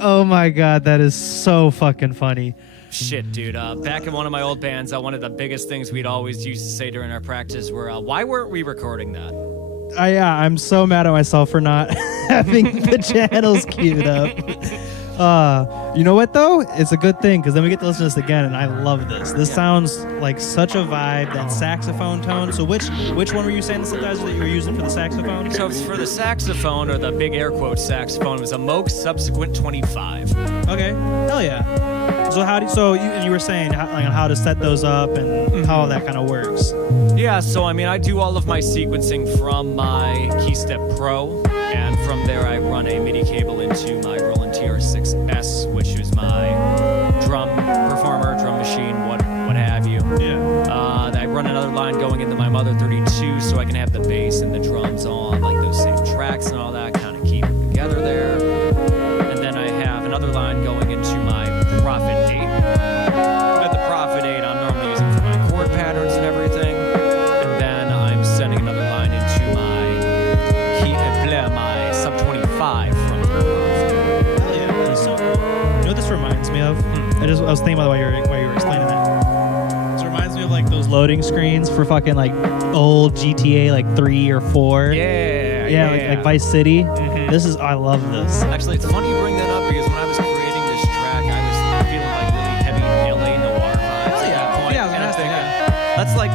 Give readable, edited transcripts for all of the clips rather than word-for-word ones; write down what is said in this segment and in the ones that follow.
Oh my God, that is so fucking funny. Shit, dude. Back in one of my old bands, one of the biggest things we'd always used to say during our practice were, why weren't we recording that? I'm so mad at myself for not having the channels queued up. You know what though? It's a good thing because then we get to listen to this again, and I love this. This sounds like such a vibe. That saxophone tone. So which one were you saying the synthesizer that you were using for the saxophone? So for the saxophone, or the big air quote saxophone, it was a Moog Subsequent 25. Okay, hell yeah. So you were saying how to set those up and how that kind of works. Yeah, so I mean, I do all of my sequencing from my KeyStep Pro, and from there I run a MIDI cable into my Roland TR6S, which is my drum performer, drum machine, what have you. Yeah. I run another line going into my Mother 32 so I can have the bass and the drums on like those same tracks and all that, kind of keep it together there. And then I have another line going into my Prophet 8. At the Prophet 8, I'm normally using for my chord patterns and everything. And then I'm sending another line into my Sub 25 from the Prophet. Hell yeah, that is so cool. You know what this reminds me of? I was thinking about while you were explaining that. This reminds me of like those loading screens for fucking like old GTA like 3 or 4. Yeah. Like Vice City. Mm-hmm. I love this. Actually, it's funny you bring that up because when I was creating this track, I was feeling like really heavy LA noir vibes at that point. Yeah, I was and I'm thinking, thinking, that's like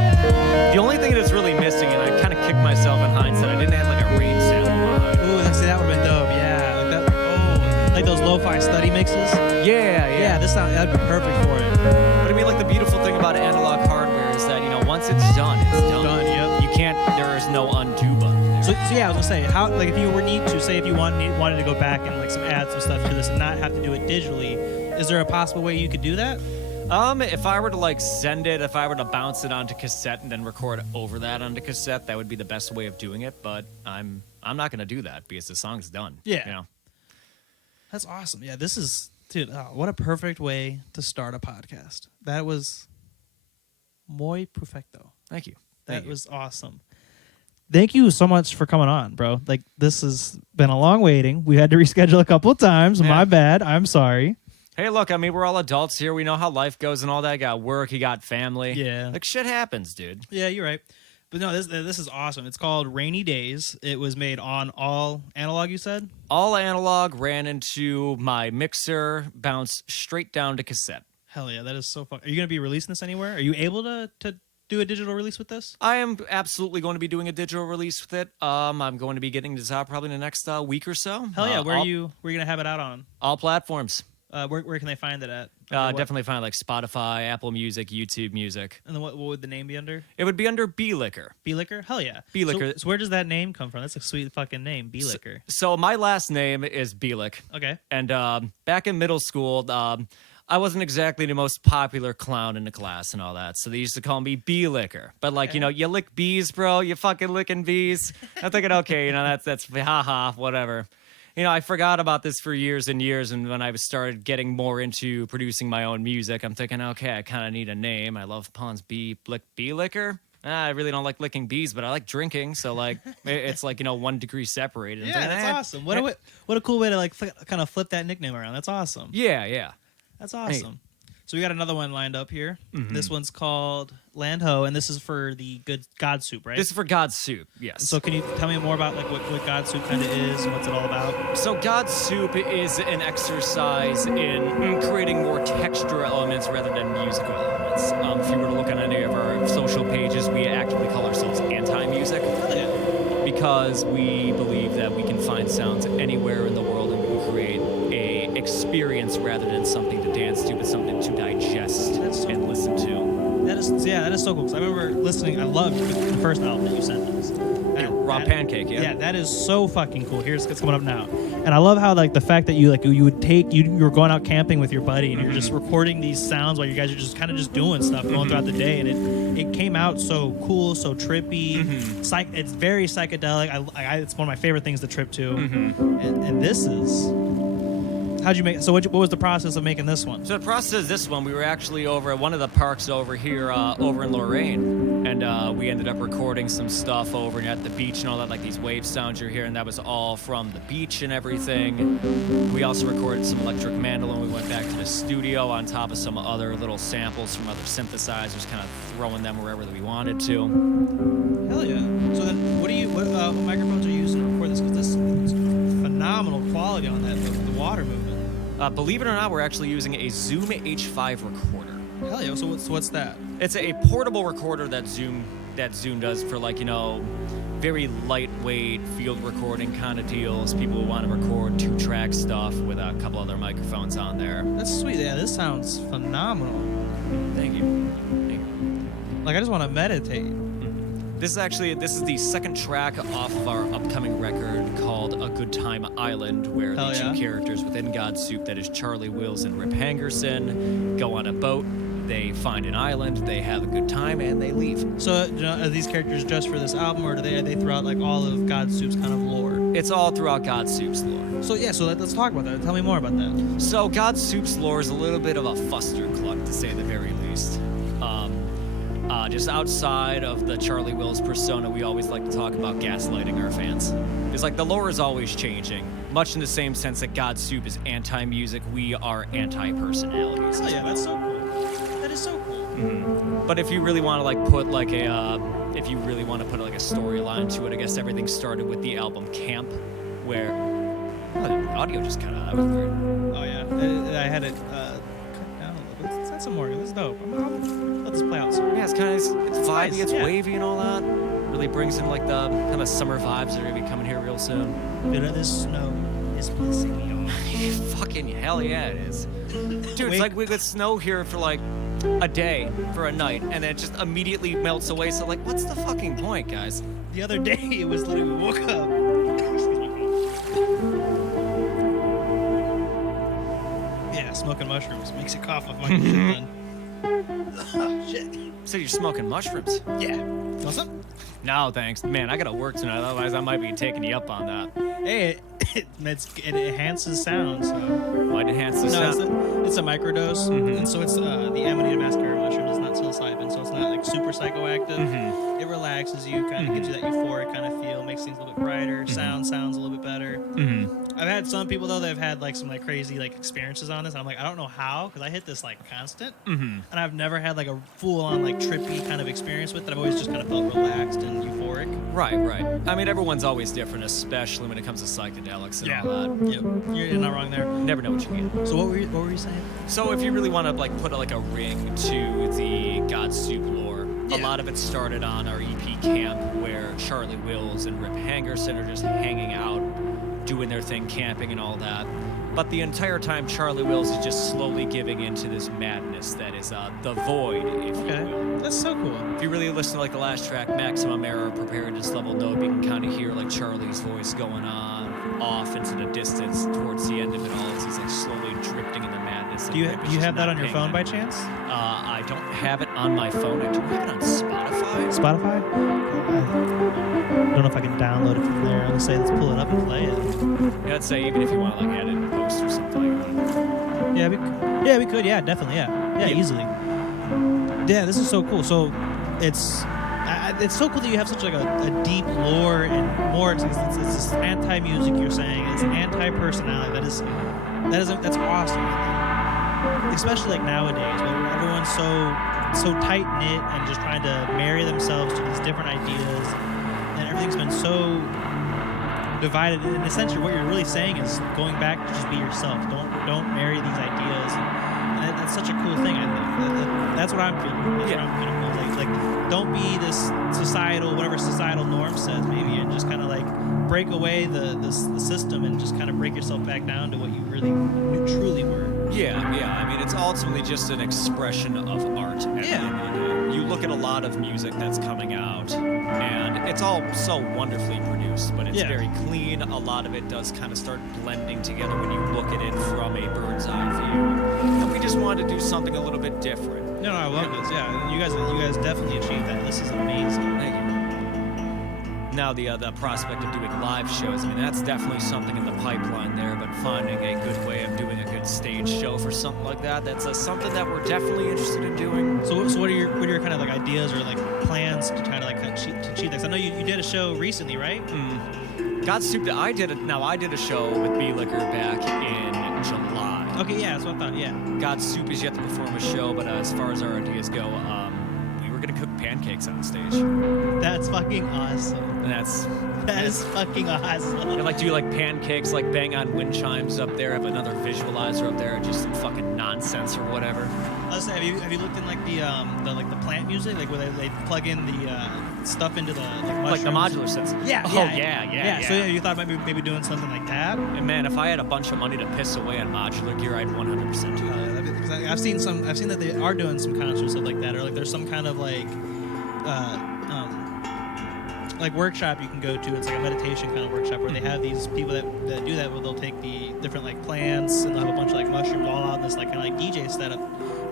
the only thing that's really missing, and I kind of kicked myself in hindsight. I didn't have like a rain sample behind. Ooh, that would have been dope. Yeah, like that. Oh, like those lo-fi study mixes. Yeah. That'd be perfect for it. But I mean, like the beautiful thing about analog hardware is that once it's done, it's done. Yep. You can't. There is no undo button. So yeah, I was gonna say, how like if you were if you wanted to go back and like add some stuff to this and not have to do it digitally, is there a possible way you could do that? If I were to like send it, if I were to bounce it onto cassette and then record over that onto cassette, that would be the best way of doing it. But I'm not gonna do that because the song's done. Yeah. That's awesome. Yeah, this is, dude, what a perfect way to start a podcast. That was muy perfecto. Thank you. That was awesome. Thank you so much for coming on, bro. Like, this has been a long waiting. We had to reschedule a couple of times. Yeah. My bad. I'm sorry. Hey, look, I mean, we're all adults here. We know how life goes and all that. You got work, you got family. Yeah. Like, shit happens, dude. Yeah, you're right. But no, this is awesome. It's called Rainy Days. It was made on all analog, you said? All analog, ran into my mixer, bounced straight down to cassette. Hell yeah, that is so fun. Are you going to be releasing this anywhere? Are you able to do a digital release with this? I am absolutely going to be doing a digital release with it. I'm going to be getting this out probably in the next week or so. Hell yeah, where are you going to have it out on? All platforms. Where can they find it at? Definitely find like Spotify, Apple Music, YouTube Music. And then what would the name be under? It would be under B-Licker. B-Licker? Hell yeah. B-Licker. So where does that name come from? That's a sweet fucking name, B-Licker. So my last name is Bilek. Okay. And back in middle school, I wasn't exactly the most popular clown in the class and all that, so they used to call me B-Licker. But like, you lick bees, bro. You fucking licking bees. I'm thinking, okay, that's haha, whatever. I forgot about this for years and years, and when I started getting more into producing my own music, I'm thinking, okay, I kind of need a name. I love puns. B-Licker. I really don't like licking bees, but I like drinking, so like it's like 1 degree separated. Yeah, thinking, that's awesome. What a cool way to like kind of flip that nickname around. That's awesome. Yeah. That's awesome. Hey. So we got another one lined up here. Mm-hmm. This one's called Land Ho, and this is for the GodSoop, right? This is for GodSoop, yes. So can you tell me more about like what GodSoop kind of is and what's it all about? So GodSoop is an exercise in creating more textural elements rather than musical elements. If you were to look on any of our social pages, we actively call ourselves anti-music. Because we believe that we can find sounds anywhere in the world and we can create a experience rather than something to dance to, but something to digest and listen to. That is so cool. Because I remember listening. I loved the first album that you sent us. Raw Pancake, yeah. Yeah, that is so fucking cool. Here's what's coming up now. And I love how like the fact that you were going out camping with your buddy and you're just recording these sounds while you guys are just kind of just doing stuff going throughout the day, and it came out so cool, so trippy. It's very psychedelic. It's one of my favorite things to trip to. And this is how'd you make? So what was the process of making this one? So the process of this one, we were actually over at one of the parks over here, over in Lorraine, and we ended up recording some stuff over at the beach and all that, like these wave sounds you're hearing. That was all from the beach and everything. We also recorded some electric mandolin. We went back to the studio on top of some other little samples from other synthesizers, kind of throwing them wherever that we wanted to. Hell yeah! So then, what microphones are you using to record this? Because this is phenomenal quality on that, the water movement. Believe it or not, we're actually using a Zoom H5 recorder. Hell yeah! So what's that? It's a portable recorder that Zoom does for, like, you know, very lightweight field recording kind of deals. People who want to record 2-track stuff with a couple other microphones on there. That's sweet. Yeah, this sounds phenomenal. Thank you. Thank you. Like, I just want to meditate. This is the second track off of our upcoming record called A Good Time Island, where Hell the two yeah. characters within GodSoop, that is Charlie Wills and Rip Hangerson, go on a boat. They find an island, they have a good time, and they leave. So, are these characters just for this album, or are they throughout like all of GodSoop's kind of lore? It's all throughout GodSoop's lore. So yeah, so let's talk about that. Tell me more about that. So GodSoop's lore is a little bit of a fustercluck, to say the very least. Just outside of the Charlie Wills persona, we always like to talk about gaslighting our fans. It's like the lore is always changing, much in the same sense that GodSoop is anti-music, we are anti-personalities. Oh yeah, that's so cool. That is so cool. Mm-hmm. But if you really want to like put like a, if you really want to put like a storyline to it, I guess everything started with the album Camp, where the audio just kind of, that was weird. Oh yeah, I had it cut down a little bit. Let's add some more. This is dope. Let this play out. Yeah, it's kind of it's vibey, nice, it's yeah. wavy and all that. Really brings in like the kind of summer vibes that are gonna be coming here real soon. Bit of this snow is pissing me off. Fucking hell yeah, it is. Dude, Wait. it's like we got snow here for like a day, for a night, and then it just immediately melts away. So like, what's the fucking point, guys? The other day, it was literally we woke up. Yeah, smoking mushrooms makes you cough off my shit then. Oh shit. So you're smoking mushrooms? Yeah. Want some? No, thanks. Man, I gotta work tonight, otherwise I might be taking you up on that. Hey, it enhances sound, so. Might enhance the No, sound. it's a microdose, and so it's the Amanita muscaria mushroom. It's not psilocybin, so it's not like super psychoactive. It relaxes you, kind of gives you that euphoric kind of feel, makes things a little bit brighter. Sounds a little bit better. I've had some people though that have had like some like crazy like experiences on this, and I'm like, I don't know how, because I hit this like constant, and I've never had like a full on like trippy kind of experience with it. I've always just kind of felt relaxed and euphoric. Right. I mean, everyone's always different, especially when it comes to psychedelics and all that. Yep. You're not wrong there. Never know what you get. So what were you saying? So if you really want to like put like a ring to the GodSoop lore, a lot of it started on our EP Camp, where Charlie Wills and Rip Hangerson are just hanging out, doing their thing, camping and all that. But the entire time, Charlie Wills is just slowly giving into this madness that is the void, if you will. That's so cool. If you really listen to like the last track, Maximum Error, Preparedness Level Note, you can kind of hear like Charlie's voice going on off into the distance towards the end of it all, as he's like slowly drifting in the madness. Do you have that on your phone by chance? I don't have it on my phone. I do have it on Spotify. Spotify? I don't know if I can download it from there. Let's pull it up and play it. Yeah, I'd say even if you want to like add it in post or something. Yeah, we could. Yeah, definitely. Yeah, easily. Yeah, this is so cool. So it's so cool that you have such like a deep lore and more. It's this anti-music you're saying. It's an anti-personality. That's awesome. Especially like nowadays, where everyone's so tight knit and just trying to marry themselves to these different ideas, and everything's been so divided. And essentially, what you're really saying is going back to just be yourself. Don't marry these ideas. And that's such a cool thing. I think that's what I'm feeling. That's what I'm feeling. Like don't be this whatever societal norm says, maybe, and just kind of like break away the system and just kind of break yourself back down to what you really truly were. Yeah. I mean, it's ultimately just an expression of art. You look at a lot of music that's coming out, and it's all so wonderfully produced, but it's very clean. A lot of it does kind of start blending together when you look at it from a bird's eye view. And we just wanted to do something a little bit different. No, I love this. Yeah, you guys definitely achieved that. This is amazing. Thank you. Now the prospect of doing live shows, I mean, that's definitely something in the pipeline there, but finding a good way of doing a good stage show for something like that's something that we're definitely interested in doing. So what are your kind of like ideas or like plans to try to like achieve that? 'Cause I know you did a show recently, right? GodSoop, I did a show with Biliker back in July. Okay, yeah, that's what I thought, yeah. GodSoop is yet to perform a show, but as far as our ideas go, we were gonna cook pancakes on stage. That's fucking awesome. And that is fucking awesome. And like do like pancakes, like bang on wind chimes up there, have another visualizer up there, just some fucking nonsense or whatever. I was saying, have you looked in like the plant music, like where they plug in the stuff into the like the modular synths? Yeah. Oh yeah. So you thought maybe doing something like that? And man, if I had a bunch of money to piss away on modular gear, I'd 100% do that. Because I've seen that they are doing some concerts stuff like that, or like there's some kind of like workshop you can go to. It's like a meditation kind of workshop where they have these people that do that, where they'll take the different like plants and they'll have a bunch of like mushrooms all out in this like kind of like DJ setup,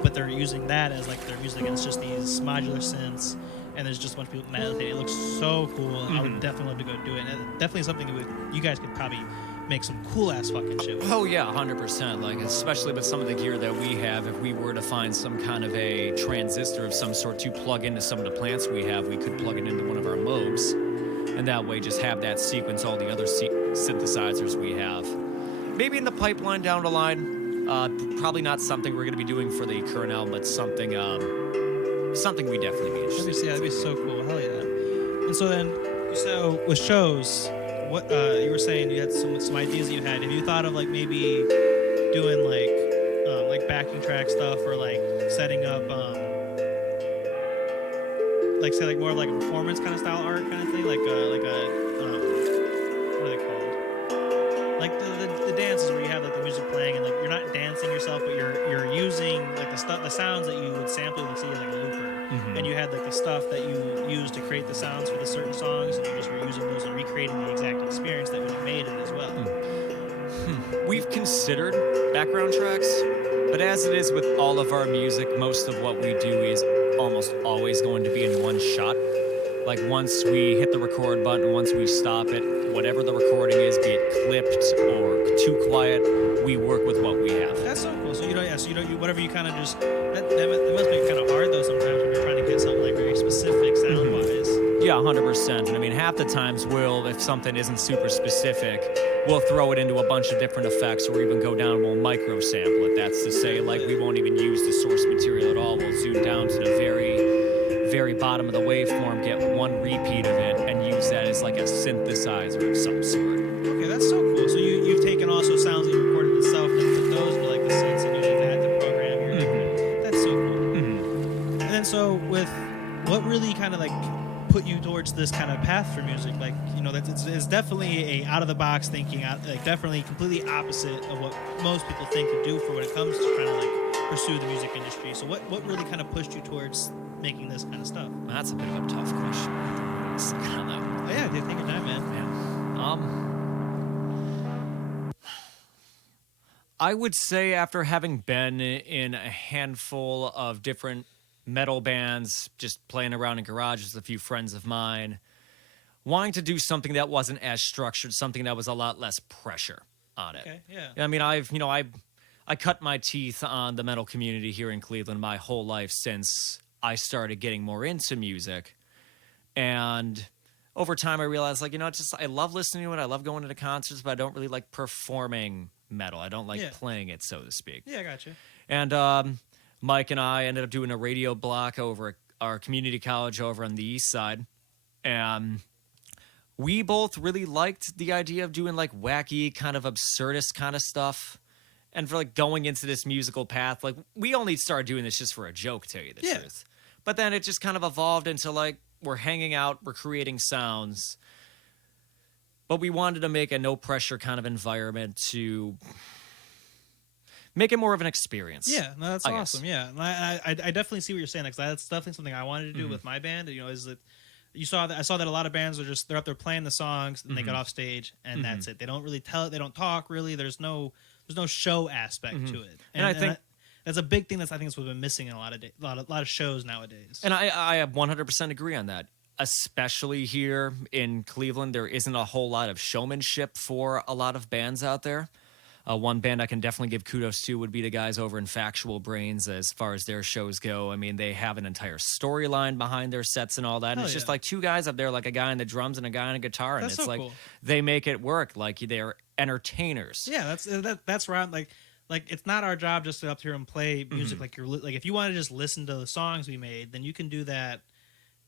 but they're using that as like their music, and it's just these modular synths, and there's just a bunch of people meditating. It looks so cool. I would definitely love to go do it. And definitely something you guys could probably make some cool ass fucking shit with. Oh yeah, 100%. Like especially with some of the gear that we have, if we were to find some kind of a transistor of some sort to plug into some of the plants we have, we could plug it into one of our Moogs, and that way just have that sequence all the other synthesizers we have. Maybe in the pipeline down the line. Probably not something we're going to be doing for the current album, but something we definitely be interested in. Yeah, that'd be so cool. Hell yeah. And so with shows, what you were saying you had some ideas that you had. Have you thought of like maybe doing like backing track stuff, or like setting up like say like more of like a performance kind of style art kind of thing, like a what are they called? Like the dances where you have like the music playing and like you're not dancing yourself, but you're using like the sounds that you would sample and see as like a looper. And you had like the stuff that you use to create the sounds for the certain songs, and you just were using those and recreating the exact experience that would have made it as well. We've considered background tracks, but as it is with all of our music, most of what we do is almost always going to be in one shot. Like once we hit the record button, once we stop it, whatever the recording is, be it clipped or too quiet, we work with what we have. That's so cool. So whatever you kind of just that must be kind of hard though sometimes when you're trying to get something like very specific sound wise. Yeah, 100%. And I mean, half the times if something isn't super specific, we'll throw it into a bunch of different effects, or even go down and we'll micro sample it. That's to say, like, we won't even use the source material at all. We'll zoom down to the very bottom of the waveform, get one repeat of it, and use that as like a synthesizer of some sort. Okay, that's so cool. So you've taken also sounds that you recorded yourself and put those with like the synths and using that to program your That's so cool. And then so with what really kind of like put you towards this kind of path for music, like, you know, it's definitely a out of the box thinking, like definitely completely opposite of what most people think to do for when it comes to trying to like pursue the music industry. So what really kind of pushed you towards making this kind of stuff? That's a bit of a tough question. Oh yeah, dude, take your time, man. I would say after having been in a handful of different metal bands, just playing around in garages with a few friends of mine, wanting to do something that wasn't as structured, something that was a lot less pressure on it. Okay, yeah. I mean, I cut my teeth on the metal community here in Cleveland my whole life since I started getting more into music. And over time I realized, like, you know, I love listening to it. I love going to the concerts, but I don't really like performing metal. I don't like playing it, so to speak. Yeah, I got you. And Mike and I ended up doing a radio block over at our community college over on the east side. And we both really liked the idea of doing like wacky, kind of absurdist kind of stuff. And for like going into this musical path, like we only started doing this just for a joke, to tell you the truth. But then it just kind of evolved into like, we're hanging out, we're creating sounds. But we wanted to make a no pressure kind of environment to make it more of an experience. Yeah, no, that's awesome. Yeah, and I definitely see what you're saying. Because that's definitely something I wanted to do with my band. You know, is that I saw that a lot of bands are they're up there playing the songs and they get off stage and that's it. They don't really they don't talk really. There's no show aspect to it. And I think that's a big thing I think is what's been missing in a lot of shows nowadays. And I 100% agree on that. especially here in Cleveland, there isn't a whole lot of showmanship for a lot of bands out there. One band I can definitely give kudos to would be the guys over in Factual Brains as far as their shows go. I mean, they have an entire storyline behind their sets and all that. And Hell it's just yeah. like two guys up there, like a guy on the drums and a guy on a guitar. And That's it's so like cool. they make it work. Like they're entertainers. Yeah, that's where I'm like it's not our job just to up here and play music. Like like if you want to just listen to the songs we made, then you can do that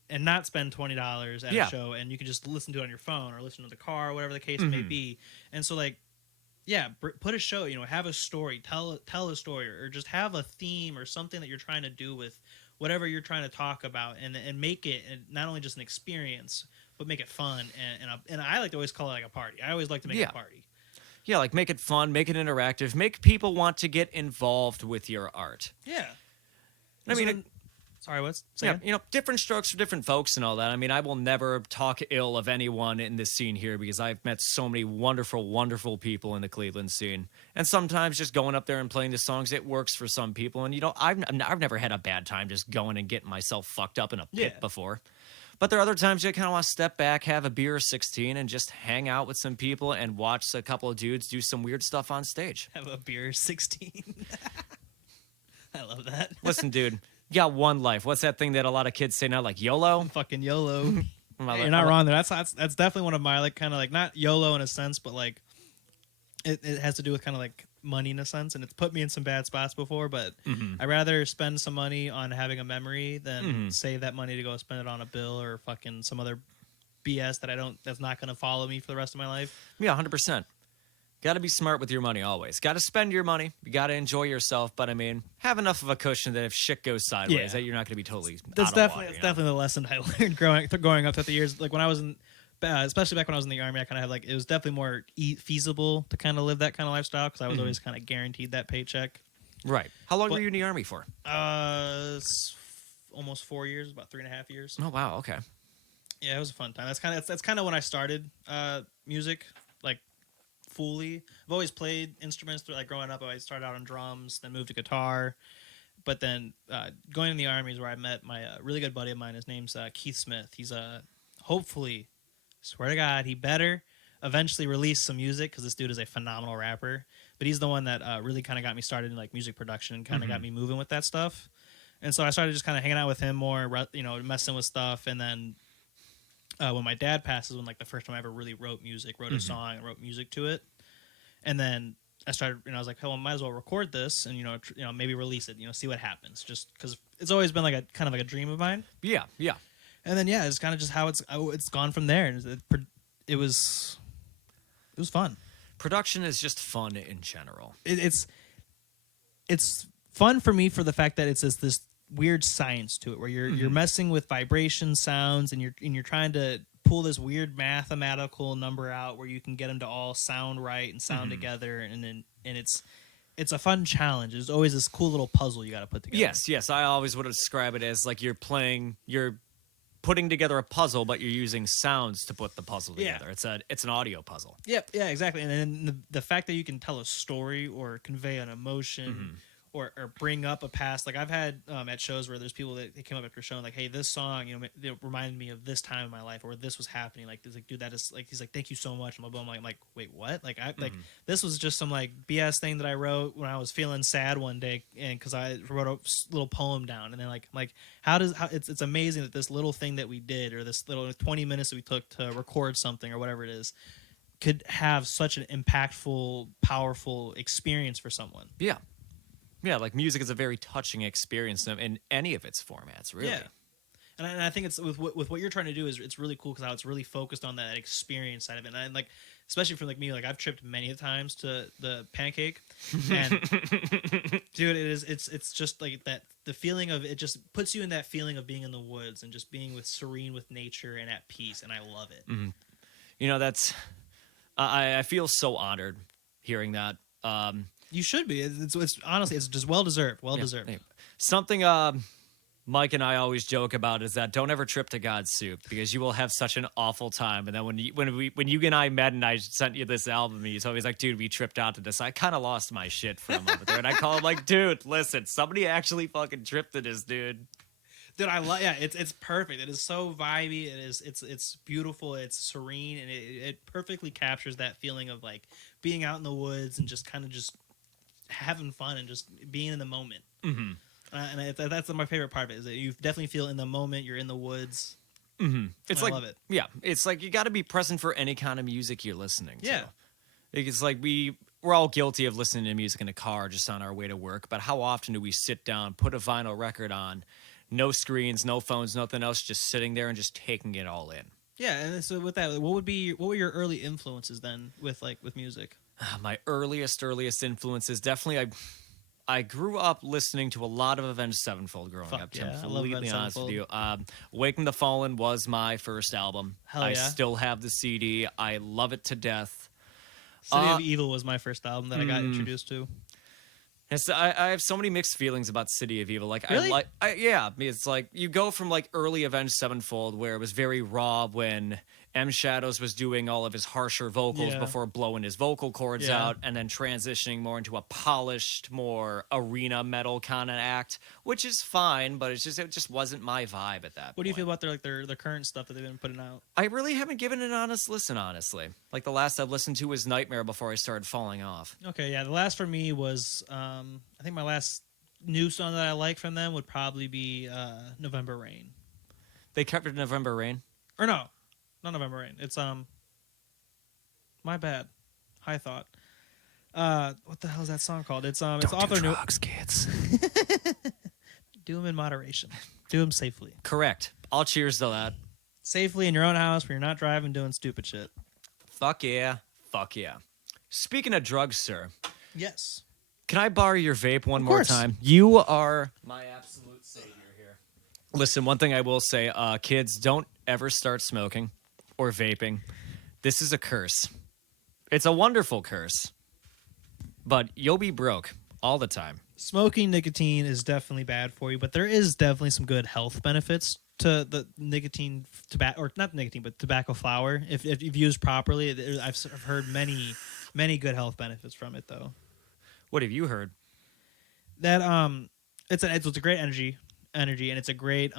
and not spend $20 at Yeah. a show, and you can just listen to it on your phone or listen to the car, whatever the case may be. And so like, yeah, put a show, have a story, tell a story, or just have a theme or something that you're trying to do with whatever you're trying to talk about, and make it not only just an experience, but make it fun. And I like to always call it like a party. I always like to make it a party. Yeah, like make it fun, make it interactive, make people want to get involved with your art. Yeah. I mean, sorry, what's yeah, different strokes for different folks and all that. I mean, I will never talk ill of anyone in this scene here because I've met so many wonderful, wonderful people in the Cleveland scene. And sometimes just going up there and playing the songs, it works for some people. And I've never had a bad time just going and getting myself fucked up in a pit before. But there are other times you kind of want to step back, have a beer or 16, and just hang out with some people and watch a couple of dudes do some weird stuff on stage. Have a beer 16. I love that. Listen, dude, you got one life. What's that thing that a lot of kids say now, like YOLO? Fucking YOLO. Hey, you're not wrong there. That's definitely one of my like kind of like not YOLO in a sense, but like it has to do with kind of like money in a sense, and it's put me in some bad spots before, but I'd rather spend some money on having a memory than save that money to go spend it on a bill or fucking some other BS that's not going to follow me for the rest of my life. Yeah, 100%. Got to be smart with your money always. Got to spend your money. You got to enjoy yourself, but I mean, have enough of a cushion that if shit goes sideways, that you're not going to be totally That's out of water, definitely the lesson I learned growing up through the years. Like when I was in especially back when I was in the Army, I kind of had like it was definitely more feasible to kind of live that kind of lifestyle because I was always kind of guaranteed that paycheck. Right. How long were you in the Army for? Almost 4 years, about 3.5 years. Oh wow, okay. Yeah, it was a fun time. That's kind of when I started music like fully. I've always played instruments through like growing up. I started out on drums, then moved to guitar. But then going in the Army is where I met my really good buddy of mine. His name's Keith Smith. He's hopefully, swear to God, he better eventually release some music because this dude is a phenomenal rapper. But he's the one that really kind of got me started in like music production and kind of got me moving with that stuff. And so I started just kind of hanging out with him more, messing with stuff. And then when my dad passed is when like the first time I ever really wrote a song and wrote music to it. And then I started, I was like, oh, I might as well record this and, maybe release it, see what happens. Just because it's always been like a kind of like a dream of mine. Yeah, yeah. And then, it's kind of just how it's gone from there. And it was fun. Production is just fun in general. It's fun for me for the fact that it's this weird science to it where you're messing with vibration sounds and you're trying to pull this weird mathematical number out where you can get them to all sound right and sound together, and it's a fun challenge. There's always this cool little puzzle you got to put together. Yes. I always would describe it as like you're putting together a puzzle, but you're using sounds to put the puzzle together. It's an audio puzzle. Yep, yeah, exactly. And then the fact that you can tell a story or convey an emotion or bring up a past. Like I've had at shows where there's people that they came up after a show and like, hey, this song, it reminded me of this time in my life or this was happening. Like, like, dude, that is like, he's like, thank you so much. And I'm like, wait, what? Like, like this was just some like BS thing that I wrote when I was feeling sad one day, and because I wrote a little poem down, and then like it's amazing that this little thing that we did or this little 20 minutes that we took to record something or whatever it is could have such an impactful, powerful experience for someone. Yeah. Yeah, like music is a very touching experience in any of its formats, really. Yeah. And I think it's with what you're trying to do is it's really cool because how it's really focused on that experience side of it. And like, especially for like me, like I've tripped many times to the pancake, and dude, it's just like that. The feeling of it just puts you in that feeling of being in the woods and just being serene with nature and at peace, and I love it. That's I feel so honored hearing that. You should be. It's honestly, it's just well deserved. Well deserved. Something Mike and I always joke about is that don't ever trip to GodSoop because you will have such an awful time. And then when you and I met and I sent you this album, and he's always like, dude, we tripped out to this. I kind of lost my shit for a moment there, and I call him like, dude, listen, somebody actually fucking tripped to this, dude. Dude, I love. Yeah, it's perfect. It is so vibey. It's beautiful. It's serene, and it perfectly captures that feeling of like being out in the woods and just kind of just having fun and just being in the moment. Mm-hmm. That's my favorite part of it. Is that you definitely feel in the moment. You're in the woods. Mm-hmm. It's I like, love it. yeah, it's like you got to be present for any kind of music you're listening to. Yeah. It's like we're all guilty of listening to music in a car just on our way to work, but how often do we sit down, put a vinyl record on, no screens, no phones, nothing else, just sitting there and just taking it all in? Yeah, and so with that, what were your early influences then with music? My earliest influences, definitely I grew up listening to a lot of Avenged Sevenfold growing Fuck up, to yeah, be I love completely Avenged honest with you. Sevenfold. Waking the Fallen was my first album. Hell I yeah. still have the CD. I love it to death. City of Evil was my first album that I got introduced to. I have so many mixed feelings about City of Evil. Like Really? yeah, it's like you go from like early Avenged Sevenfold where it was very raw when M Shadows was doing all of his harsher vocals Yeah. before blowing his vocal cords Yeah. out, and then transitioning more into a polished, more arena metal kind of act, which is fine, but it just wasn't my vibe at that. What do you feel point. about their current stuff that they've been putting out? I really haven't given it an honest listen, honestly. Like the last I've listened to was Nightmare before I started falling off. Okay, yeah, the last for me was I think my last new song that I like from them would probably be November Rain. They covered November Rain. Or no, not November Rain. It's my bad. High Thought. What the hell is that song called? It's it's off their new. kids. Do them in moderation. Do them safely. Correct. All cheers to that. Safely in your own house where you're not driving doing stupid shit. Fuck yeah. Fuck yeah. Speaking of drugs, sir, Yes. can I borrow your vape one Of more course. time? You are my absolute savior here. Listen, one thing I will say, kids, don't ever start smoking or vaping. This is a curse. It's a wonderful curse, but you'll be broke all the time. Smoking nicotine is definitely bad for you, but there is definitely some good health benefits to the nicotine tobacco, or not nicotine, but tobacco flower. If used properly, I've heard many good health benefits from it, though. What have you heard? That it's a great energy, and it's a great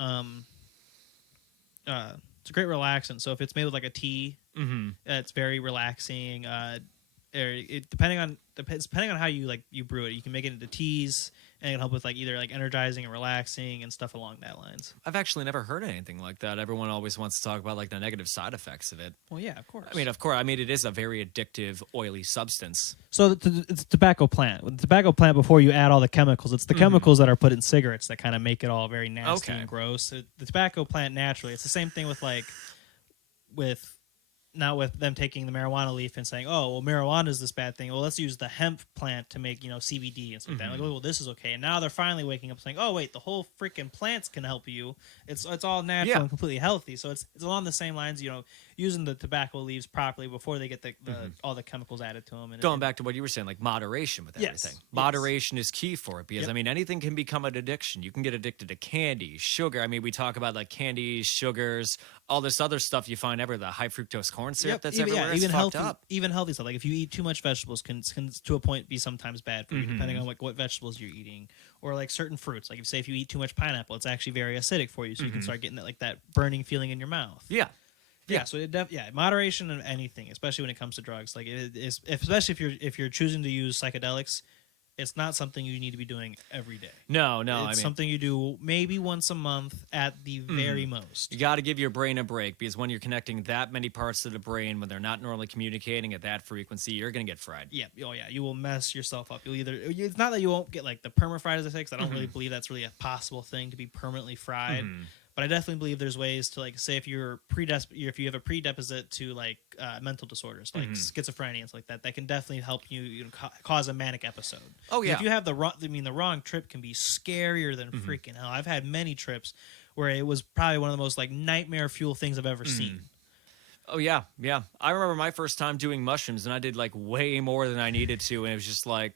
it's a great relaxant. So if it's made with like a tea, it's very relaxing. Depending on how you brew it, you can make it into teas, and it can help with like either like energizing and relaxing and stuff along that lines. I've actually never heard anything like that. Everyone always wants to talk about like the negative side effects of it. Well, yeah, of course. I mean, it is a very addictive, oily substance. So it's a tobacco plant. With the tobacco plant, before you add all the chemicals, it's the chemicals that are put in cigarettes that kind of make it all very nasty Okay. and gross. The tobacco plant naturally, it's the same thing with not with them taking the marijuana leaf and saying, oh, well, marijuana is this bad thing. Well, let's use the hemp plant to make, CBD and stuff like that. Like, oh, well, this is okay. And now they're finally waking up saying, oh, wait, the whole freaking plants can help you. It's all natural and completely healthy. So it's along the same lines, using the tobacco leaves properly before they get all the chemicals added to them. And Going back to what you were saying, like moderation with Yes. everything. Moderation is key for it because, I mean, anything can become an addiction. You can get addicted to candy, sugar. I mean, we talk about like candy, sugars, all this other stuff you find everywhere, the high fructose corn syrup that's everywhere. It's even fucked healthy, up. even healthy stuff. Like if you eat too much vegetables, can to a point be sometimes bad for you, depending on like what vegetables you're eating, or like certain fruits. Like if you eat too much pineapple, it's actually very acidic for you, so you can start getting that burning feeling in your mouth. Yeah. Yeah, so moderation in anything, especially when it comes to drugs. Like it is, especially if you're choosing to use psychedelics, it's not something you need to be doing every day. No, It's something you do maybe once a month at the very most. you got to give your brain a break because when you're connecting that many parts of the brain, when they're not normally communicating at that frequency, you're going to get fried. Yeah, you will mess yourself up. It's not that you won't get like the perma-fried, as I say, because I don't really believe that's really a possible thing to be permanently fried. But I definitely believe there's ways to like say if you have a predisposition to like mental disorders like schizophrenia and stuff like that can definitely help you cause a manic episode. Oh yeah. If you have the wrong trip can be scarier than freaking hell. I've had many trips where it was probably one of the most like nightmare fuel things I've ever seen. Oh yeah, yeah. I remember my first time doing mushrooms, and I did like way more than I needed to, and it was just like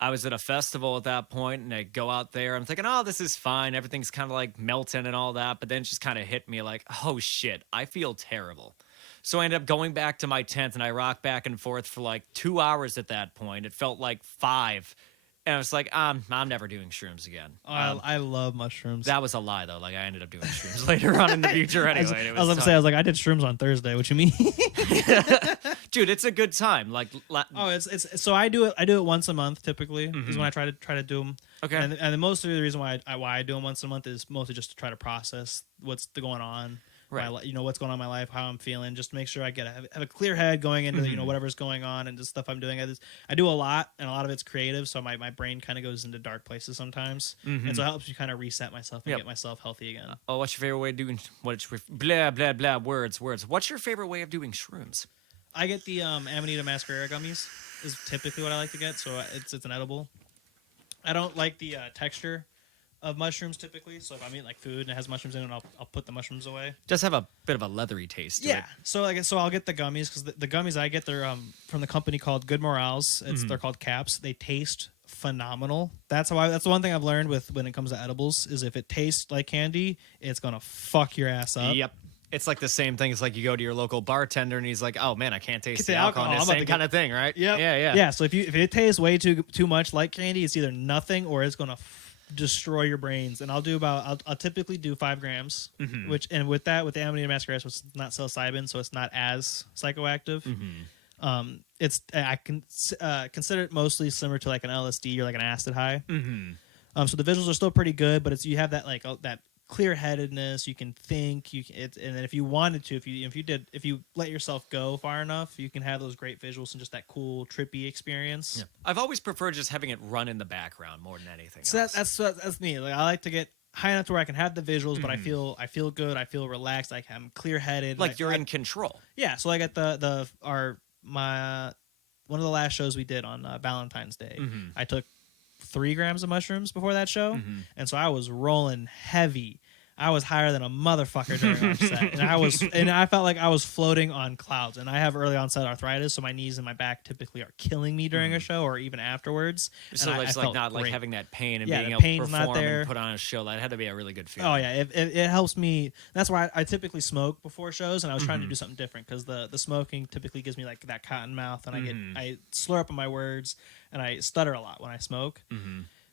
I was at a festival at that point, and I go out there. I'm thinking, oh, this is fine. Everything's kind of like melting and all that, but then it just kind of hit me like, oh shit, I feel terrible. So I ended up going back to my tent, and I rocked back and forth for like 2 hours at that point. It felt like 5 And I was like, I'm never doing shrooms again. Oh, I love mushrooms. That was a lie, though. Like, I ended up doing shrooms later on in the future anyway. I was going to say, I did shrooms on Thursday. What you mean? Dude, it's a good time. Like, it's so I do it once a month typically. Is when I try to do them. Okay. And most of the reason why I do them once a month is mostly just to try to process what's going on. Right. What's going on in my life, how I'm feeling, just to make sure I have a clear head going into whatever's going on and just stuff I'm doing. I do a lot, and a lot of it's creative, so my brain kind of goes into dark places sometimes, and so it helps me kind of reset myself and get myself healthy again. Oh, what's your favorite way of doing? Blah blah blah. Words. What's your favorite way of doing shrooms? I get the Amanita muscaria gummies. Is typically what I like to get, so it's an edible. I don't like the texture of mushrooms typically, so if I'm eating like food and it has mushrooms in it, I'll put the mushrooms away. Just have a bit of a leathery taste to it. So I'll get the gummies because the gummies I get, they're from the company called Good Morals. They're called Caps. They taste phenomenal. That's the one thing I've learned when it comes to edibles is if it tastes like candy, it's gonna fuck your ass up. Yep. It's like the same thing as like you go to your local bartender and he's like, "Oh man, I can't taste the alcohol." alcohol." It's the same kind of thing, right? Yep. Yeah. Yeah. So if it tastes way too much like candy, it's either nothing or it's gonna destroy your brains. And I'll typically do 5 grams, with the Amanita muscaria, it's not psilocybin, so it's not as psychoactive. I can consider it mostly similar to like an LSD or like an acid high. So the visuals are still pretty good, but you have that like that clear-headedness. You can think. And then if you wanted to, if you let yourself go far enough, you can have those great visuals and just that cool trippy experience. Yeah. I've always preferred just having it run in the background more than anything. So else. that's me. Like I like to get high enough to where I can have the visuals, but I feel good. I feel relaxed. Like I'm clear-headed. Like you're in control. Yeah. So like at one of the last shows we did on Valentine's Day, I took 3 grams of mushrooms before that show, and so I was rolling heavy. I was higher than a motherfucker during our set, and I felt like I was floating on clouds. And I have early onset arthritis, so my knees and my back typically are killing me during a show or even afterwards. So and it's I like not great. like having that pain and Yeah, being the able to pain's not perform there. and put on a show. That had to be a really good feeling. Oh yeah, it helps me. That's why I typically smoke before shows, and I was trying to do something different because the smoking typically gives me like that cotton mouth, and I slur up on my words, and I stutter a lot when I smoke.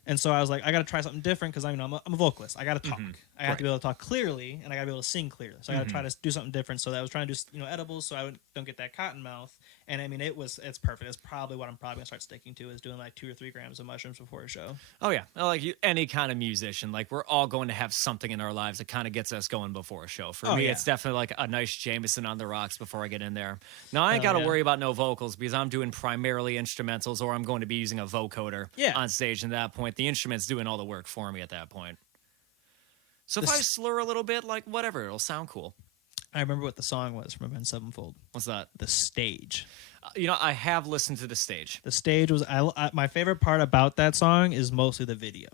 And so I was like, I got to try something different because I'm a vocalist. I got to talk. I have to be able to talk clearly, and I got to be able to sing clearly. So I got to try to do something different. So I was trying to do edibles so I don't get that cotton mouth. And I mean, it's perfect. It's probably what I'm probably gonna start sticking to is doing like 2 or 3 grams of mushrooms before a show. Oh yeah, like any kind of musician, like we're all going to have something in our lives that kind of gets us going before a show. For me, it's definitely like a nice Jameson on the rocks before I get in there. Now I ain't got to worry about no vocals because I'm doing primarily instrumentals, or I'm going to be using a vocoder on stage. And at that point, the instrument's doing all the work for me at that point. So if I slur a little bit, like whatever, it'll sound cool. I remember what the song was from Avenged Sevenfold. What's that? The Stage. I have listened to The Stage. The Stage was my favorite part about that song is mostly the video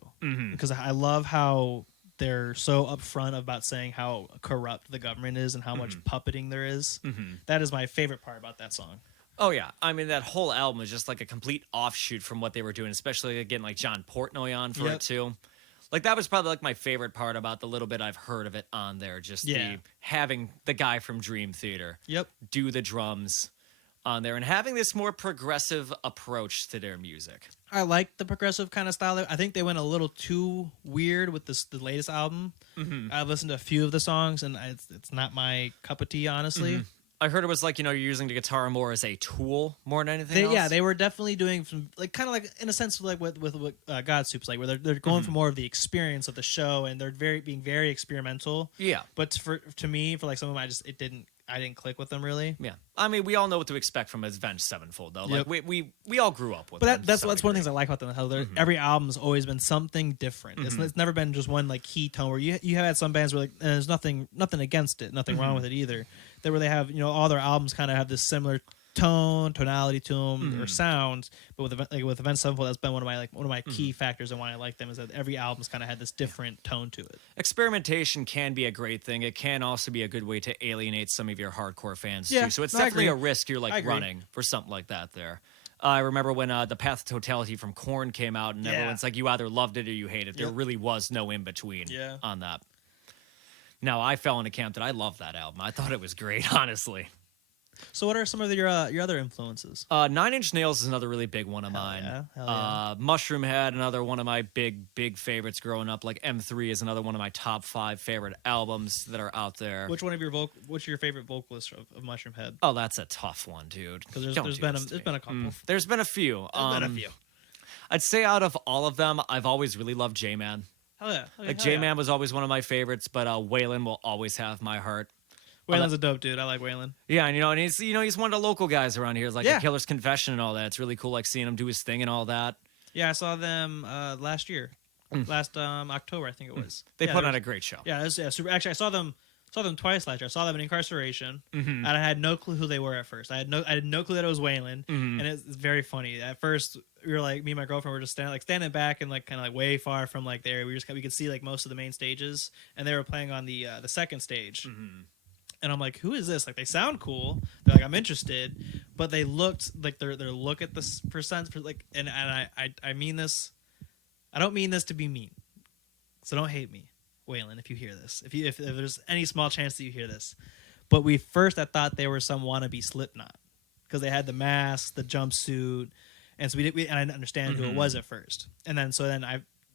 because I love how they're so upfront about saying how corrupt the government is and how much puppeting there is. That is my favorite part about that song. Oh yeah, I mean that whole album is just like a complete offshoot from what they were doing, especially getting like John Portnoy on for it too. Like that was probably like my favorite part about the little bit I've heard of it on there. Just having the guy from Dream Theater do the drums on there and having this more progressive approach to their music. I like the progressive kind of style. I think they went a little too weird with the latest album. I've listened to a few of the songs and it's not my cup of tea, honestly. I heard it was like, you're using the guitar more as a tool more than anything else. Yeah, they were definitely doing some, like, kind of like, in a sense, like with GodSoop's, like, where they're going for more of the experience of the show, and they're being very experimental. Yeah. But to me, for like some of them, I didn't click with them really. Yeah. I mean, we all know what to expect from Avenged Sevenfold, though. Like, we all grew up with them. But that's one of the things I like about them. How every album's always been something different. It's never been just one, like, key tone where you have had some bands where, like, and there's nothing against it, nothing wrong with it either. Where they have, all their albums kind of have this similar tonality to them or sound, but with Avenged Sevenfold, that's been one of my key factors and why I like them is that every album's kind of had this different tone to it. Experimentation can be a great thing. It can also be a good way to alienate some of your hardcore fans too. So it's definitely a risk you're running for something like that there. I remember when the Path to Totality from Korn came out, and everyone's like, you either loved it or you hated it. There really was no in between on that. Now, I fell into camp that I loved that album. I thought it was great, honestly. So what are some of your other influences? 9 Inch Nails is another really big one of mine. Yeah, hell yeah. Mushroom Head, another one of my big favorites growing up. Like M3 is another one of my top 5 favorite albums that are out there. Which one of your what's your favorite vocalist of Mushroom Head? Oh, that's a tough one, dude. Because there's been a couple. There's been a few. I'd say out of all of them, I've always really loved J-Man. Hell yeah. Like J-Man was always one of my favorites, but Waylon will always have my heart. Waylon's a dope dude. I like Waylon. Yeah, and he's one of the local guys around here, like the Killer's Confession and all that. It's really cool, like seeing him do his thing and all that. Yeah, I saw them last year, last October, I think it was. They put on a great show. Yeah, super. Actually, I saw them twice last year. I saw them in Incarceration, and I had no clue who they were at first. I had no clue that it was Waylon, and it's very funny. At first, we were like, me and my girlfriend were just standing back and like kind of like way far from like there. We could see like most of the main stages, and they were playing on the second stage. And I'm like, who is this? Like, they sound cool. They're like, I'm interested, but they looked like their look at the percent, like, and I mean this. I don't mean this to be mean, so don't hate me, Waylon, if you hear this. If there's any small chance that you hear this, but I thought they were some wannabe Slipknot because they had the mask, the jumpsuit, and so and I didn't understand who it was at first, and then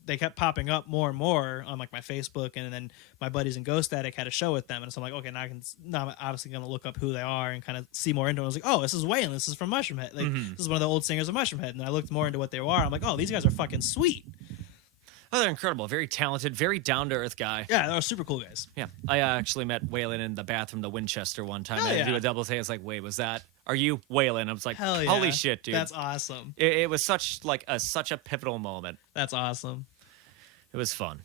they kept popping up more and more on like my Facebook, and then my buddies in Ghost Attic had a show with them, and so I'm like, okay, now I'm obviously gonna look up who they are and kind of see more into it. I was like, oh, this is Waylon, this is from Mushroom Head, like this is one of the old singers of Mushroom Head, and I looked more into what they are. I'm like, oh, these guys are fucking sweet. Oh, they're incredible, very talented, very down to earth guy. Yeah, they're super cool guys. Yeah, I actually met Waylon in the bathroom, the Winchester, one time. I do a double take. I was like, wait, are you Waylon? I was like, holy shit, dude, that's awesome. It was such a pivotal moment. That's awesome. It was fun.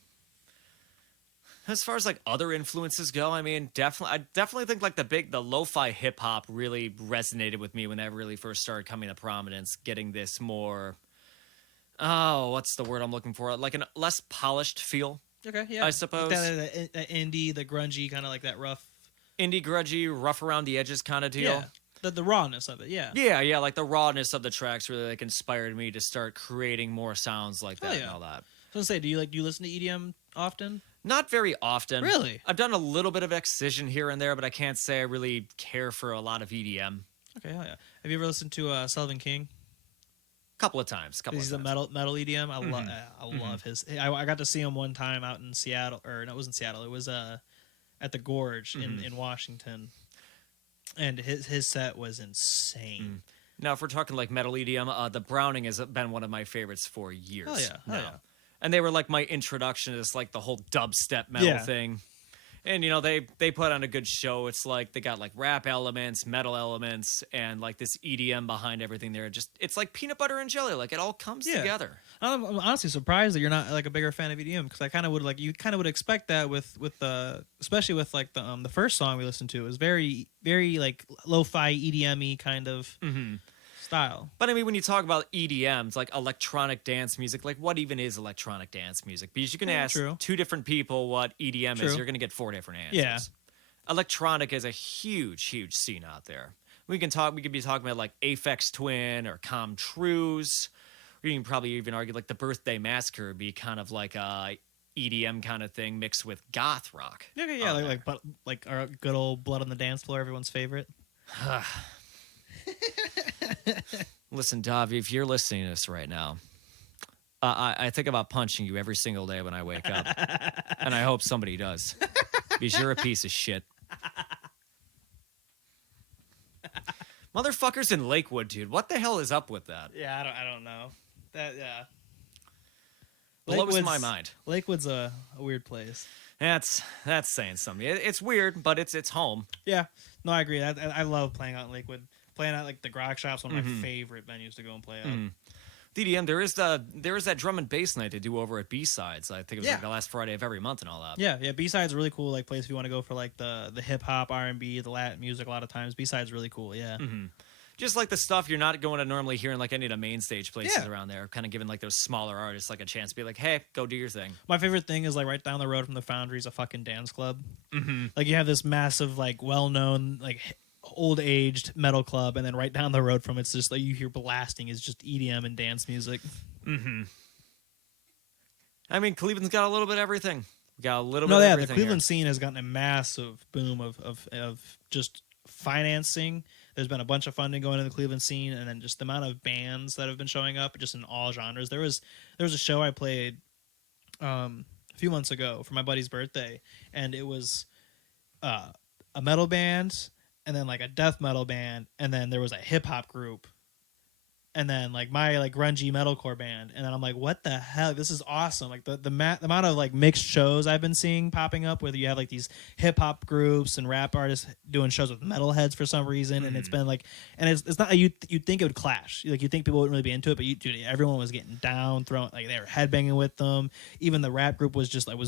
As far as like other influences go, I mean, I definitely think like the lo-fi hip hop really resonated with me when that really first started coming to prominence, getting this more, what's the word I'm looking for? Like a less polished feel. Okay, yeah. I suppose. The indie, the grungy, kind of like that rough. Indie, grungy, rough around the edges kind of deal. Yeah. The rawness of it, yeah. Yeah, like the rawness of the tracks really like inspired me to start creating more sounds like that and all that. I was gonna say, do you listen to EDM often? Not very often. Really? I've done a little bit of excision here and there, but I can't say I really care for a lot of EDM. Okay, hell yeah. Have you ever listened to Sullivan King? Couple of times. He's a metal EDM. I love his. I got to see him one time out in Seattle, or no, it wasn't Seattle. It was at the Gorge in Washington, and his set was insane. Now, if we're talking like metal EDM, the Browning has been one of my favorites for years. Oh yeah, now. And they were like my introduction to this, like the whole dubstep metal thing. And, they put on a good show. It's like they got like rap elements, metal elements, and like this EDM behind everything there. It's like peanut butter and jelly. Like it all comes together. I'm honestly surprised that you're not like a bigger fan of EDM, because I kind of would expect that with especially with like the first song we listened to. It was very, very like lo-fi EDM-y kind of style. But I mean, when you talk about EDM, it's like electronic dance music. Like, what even is electronic dance music? Because you can ask two different people what EDM is, you're going to get 4 different answers. Yeah. Electronic is a huge scene out there. We could be talking about like Aphex Twin or Com Truise. Or you can probably even argue like the Birthday Massacre would be kind of like a EDM kind of thing mixed with goth rock. Yeah, like our good old Blood on the Dance Floor, everyone's favorite. Listen, Davi, if you're listening to this right now, I think about punching you every single day when I wake up. And I hope somebody does. Because you're a piece of shit. Motherfuckers in Lakewood, dude. What the hell is up with that? Yeah, I don't know. Blows my mind. Lakewood's a weird place. That's saying something. It's weird, but it's home. Yeah. No, I agree. I love playing out in Lakewood. Playing at like the Grog Shop's one of my favorite venues to go and play at. DDM, there is that drum and bass night they do over at B-Sides. I think it was like the last Friday of every month and all that. Yeah. B-Sides a really cool like place if you want to go for like the hip hop, R&B, the Latin music. A lot of times B-Sides really cool. Yeah. Just like the stuff you're not going to normally hear in like any of the main stage places around there. Kind of giving like those smaller artists like a chance to be like, hey, go do your thing. My favorite thing is like right down the road from the Foundry is a fucking dance club. Like you have this massive like well-known like old-aged metal club, and then right down the road from it's just like you hear blasting is just EDM and dance music. I mean, Cleveland's got a little bit of everything. Got a little bit of everything. The Cleveland scene has gotten a massive boom of just financing There's been a bunch of funding going in the Cleveland scene, and then just the amount of bands that have been showing up, just in all genres. There was a show I played a few months ago for my buddy's birthday, and it was a metal band, and then like a death metal band, and then there was a hip hop group, and then like my like grungy metalcore band, and then I'm like, what the hell? This is awesome! Like the amount of like mixed shows I've been seeing popping up, whether you have like these hip hop groups and rap artists doing shows with metalheads for some reason, and it's been like, and it's not you'd think it would clash, like you think people wouldn't really be into it, but dude, everyone was getting down, throwing like they were headbanging with them. Even the rap group was just like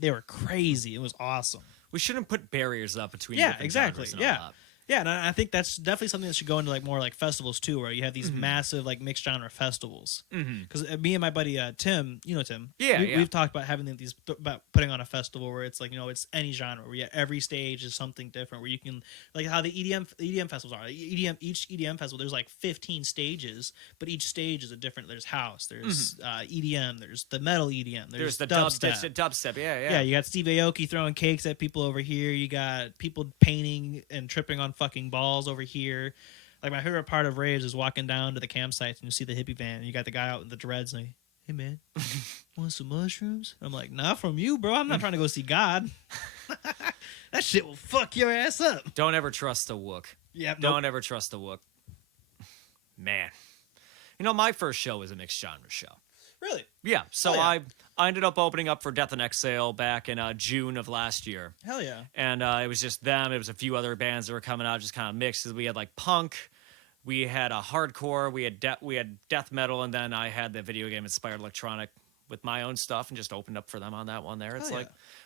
they were crazy. It was awesome. We shouldn't put barriers up between exactly genres and all that. Yeah, and I think that's definitely something that should go into like more like festivals too, where you have these massive like mixed genre festivals. Because me and my buddy Tim, Tim, we've talked about having these about putting on a festival where it's like it's any genre where every stage is something different, where you can like how the EDM festivals are. Each EDM festival there's like 15 stages, but each stage is a different. There's house, there's EDM, there's the metal EDM, there's the dubstep. Yeah. You got Steve Aoki throwing cakes at people over here. You got people painting and tripping on fucking balls over here. Like my favorite part of raves is walking down to the campsites and you see the hippie van and you got the guy out in the dreads and like, hey man, want some mushrooms? I'm like, not from you, bro. I'm not trying to go see God. That shit will fuck your ass up. Don't ever trust a wook. Yeah, don't ever trust a wook. Man, my first show was a mixed genre show. Really? Yeah. So I ended up opening up for Death and Exhale back in June of last year. Hell yeah. And it was just them. It was a few other bands that were coming out, just kind of mixed. We had like punk, we had a hardcore, we had death metal, and then I had the video game inspired electronic with my own stuff and just opened up for them on that one there. It's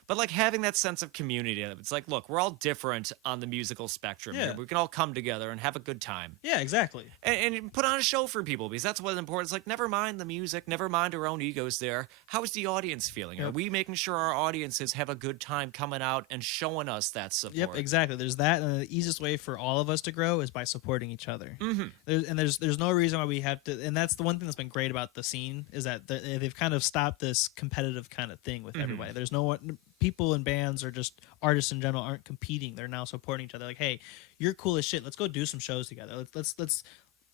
but like having that sense of community. It's like, look, we're all different on the musical spectrum. Yeah. Here. We can all come together and have a good time. Yeah, exactly. And put on a show for people, because that's what's important. It's like, never mind the music, never mind our own egos there. How is the audience feeling? Yep. Are we making sure our audiences have a good time coming out and showing us that support? Yep, exactly. There's that, and the easiest way for all of us to grow is by supporting each other. There's no reason why we have to, and that's the one thing that's been great about the scene, is that they've kind of stopped this competitive kind of thing with everybody. There's no one, people and bands or just artists in general aren't competing. They're now supporting each other. Like, hey, you're cool as shit. Let's go do some shows together. Let's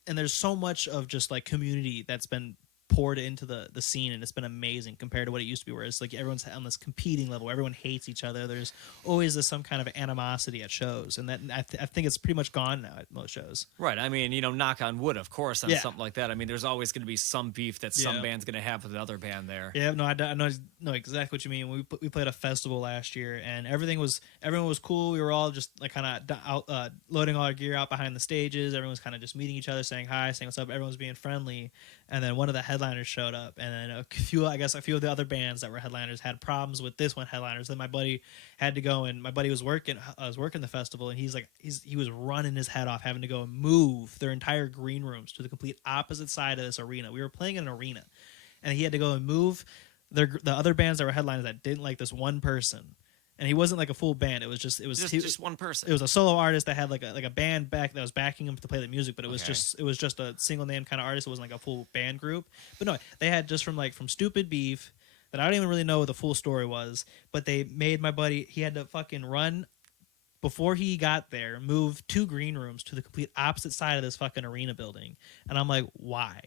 and there's so much of just like community that's been poured into the scene, and it's been amazing compared to what it used to be, where it's like everyone's on this competing level, everyone hates each other, there's always some kind of animosity at shows, and that I think it's pretty much gone now at most shows. Right. I mean, knock on wood, of course, on something like that. I mean, there's always going to be some beef that some band's going to have with another band there. Yeah, no, I know exactly what you mean. We played a festival last year, and everyone was cool. We were all just like kind of loading all our gear out behind the stages. Everyone was kind of just meeting each other, saying hi, saying what's up. Everyone was being friendly. And then one of the headliners showed up, and then a few of the other bands that were headliners had problems with this one headliners. Then my buddy had to go, and my buddy was working the festival, and he was running his head off, having to go and move their entire green rooms to the complete opposite side of this arena. We were playing in an arena, and he had to go and move the other bands that were headliners that didn't like this one person. And he wasn't like a full band. It was just one person. It was a solo artist that had like a band back that was backing him to play the music, but it was just a single name kind of artist. It wasn't like a full band group. But no, they had just from Stupid Beef, that I don't even really know what the full story was, but they made my buddy, he had to fucking run before he got there, move 2 green rooms to the complete opposite side of this fucking arena building. And I'm like, why?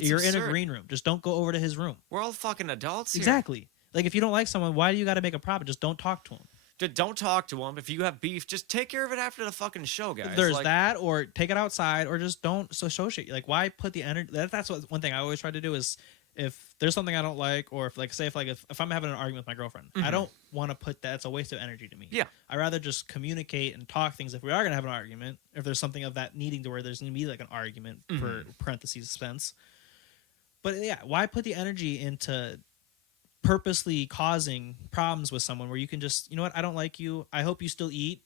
You're absurd. in a green room. Just don't go over to his room. We're all fucking adults here. Exactly. Like, if you don't like someone, why do you got to make a problem? Just don't talk to him. Don't talk to him. If you have beef, just take care of it after the fucking show, guys. There's that, or take it outside, or just don't associate. Like, why put the energy? That's one thing I always try to do is, if there's something I don't like, or if I'm having an argument with my girlfriend, I don't want to put that. It's a waste of energy to me. Yeah. I rather just communicate and talk things. If we are gonna have an argument, if there's something of that needing to where there's gonna be like an argument for parentheses suspense. But yeah, why put the energy into purposely causing problems with someone where you can just, you know what, I don't like you, I hope you still eat,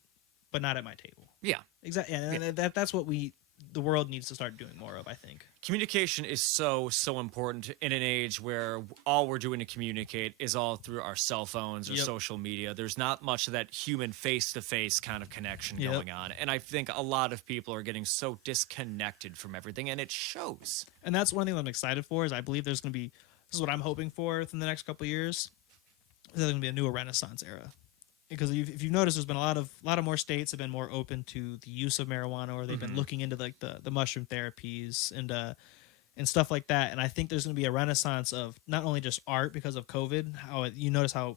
but not at my table. Yeah. Exactly. And that's what the world needs to start doing more of, I think. Communication is so important in an age where all we're doing to communicate is all through our cell phones or social media. There's not much of that human face-to-face kind of connection going on. And I think a lot of people are getting so disconnected from everything, and it shows. And that's one thing that I'm excited for, is I believe there's going to be, this is what I'm hoping for within the next couple of years, there's going to be a new Renaissance era because if you've noticed, there's been a lot of more states have been more open to the use of marijuana, or they've been looking into like the mushroom therapies and stuff like that. And I think there's going to be a renaissance of not only just art because of COVID. You notice how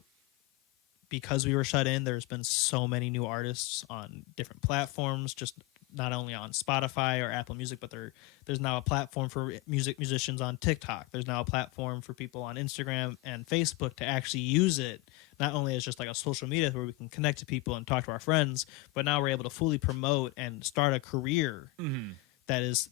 because we were shut in, there's been so many new artists on different platforms, just not only on Spotify or Apple Music, but there's now a platform for musicians on TikTok. There's now a platform for people on Instagram and Facebook to actually use it, not only as just like a social media where we can connect to people and talk to our friends, but now we're able to fully promote and start a career that is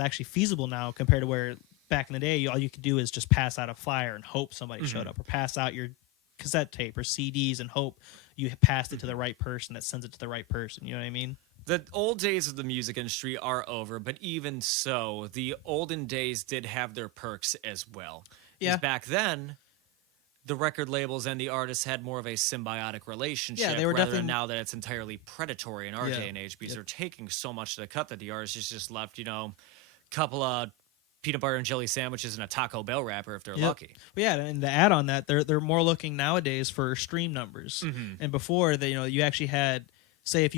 actually feasible now, compared to where back in the day all you could do is just pass out a flyer and hope somebody showed up, or pass out your cassette tape or CDs and hope you passed it to the right person that sends it to the right person. You know what I mean? The old days of the music industry are over, but even so, the olden days did have their perks as well. Yeah. Because back then, the record labels and the artists had more of a symbiotic relationship, Yeah, they were rather definitely than now that it's entirely predatory in our Yeah. day and age, because Yep. they're taking so much to the cut that the artist is just left, a couple of peanut butter and jelly sandwiches and a Taco Bell wrapper if they're Yep. lucky. Well, yeah, and to add on that, they're more looking nowadays for stream numbers. And before, you actually had, say, if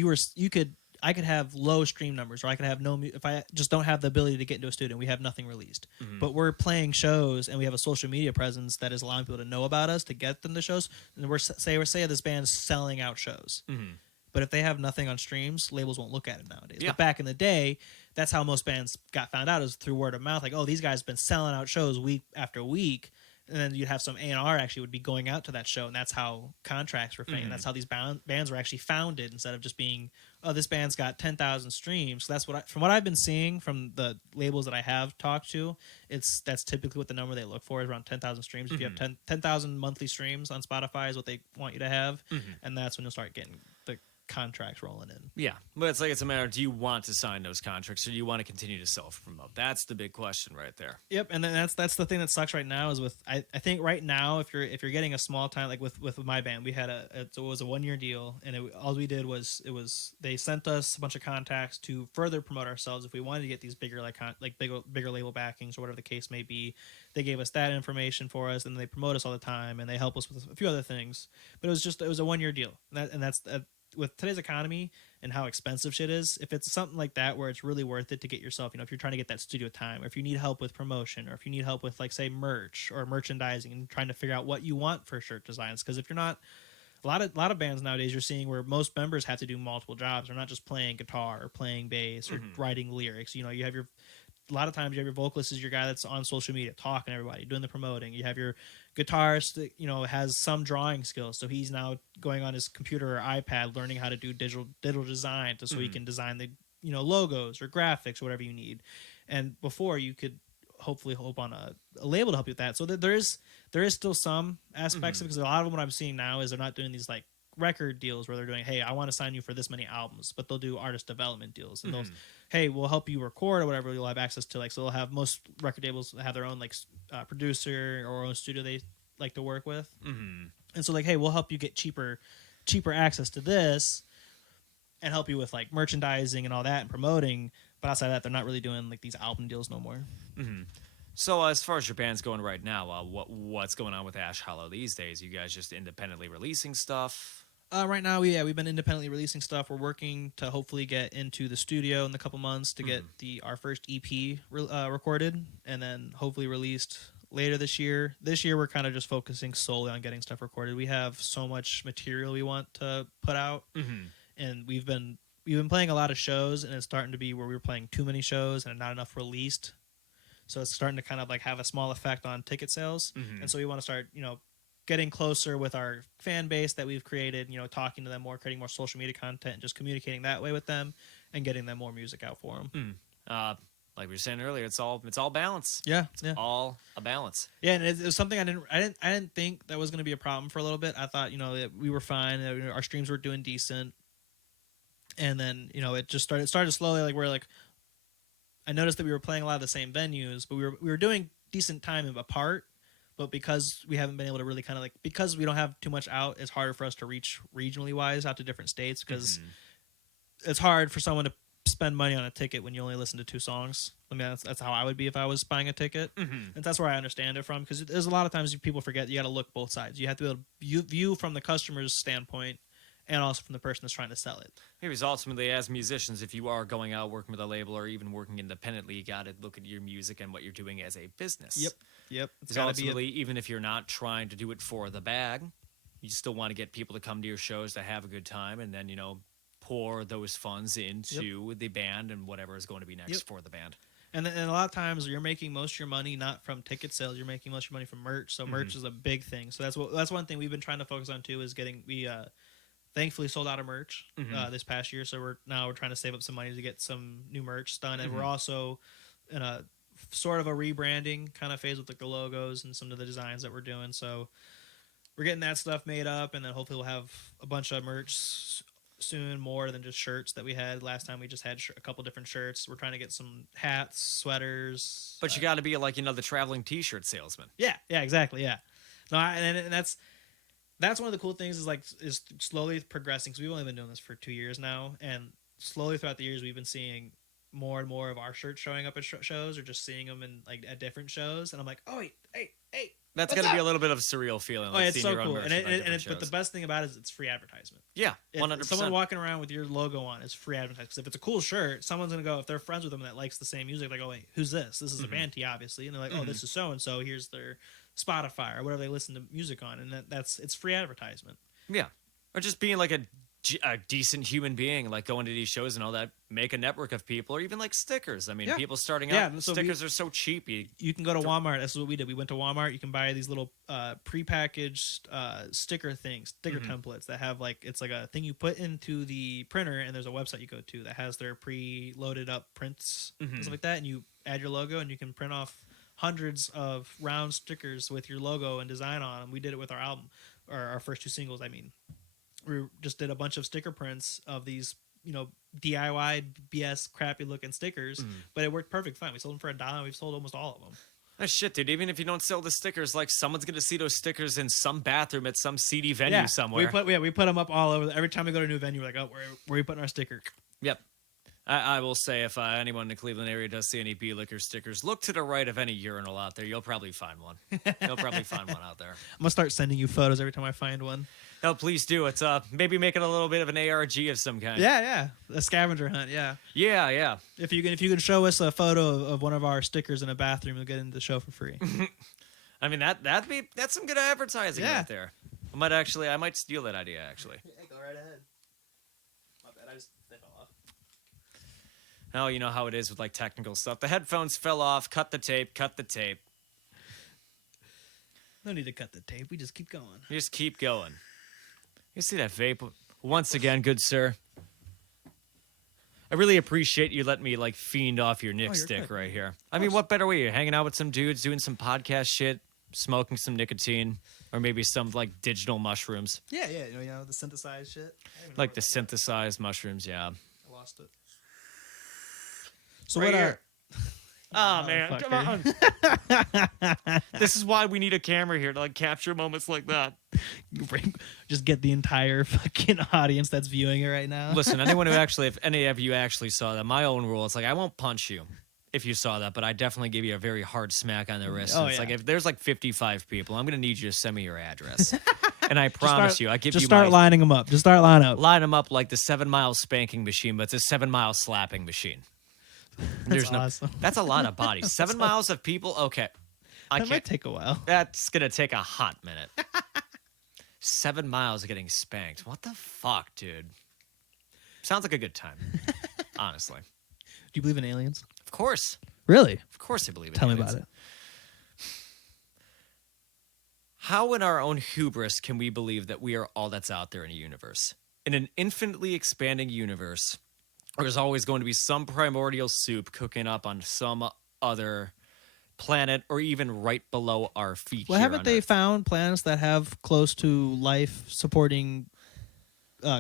I could have low stream numbers, or I could have if I just don't have the ability to get into a studio, we have nothing released. But we're playing shows and we have a social media presence that is allowing people to know about us, to get them to shows. And we're say this band's selling out shows. But if they have nothing on streams, labels won't look at it nowadays. Yeah. But back in the day, that's how most bands got found out, is through word of mouth. Like, oh, these guys have been selling out shows week after week. And then you'd have some A&R actually would be going out to that show. And that's how contracts were found. That's how these bands were actually founded, instead of just being, oh, this band's got 10,000 streams. So that's from what I've been seeing from the labels that I have talked to, that's typically what the number they look for, is around 10,000 streams. If you have 10,000 monthly streams on Spotify is what they want you to have. And that's when you'll start getting the contracts rolling in. Yeah, but it's a matter of, do you want to sign those contracts, or do you want to continue to self-promote? That's the big question right there. Yep, and then that's the thing that sucks right now is I think right now, if you're getting a small time, like with my band, we had it was a 1-year deal, and all we did was they sent us a bunch of contacts to further promote ourselves if we wanted to get these bigger bigger label backings or whatever the case may be. They gave us that information for us, and they promote us all the time, and they help us with a few other things. But it was a 1-year deal, and that's with today's economy and how expensive shit is, if it's something like that where it's really worth it to get yourself, if you're trying to get that studio time, or if you need help with promotion, or if you need help with, like, say, merch or merchandising, and trying to figure out what you want for shirt designs, because if you're not, a lot of bands nowadays you're seeing where most members have to do multiple jobs. They're not just playing guitar or playing bass or writing lyrics. You have a lot of times you have your vocalist is your guy that's on social media talking to everybody, doing the promoting. You have your guitarist that has some drawing skills, so he's now going on his computer or iPad learning how to do digital design, so he can design the logos or graphics or whatever you need. And before, you could hopefully hope on a label to help you with that. So there is still some aspects of it, because a lot of them, what I'm seeing now is they're not doing these like record deals where they're doing, hey, I want to sign you for this many albums, but they'll do artist development deals, and they'll, hey, we'll help you record or whatever. You'll have access to, so they'll have, most record labels have their own producer or own studio they like to work with, and so hey, we'll help you get cheaper access to this and help you with like merchandising and all that and promoting. But outside of that, they're not really doing like these album deals no more. So as far as your band's going right now, what's going on with Ash Hollow these days? You guys just independently releasing stuff? Right now, we've been independently releasing stuff. We're working to hopefully get into the studio in a couple months to get our first EP recorded, and then hopefully released later this year. This year, we're kind of just focusing solely on getting stuff recorded. We have so much material we want to put out, and we've been playing a lot of shows, and it's starting to be where we're playing too many shows and not enough released. So it's starting to kind of have a small effect on ticket sales, and so we want to start, getting closer with our fan base that we've created, talking to them more, creating more social media content, and just communicating that way with them and getting them more music out for them. Like we were saying earlier, it's all balance. Yeah. All a balance. Yeah, and it was something I didn't think that was going to be a problem for a little bit. I thought, that we were fine, that our streams were doing decent. And then, it just started slowly, I noticed that we were playing a lot of the same venues, but we were doing decent time apart. But because we haven't been able to really kind of because we don't have too much out, it's harder for us to reach regionally wise out to different states, because it's hard for someone to spend money on a ticket when you only listen to 2 songs. I mean, that's how I would be if I was buying a ticket, and that's where I understand it from, because there's a lot of times people forget you got to look both sides. You have to be able to view from the customer's standpoint and also from the person that's trying to sell it. Because ultimately, as musicians, if you are going out working with a label or even working independently, you got to look at your music and what you're doing as a business. Yep. It's Because got to ultimately, be even if you're not trying to do it for the bag, you still want to get people to come to your shows to have a good time, and then pour those funds into the band and whatever is going to be next for the band. And a lot of times you're making most of your money not from ticket sales. You're making most of your money from merch. So merch is a big thing. So that's one thing we've been trying to focus on too, is we thankfully sold out of merch this past year. So we're trying to save up some money to get some new merch done. And we're also in a sort of a rebranding kind of phase with like the logos and some of the designs that we're doing. So we're getting that stuff made up, and then hopefully we'll have a bunch of merch soon, more than just shirts that we had last time. We just had a couple different shirts. We're trying to get some hats, sweaters. But you got to be like the traveling T-shirt salesman. Yeah, exactly. Yeah, no, and that's one of the cool things is slowly progressing, because we've only been doing this for 2 years now, and slowly throughout the years we've been seeing more and more of our shirts showing up at shows, or just seeing them at different shows, and I'm like, oh wait, hey. That's going to be a little bit of a surreal feeling. Oh, it's so cool. But the best thing about it is it's free advertisement. Yeah, 100%. Someone walking around with your logo on is free advertisement. Because if it's a cool shirt, someone's going to go, if they're friends with them that likes the same music, like, oh, wait, who's this? This is a Banty, obviously. And they're like, oh, this is so-and-so. Here's their Spotify or whatever they listen to music on. And it's free advertisement. Yeah. Or just being like a decent human being, like going to these shows and all that, make a network of people, or even like stickers. I mean, people starting out, so stickers are so cheap. You can go to Walmart. That's what we did. We went to Walmart. You can buy these little prepackaged sticker things, sticker templates that have it's like a thing you put into the printer, and there's a website you go to that has their pre-loaded up prints and stuff like that, and you add your logo, and you can print off hundreds of round stickers with your logo and design on them. We did it with our album, or our first 2 singles, I mean. We just did a bunch of sticker prints of these, DIY BS crappy looking stickers, but it worked perfect fine. We sold them for $1. We've sold almost all of them. Oh, shit, dude. Even if you don't sell the stickers, someone's going to see those stickers in some bathroom at some seedy venue somewhere. We put them up all over. Every time we go to a new venue, we're like, oh, where are we putting our sticker? Yep. I will say, if anyone in the Cleveland area does see any Liquor stickers, look to the right of any urinal out there. You'll probably find one. You'll probably find one out there. I'm going to start sending you photos every time I find one. No, please do. It's maybe make it a little bit of an ARG of some kind. Yeah. A scavenger hunt, yeah. Yeah. If you can show us a photo of one of our stickers in a bathroom, you'll get into the show for free. I mean, that's some good advertising right there. I might steal that idea, actually. Yeah, go right ahead. My bad, I just fell off. Oh, you know how it is with technical stuff. The headphones fell off. Cut the tape. No need to cut the tape. We just keep going. You just keep going. You see that vape? Once again, good sir. I really appreciate you letting me fiend off your Nick stick right here. I mean, what better way? You're hanging out with some dudes, doing some podcast shit, smoking some nicotine, or maybe some digital mushrooms. Yeah, the synthesized shit. The synthesized mushrooms, yeah. I lost it. So right what here. Oh, man, come on. This is why we need a camera here to capture moments like that. Just get the entire fucking audience that's viewing it right now. Listen, if any of you actually saw that, my own rule, it's I won't punch you if you saw that, but I definitely give you a very hard smack on the wrist. Oh, it's yeah. if there's 55 people, I'm going to need you to send me your address. And I promise I give just you start lining them up. Just start lining up. Line them up like the 7 Mile spanking machine, but it's a 7 Mile slapping machine. That's awesome. That's a lot of bodies. 7 miles of people? Okay. That might take a while. That's going to take a hot minute. 7 miles of getting spanked. What the fuck, dude? Sounds like a good time. Honestly. Do you believe in aliens? Of course. Really? Of course I believe in Tell aliens. me about it. How in our own hubris can we believe that we are all that's out there in a universe? In an infinitely expanding universe, there's always going to be some primordial soup cooking up on some other planet or even right below our feet. Well, haven't they found planets that have close to life supporting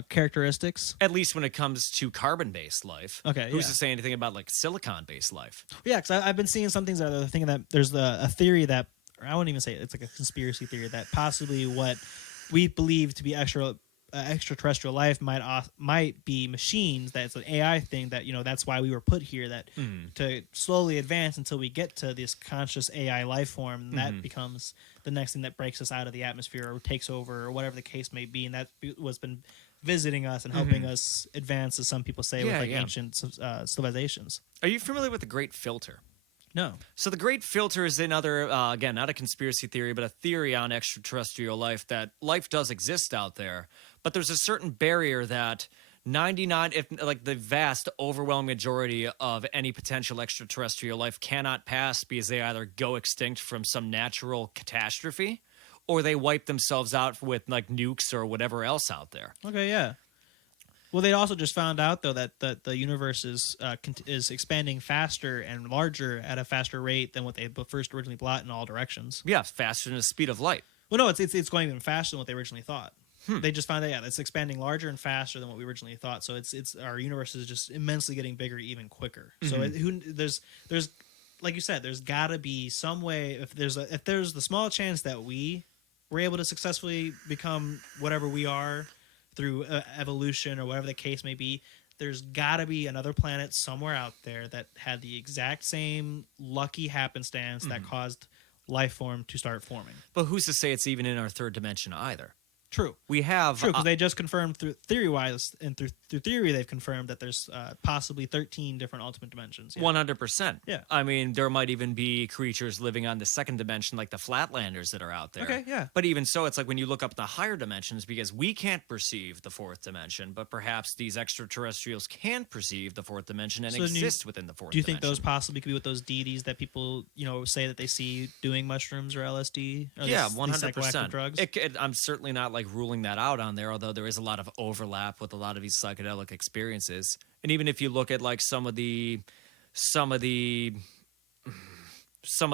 characteristics? At least when it comes to carbon-based life. Okay, Who's to say anything about silicon-based life? Yeah, because I've been seeing some things that are thinking that there's a theory that, or I wouldn't even say it's a conspiracy theory, that possibly what we believe to be extraterrestrial life might be machines. That's an AI thing. That that's why we were put here. That to slowly advance until we get to this conscious AI life form. And that becomes the next thing that breaks us out of the atmosphere or takes over or whatever the case may be. And that was been visiting us and helping us advance, as some people say, with ancient civilizations. Are you familiar with the Great Filter? No. So the Great Filter is another, again, not a conspiracy theory, but a theory on extraterrestrial life, that life does exist out there. But there's a certain barrier that 99, if like the vast overwhelming majority of any potential extraterrestrial life cannot pass, because they either go extinct from some natural catastrophe or they wipe themselves out with like nukes or whatever else out there. Okay, yeah. Well, they also just found out, though, that the universe is expanding faster and larger at a faster rate than what they first originally thought in all directions. Yeah, faster than the speed of light. Well, no, it's going even faster than what they originally thought. They just found that, it's expanding larger and faster than what we originally thought. So it's our universe is just immensely getting bigger even quicker. So there's like you said, there's got to be some way, if there's the small chance that we were able to successfully become whatever we are through evolution or whatever the case may be, there's got to be another planet somewhere out there that had the exact same lucky happenstance that caused life form to start forming. But who's to say it's even in our third dimension either? True. We have... True, because they just confirmed through theory-wise, and through theory they've confirmed that there's possibly 13 different ultimate dimensions. 100%. Yeah. I mean, there might even be creatures living on the second dimension, like the Flatlanders that are out there. Okay, yeah. But even so, it's like when you look up the higher dimensions, because we can't perceive the fourth dimension, but perhaps these extraterrestrials can perceive the fourth dimension and exist within the fourth dimension. Do you think those possibly could be with those deities that people, say that they see doing mushrooms or LSD? Or yeah, these 100%. psychoactive drugs? I'm certainly not like ruling that out on there, although there is a lot of overlap with a lot of these psychedelic experiences. And even if you look at like some of the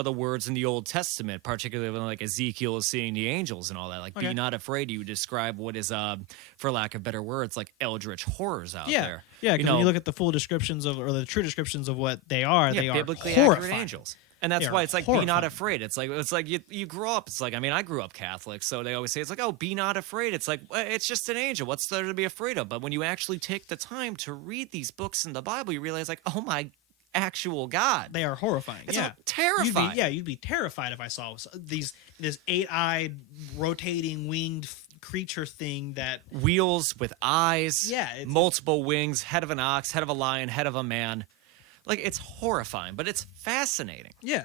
words in the Old Testament, particularly when like Ezekiel is seeing the angels and all that, like be not afraid, you describe what is for lack of better words, like eldritch horrors out there. Yeah, because when you look at the full descriptions of, or the true descriptions of what they are, they are biblically horrifying. accurate angels. And that's why it's like, be not afraid. It's like you grow up. It's like, I mean, I grew up Catholic, so they always say, it's like, oh, be not afraid. It's like, well, it's just an angel. What's there to be afraid of? But when you actually take the time to read these books in the Bible, you realize, like, oh my actual God. They are horrifying. It's terrifying. You'd be terrified if I saw this 8-eyed, rotating, winged creature thing that... Wheels with eyes, multiple wings, head of an ox, head of a lion, head of a man. Like, it's horrifying, but it's fascinating. Yeah.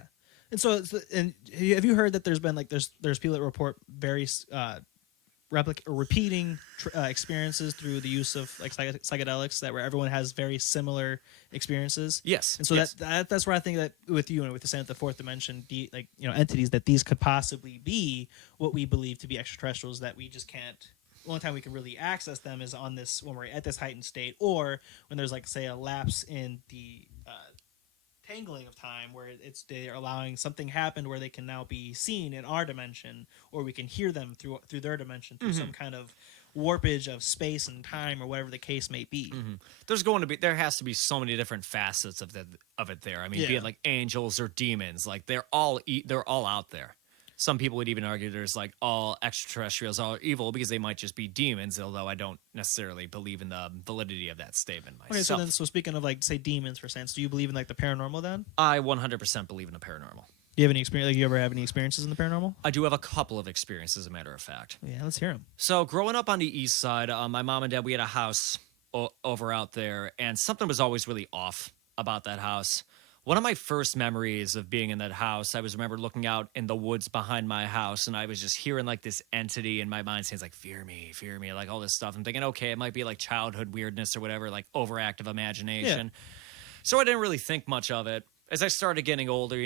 And so, and have you heard that there's been like there's people that report various repeating experiences through the use of like psychedelics, that where everyone has very similar experiences? Yes. And so that's where I think that with you and with the saying that the fourth dimension, entities, that these could possibly be what we believe to be extraterrestrials, that we just can't. The only time we can really access them is on this, when we're at this heightened state, or when there's like, say, a lapse in the tangling of time, where they're allowing something happen where they can now be seen in our dimension, or we can hear them through their dimension through some kind of warpage of space and time, or whatever the case may be. There has to be so many different facets of it there. I mean, be it like angels or demons, like they're all out there. Some people would even argue there's like all extraterrestrials are evil because they might just be demons, although I don't necessarily believe in the validity of that statement myself. Okay, so speaking of like, say, demons for sense, do you believe in like the paranormal then? I 100% believe in the paranormal. Do you have any experience? Like, you ever have any experiences in the paranormal? I do have a couple of experiences, as a matter of fact. Yeah, let's hear them. So growing up on the east side, my mom and dad, we had a house over out there, and something was always really off about that house. One of my first memories of being in that house, I remember looking out in the woods behind my house, and I was just hearing like this entity in my mind saying like, fear me, like all this stuff. I'm thinking, okay, it might be like childhood weirdness or whatever, like overactive imagination. Yeah. So I didn't really think much of it. As I started getting older,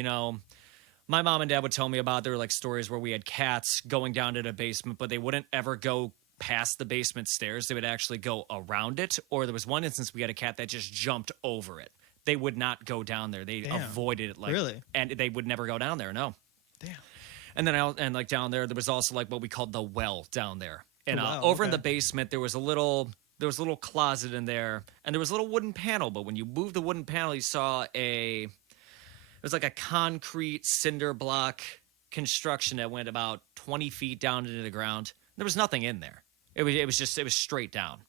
my mom and dad would tell me about, there were like stories where we had cats going down to the basement, but they wouldn't ever go past the basement stairs. They would actually go around it. Or there was one instance we had a cat that just jumped over it. They would not go down there. They avoided it, really, and they would never go down there. No. Damn. And then like down there was also like what we called the well down there. And over in the basement there was a little closet in there, and there was a little wooden panel. But when you moved the wooden panel, you saw it was like a concrete cinder block construction that went about 20 feet down into the ground. There was nothing in there. It was straight down.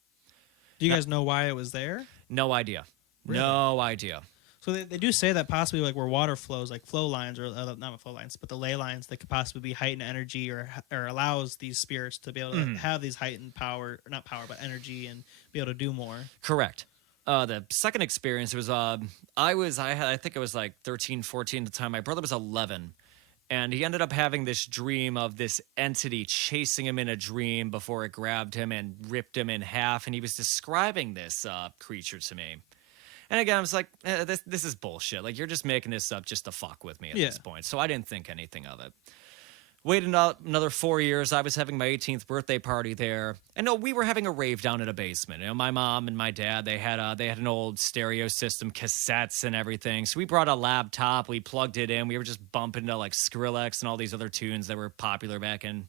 Do you guys know why it was there? No idea. Really? No idea. So they do say that possibly like where water flows, like flow lines, or not flow lines, but the ley lines that could possibly be heightened energy, or allows these spirits to be able to have these heightened power, or not power, but energy, and be able to do more. Correct. The second experience was I think I was like 13, 14 at the time. My brother was 11, and he ended up having this dream of this entity chasing him in a dream before it grabbed him and ripped him in half, and he was describing this creature to me. And again, I was like, this is bullshit. Like, you're just making this up just to fuck with me at this point. So I didn't think anything of it. Waited another 4 years. I was having my 18th birthday party there. And no, we were having a rave down in a basement. You know, my mom and my dad, they had an old stereo system, cassettes and everything. So we brought a laptop. We plugged it in. We were just bumping to like Skrillex and all these other tunes that were popular back in,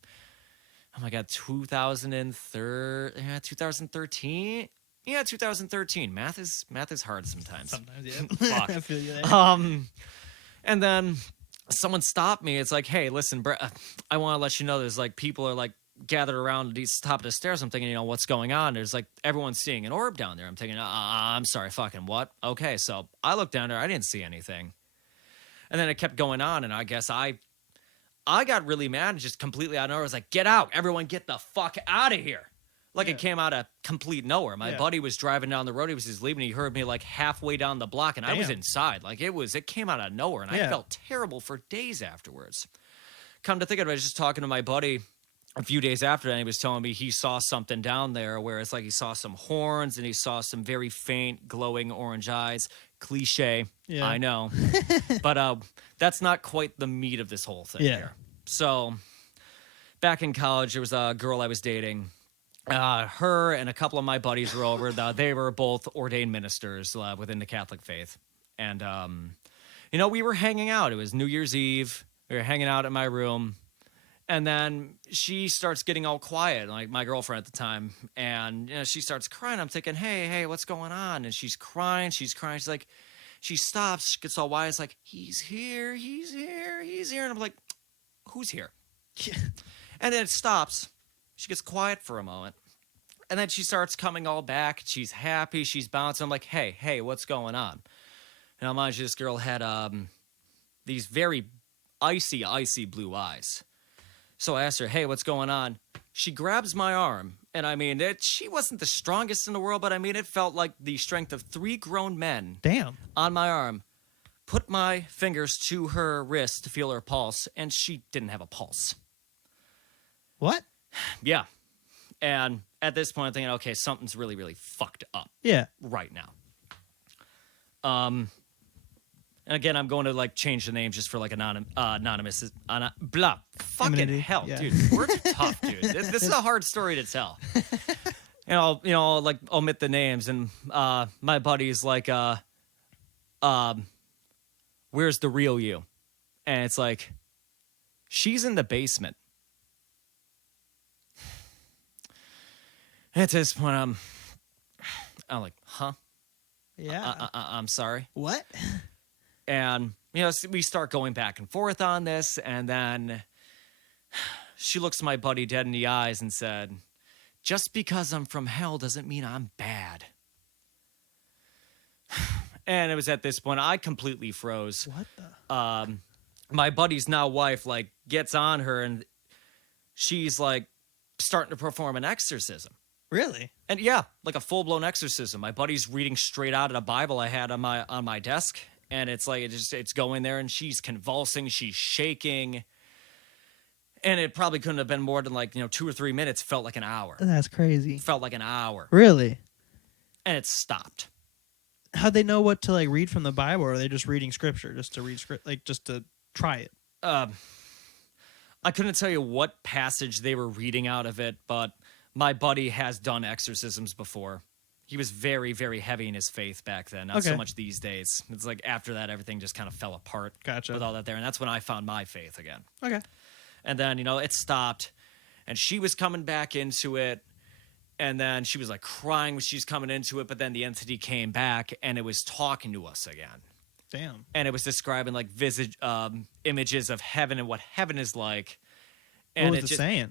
oh my God, 2013? Yeah, 2013. Math is hard sometimes. Sometimes, yeah. Fuck. I feel you there. And then someone stopped me. It's like, hey, listen, I want to let you know there's like people are like gathered around the top of the stairs. I'm thinking, you know, what's going on? There's like everyone's seeing an orb down there. I'm thinking, I'm sorry, fucking what? Okay, so I looked down there. I didn't see anything. And then it kept going on, and I guess I got really mad and just completely out of nowhere. I was like, get out. Everyone get the fuck out of here. Like, it came out of complete nowhere. My buddy was driving down the road. He was just leaving. He heard me like halfway down the block, and I was inside. Like, it came out of nowhere, and I felt terrible for days afterwards. Come to think of it, I was just talking to my buddy a few days after that, and he was telling me he saw something down there where it's like he saw some horns and he saw some very faint glowing orange eyes. Cliche, I know. But that's not quite the meat of this whole thing here. So, back in college, there was a girl I was dating. Her and a couple of my buddies were over. They were both ordained ministers within the Catholic faith. And, you know, we were hanging out. It was New Year's Eve. We were hanging out in my room. And then she starts getting all quiet, like my girlfriend at the time. And, you know, she starts crying. I'm thinking, hey, what's going on? And she's crying. She's like, she stops. She gets all wild. It's like, he's here. And I'm like, who's here? And then it stops. She gets quiet for a moment, and then she starts coming all back. She's happy. She's bouncing. I'm like, hey, what's going on? And I'll mind you, this girl had these very icy blue eyes. So I asked her, hey, what's going on? She grabs my arm, and I mean, she wasn't the strongest in the world, but I mean, it felt like the strength of 3 grown men on my arm. Put my fingers to her wrist to feel her pulse, and she didn't have a pulse. What? Yeah. And at this point, I'm thinking, okay, something's really, really fucked up. Yeah. Right now. And again, I'm going to like change the name just for like anonymous. Blah. Fucking Anonymity. hell, Yeah. dude. Words are tough, dude. This is a hard story to tell. And I'll like omit the names. And my buddy's like, where's the real you? And it's like, she's in the basement. At this point, I'm like, huh? Yeah. I'm sorry. What? And, you know, we start going back and forth on this, and then she looks my buddy dead in the eyes and said, just because I'm from hell doesn't mean I'm bad. And it was at this point, I completely froze. What the? My buddy's now wife, like, gets on her, and she's, like, starting to perform an exorcism. Really? And yeah, like a full-blown exorcism. My buddy's reading straight out of the Bible I had on my desk, and it's like it's going there, and she's convulsing, she's shaking, and it probably couldn't have been more than like 2 or 3 minutes. Felt like an hour. That's crazy. Felt like an hour. Really? And it stopped. How'd they know what to like read from the Bible, or are they just reading scripture just to read script, like just to try it? I couldn't tell you what passage they were reading out of it, but my buddy has done exorcisms before. He was very, very heavy in his faith back then. Not so much these days. It's like after that, everything just kind of fell apart. Gotcha. With all that there. And that's when I found my faith again. Okay. And then, it stopped. And she was coming back into it. And then she was like crying when she's coming into it. But then the entity came back and it was talking to us again. Damn. And it was describing like images of heaven and what heaven is like. And What was it saying?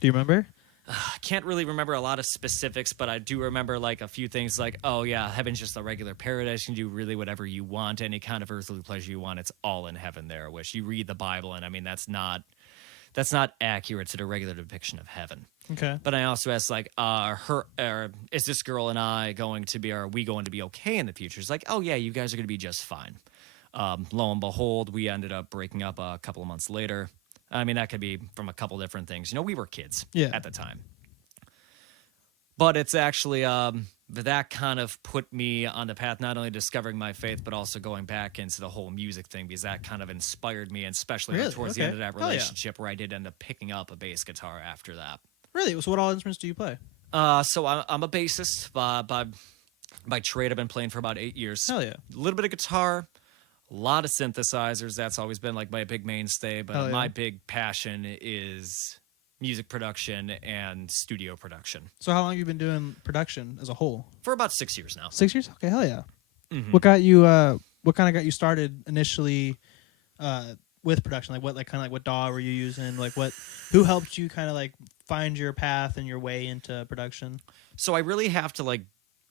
Do you remember? I can't really remember a lot of specifics, but I do remember like a few things like, oh yeah, heaven's just a regular paradise. You can do really whatever you want, any kind of earthly pleasure you want. It's all in heaven there, which you read the Bible, and I mean, that's not accurate to the regular depiction of heaven. Okay. But I also asked like, is this girl and I are we going to be okay in the future? It's like, oh yeah, you guys are going to be just fine. Lo and behold, we ended up breaking up a couple of months later. I mean, that could be from a couple different things. You know, we were kids at the time. But it's actually that kind of put me on the path, not only discovering my faith, but also going back into the whole music thing, because that kind of inspired me, and especially Really? towards the end of that Oh, yeah. relationship where I did end up picking up a bass guitar after that. Really? So what all instruments do you play? So I'm a bassist. By trade, I've been playing for about 8 years. Hell yeah. A little bit of guitar. A lot of synthesizers. That's always been like my big mainstay. But my big passion is music production and studio production. So how long have you been doing production as a whole? For about 6 years now. 6 years? Okay, hell yeah. Mm-hmm. What got you? What kind of got you started initially with production? Like what DAW were you using? Like who helped you kind of like find your path and your way into production? So I really have to like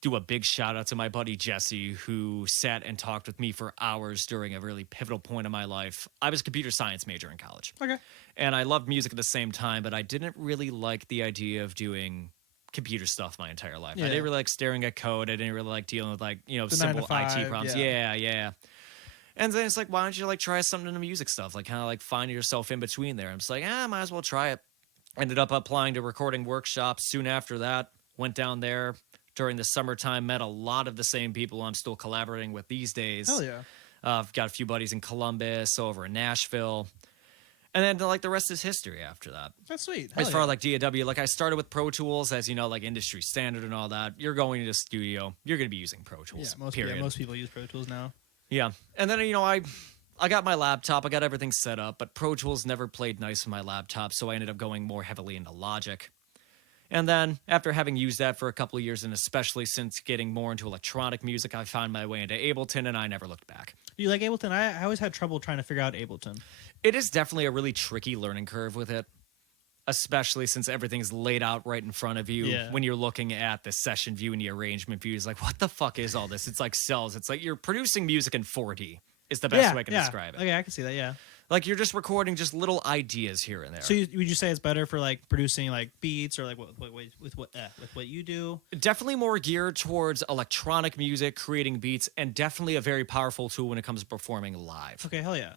do a big shout out to my buddy Jesse, who sat and talked with me for hours during a really pivotal point in my life. I was a computer science major in college. Okay. And I loved music at the same time, but I didn't really like the idea of doing computer stuff my entire life. Yeah. I didn't really like staring at code. I didn't really like dealing with like, The simple 9 to 5, IT problems. Yeah. And then it's like, why don't you like try something in the music stuff? Like kind of like find yourself in between there. I'm just like, might as well try it. Ended up applying to recording workshops soon after that. Went down there during the summertime, met a lot of the same people I'm still collaborating with these days. Hell yeah. I've got a few buddies in Columbus, over in Nashville. And then like the rest is history after that. That's sweet. As far as like DAW, like I started with Pro Tools as, like industry standard and all that. You're going to the studio, you're going to be using Pro Tools, period. Most people use Pro Tools now. Yeah. And then, I got my laptop, I got everything set up, but Pro Tools never played nice with my laptop, so I ended up going more heavily into Logic. And then, after having used that for a couple of years, and especially since getting more into electronic music, I found my way into Ableton, and I never looked back. Do you like Ableton? I always had trouble trying to figure out Ableton. It is definitely a really tricky learning curve with it, especially since everything's laid out right in front of you. Yeah. When you're looking at the session view and the arrangement view, it's like, what the fuck is all this? It's like cells. It's like you're producing music in 4D is the best way I can describe it. Okay, I can see that, yeah. Like you're just recording just little ideas here and there. So would you say it's better for like producing like beats or like with what you do? Definitely more geared towards electronic music, creating beats, and definitely a very powerful tool when it comes to performing live. Okay, hell yeah.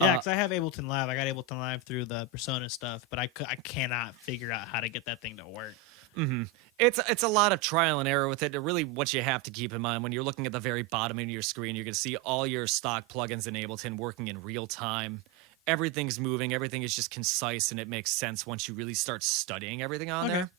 Yeah, because I have Ableton Live. I got Ableton Live through the Persona stuff, but I cannot figure out how to get that thing to work. Mm-hmm. It's a lot of trial and error with it. Really, what you have to keep in mind when you're looking at the very bottom of your screen, you're going to see all your stock plugins in Ableton working in real time. Everything's moving. Everything is just concise, and it makes sense once you really start studying everything on there.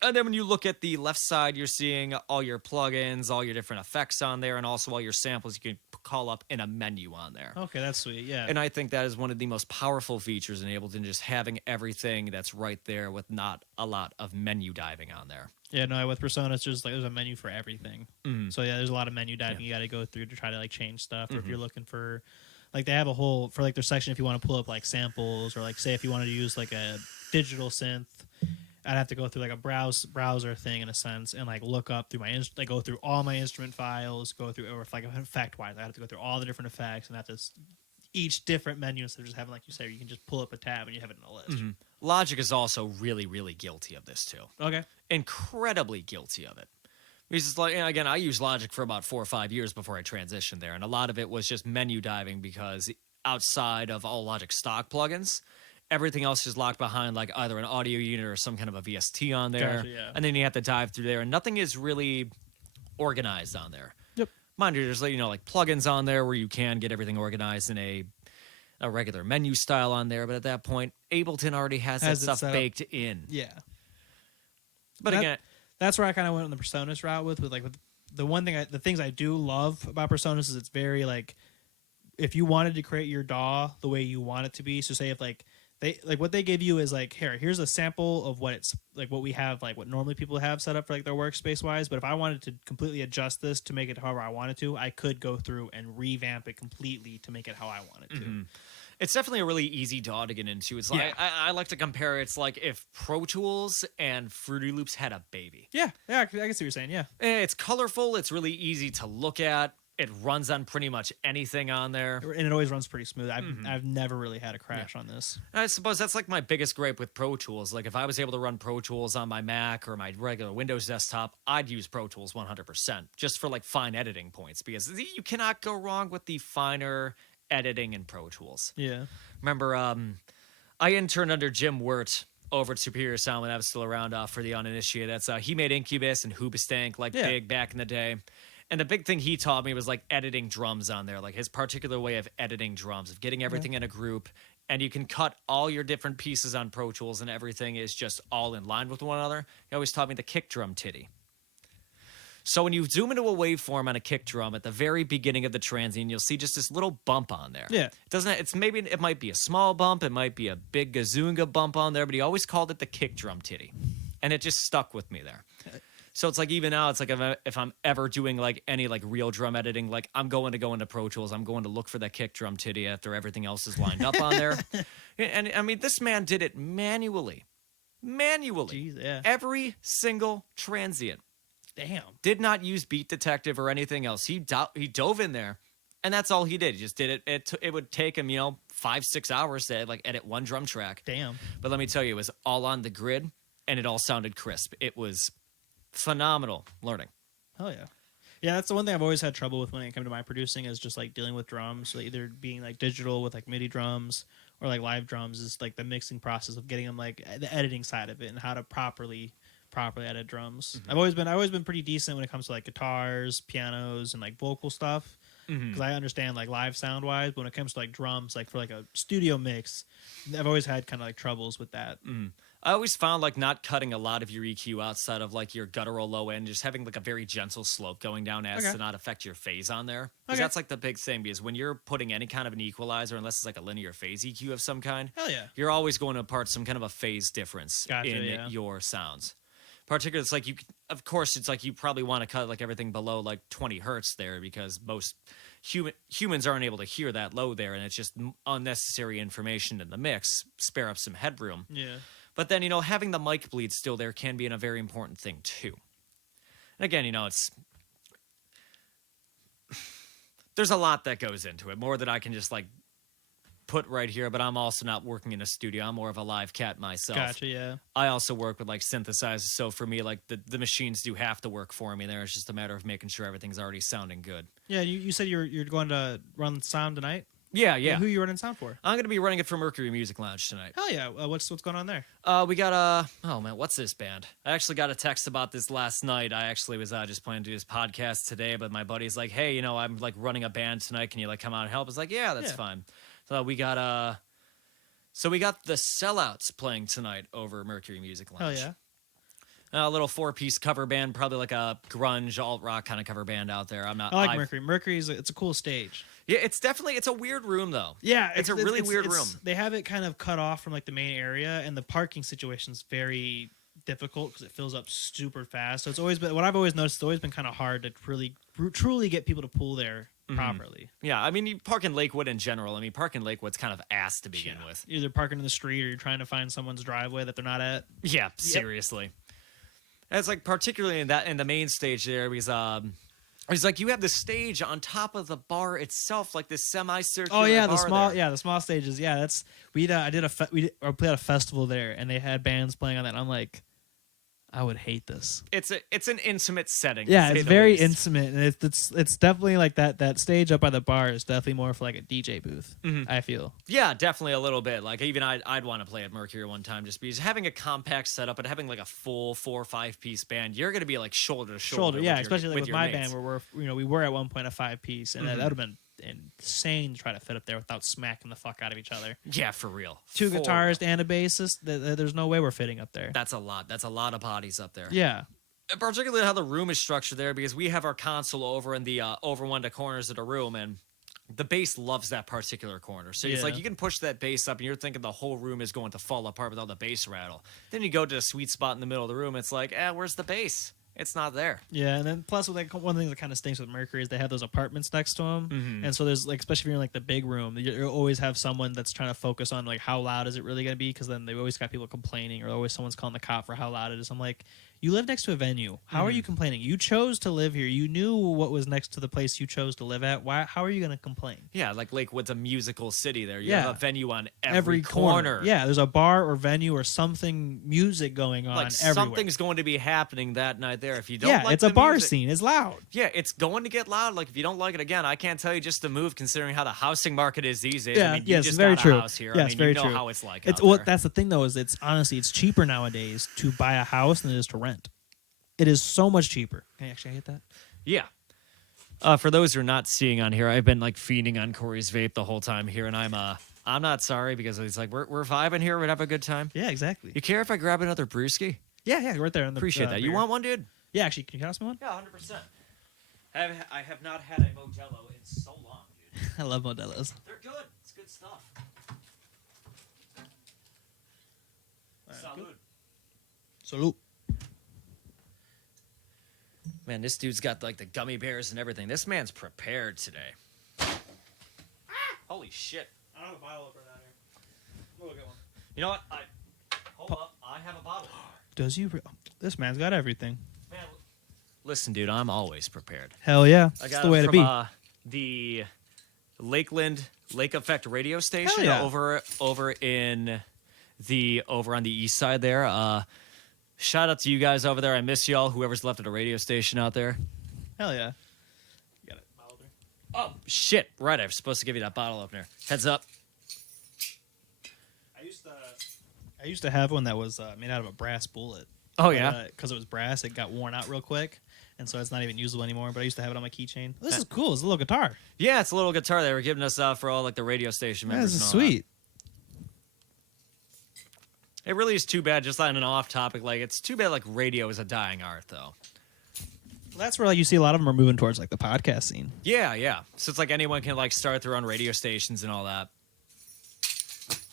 And then when you look at the left side, you're seeing all your plugins, all your different effects on there, and also all your samples you can call up in a menu on there. Okay, that's sweet, yeah. And I think that is one of the most powerful features in Ableton, just having everything that's right there with not a lot of menu diving on there. Yeah, no, with Persona, it's just like there's a menu for everything. Mm-hmm. So yeah, there's a lot of menu diving you got to go through to try to like change stuff. Or if you're looking for, like they have a whole, for like their section if you want to pull up like samples, or like say if you wanted to use like a digital synth, I'd have to go through like a browser thing in a sense and like look up through like go through all my instrument files, go through, or if like effect wise, I have to go through all the different effects and have to each different menu instead of just having, like you say, you can just pull up a tab and you have it in a list. Mm-hmm. Logic is also really, really guilty of this too. Okay. Incredibly guilty of it. Because it's like, again, I used Logic for about 4 or 5 years before I transitioned there, and a lot of it was just menu diving because outside of all Logic stock plugins, everything else is locked behind like either an audio unit or some kind of a VST on there. Gotcha, yeah. And then you have to dive through there, and nothing is really organized on there. Yep. Mind you, there's like plugins on there where you can get everything organized in a regular menu style on there, but at that point, Ableton already has that stuff baked in. Yeah. But again, that's where I kind of went on the Personas route with the one thing, the things I do love about Personas is it's very like, if you wanted to create your DAW the way you want it to be, so say if like, they like what they give you is like, here's a sample of what it's like, what we have, like what normally people have set up for like their workspace wise. But if I wanted to completely adjust this to make it however I wanted to, I could go through and revamp it completely to make it how I want it to. mm-hmm. It's definitely a really easy DAW to get into. It's like Yeah. I like to compare. It's like if Pro Tools and Fruity Loops had a baby. Yeah, I can see what you're saying. Yeah, It's colorful. It's really easy to look at. It runs on pretty much anything on there. and it always runs pretty smooth. I've never really had a crash on this. I suppose that's like my biggest gripe with Pro Tools. Like if I was able to run Pro Tools on my Mac or my regular Windows desktop, I'd use Pro Tools 100% just for like fine editing points because you cannot go wrong with the finer editing in Pro Tools. Yeah. Remember, I interned under Jim Wirt over at Superior Sound when I was still around for the uninitiated. That's he made Incubus and Hoobastank like big back in the day. And the big thing he taught me was like editing drums on there, like his particular way of editing drums, of getting everything in a group. And you can cut all your different pieces on Pro Tools and everything is just all in line with one another. He always taught me the kick drum titty. So when you zoom into a waveform on a kick drum at the very beginning of the transient, you'll see just this little bump on there. Yeah. It doesn't. It's maybe it might be a small bump, it might be a big gazunga bump on there, but he always called it the kick drum titty, and it just stuck with me there. So it's like even now, it's like if I'm ever doing like any like real drum editing, like I'm going to go into Pro Tools, I'm going to look for that kick drum titty after everything else is lined up on there. And I mean, this man did it manually. Jeez, yeah. Every single transient. Damn. Did not use Beat Detective or anything else. He dove in there, and that's all he did. He just did it. It would take him, 5-6 hours to like edit one drum track. Damn. But let me tell you, it was all on the grid, and it all sounded crisp. It was phenomenal learning. Hell yeah. Yeah, that's the one thing I've always had trouble with when it comes to my producing is just like dealing with drums. So either being like digital with like MIDI drums or like live drums is like the mixing process of getting them like the editing side of it and how to properly edit drums. Mm-hmm. I've always been pretty decent when it comes to like guitars, pianos, and like vocal stuff because I understand like live sound wise. But when it comes to like drums, like for like a studio mix, I've always had kind of like troubles with that. I always found like not cutting a lot of your EQ outside of like your guttural low end, just having like a very gentle slope going down as to not affect your phase on there. Because that's like the big thing, because when you're putting any kind of an equalizer, unless it's like a linear phase EQ of some kind, Hell yeah. you're always going to impart some kind of a phase difference in your sounds. Particularly, it's like of course, it's like you probably want to cut like everything below like 20 hertz there because most humans aren't able to hear that low there, and it's just unnecessary information in the mix. Spare up some headroom. Yeah. But then, having the mic bleed still there can be a very important thing, too. And again, it's... There's a lot that goes into it, more than I can just, like, put right here, but I'm also not working in a studio. I'm more of a live cat myself. Gotcha, yeah. I also work with, like, synthesizers, so for me, like, the machines do have to work for me there. It's just a matter of making sure everything's already sounding good. Yeah, you said you're going to run sound tonight? Yeah. Who are you running sound for? I'm going to be running it for Mercury Music Lounge tonight. Hell yeah. What's going on there? We got oh man, what's this band? I actually got a text about this last night. I actually was just planning to do this podcast today, but my buddy's like, hey, I'm like running a band tonight. Can you like come out and help? I was like, yeah, that's fine. So we got the Sellouts playing tonight over Mercury Music Lounge. Hell yeah. A little 4-piece cover band, probably like a grunge alt rock kind of cover band out there. I like Mercury. Mercury's it's a cool stage. Yeah, it's a weird room though. Yeah, it's a really weird room. They have it kind of cut off from like the main area, and the parking situation's very difficult because it fills up super fast. So it's always been what I've always noticed. It's always been kind of hard to really truly get people to pull there properly. Yeah, I mean, you park in Lakewood in general. I mean, park in Lakewood's kind of ass to begin with. Either parking in the street or you're trying to find someone's driveway that they're not at. Yeah, seriously. And it's like particularly in the main stage there because it's like you have the stage on top of the bar itself, like this semicircular. Oh yeah, bar the small stages. Yeah, that's we played at a festival there, and they had bands playing on that. And I'm like, I would hate this. It's an intimate setting. Yeah, it's very intimate, and it's definitely like that stage up by the bar is definitely more for like a DJ booth. I feel. Yeah, definitely a little bit. Like even I'd want to play at Mercury one time just because having a compact setup and having like a full 4 or 5 piece band, you're gonna be like shoulder to shoulder. Yeah, especially like with my mates. band where we were at one point a 5 piece, and that would have been insane to try to fit up there without smacking the fuck out of each other. Yeah, for real. 2 guitarists and a bassist. There's no way we're fitting up there. That's a lot. That's a lot of bodies up there. Yeah. Particularly how the room is structured there, because we have our console over in the over one of the corners of the room, and the bass loves that particular corner. So it's like you can push that bass up, and you're thinking the whole room is going to fall apart with all the bass rattle. Then you go to the sweet spot in the middle of the room, it's like, where's the bass? it's not there. Yeah, and then plus like one thing that kind of stinks with Mercury is they have those apartments next to them, and so there's like, especially if you're in like the big room, you always have someone that's trying to focus on like how loud is it really going to be, because then they always got people complaining, or always someone's calling the cop for how loud it is. I'm like, you live next to a venue. How are you complaining? You chose to live here. You knew what was next to the place you chose to live at. Why? How are you going to complain? Yeah, like Lakewood's a musical city there. You Yeah. have a venue on every corner. Yeah, there's a bar or venue or something, music going on Like everywhere. something's going to be happening that night there. If you don't Yeah, like it's a the bar music, scene. It's loud. Yeah, it's going to get loud. Like if you don't like it, again, I can't tell you just to move, considering how the housing market is these days. Yeah, I mean, yes, you just very got true. a house here. Yes, I mean, very you know true. how it's like. It's out well, there. that's the thing though, is it's honestly it's cheaper nowadays to buy a house than it is to rent. It is so much cheaper. Can I actually hit that? Yeah. For those who are not seeing on here, I've been like feeding on Corey's vape the whole time here, and I'm not sorry, because it's like we're vibing here, we'd have a good time. Yeah, exactly. You care if I grab another brewski? Yeah, right there. On the, Appreciate that. You beer. want one, dude? Yeah, actually, can you toss me one? Yeah, 100%. I have not had a Modelo in so long, dude. I love Modelo's. They're good. It's good stuff. Salud. Salute. Man, this dude's got like the gummy bears and everything. This man's prepared today. Holy shit. I don't have a bottle opener down here. We'll get one. You know what? Hold up. I have a bottle opener. Does you? This man's got everything. Man, listen, dude, I'm always prepared. Hell yeah. I That's got the it way to from, be. The Lakeland Lake Effect radio station yeah. over on the east side there. Shout out to you guys over there. I miss y'all. Whoever's left at a radio station out there. Hell yeah. You got it. Bottle opener. Oh shit! Right, I was supposed to give you that bottle opener. Heads up. I used to have one that was made out of a brass bullet. Oh yeah. Because it was brass, it got worn out real quick, and so it's not even usable anymore. But I used to have it on my keychain. This is cool. It's a little guitar. Yeah, it's a little guitar they were giving us for all like the radio station Yeah, members. this is and all that. sweet. It really is too bad. Just on an off topic, like it's too bad. Like radio is a dying art, though. That's where like you see a lot of them are moving towards like the podcast scene. Yeah, yeah. So it's like anyone can like start their own radio stations and all that.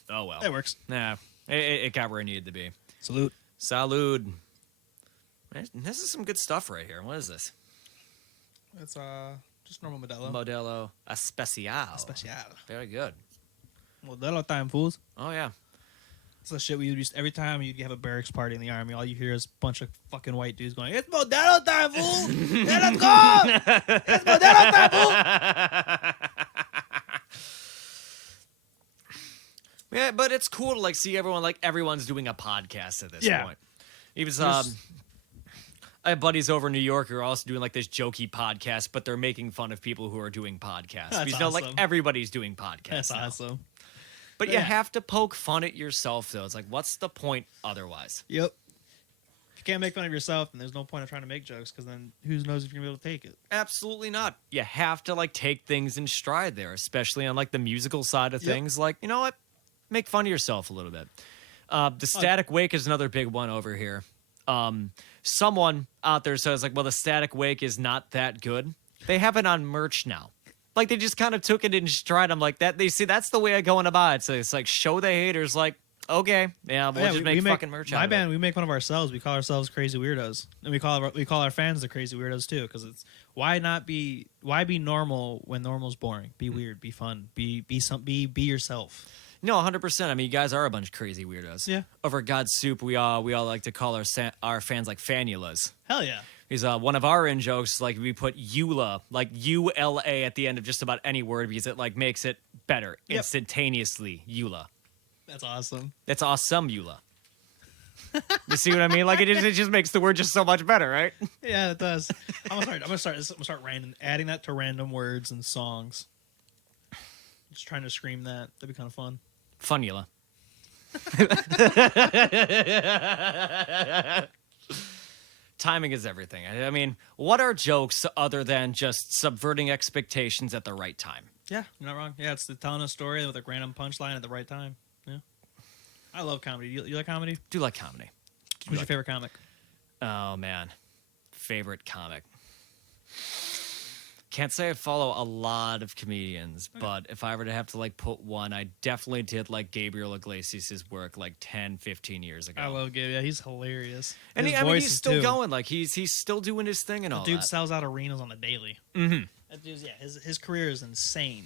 Oh well. That works. Nah, it got where it needed to be. Salute. Salud. Man, this is some good stuff right here. What is this? It's just normal Modelo. Modelo Especial. Especial. Very good. Modelo time, fools. Oh yeah. It's the shit we used every time you'd have a barracks party in the army. All you hear is a bunch of fucking white dudes going, "It's Modelo time, fool! Yeah, let's go! It's Modelo time, fool!" Yeah, but it's cool to like see everyone like everyone's doing a podcast at this point. Even I have buddies over in New York who are also doing like this jokey podcast, but they're making fun of people who are doing podcasts. That's Because you know, like awesome. everybody's doing podcasts. That's now. awesome. But Yeah. you have to poke fun at yourself, though. It's like, what's the point otherwise? Yep. If you can't make fun of yourself, then there's no point of trying to make jokes, because then who knows if you're gonna be able to take it. Absolutely not. You have to like take things in stride there, especially on like the musical side of Yep. things. Like, you know what? Make fun of yourself a little bit. The Static Wake is another big one over here. Someone out there says like, well, the Static Wake is not that good. They have it on merch now. Like they just kind of took it in stride. I'm like that. They see that's the way I go about it. So it's like show the haters like, okay, yeah, we'll just make fucking merch out My of band, it. we make fun of ourselves. We call ourselves crazy weirdos, and we call our fans the crazy weirdos too. Because it's why be normal when normal's boring? Be weird, be fun, be yourself. No, 100%. I mean, you guys are a bunch of crazy weirdos. Yeah. Over at GodSoop, we all like to call our fans like fanulas. Hell yeah. Because one of our in jokes, like we put EULA, like ULA at the end of just about any word because it like makes it better instantaneously. EULA. That's awesome. That's awesome, EULA. You see what I mean? Like it just makes the word just so much better, right? Yeah, it does. I'm gonna start adding that to random words and songs. Just trying to scream that. That'd be kind of fun. Funula. Timing is everything. I mean, what are jokes other than just subverting expectations at the right time? Yeah, you're not wrong. Yeah, it's telling a story with a random punchline at the right time. Yeah. I love comedy. You like comedy? Do like comedy. Who's your favorite comic? Oh man, favorite comic. can't say I follow a lot of comedians, but if I were to have to like put one, I definitely did like Gabriel Iglesias' work like 10, 15 15 years ago. I love Gabe. Yeah, he's hilarious. And His I mean, voice he's is still too. going. Like he's still doing his thing and The all dude that. sells out arenas on the daily. Mm-hmm. That dude's, yeah, his career is insane.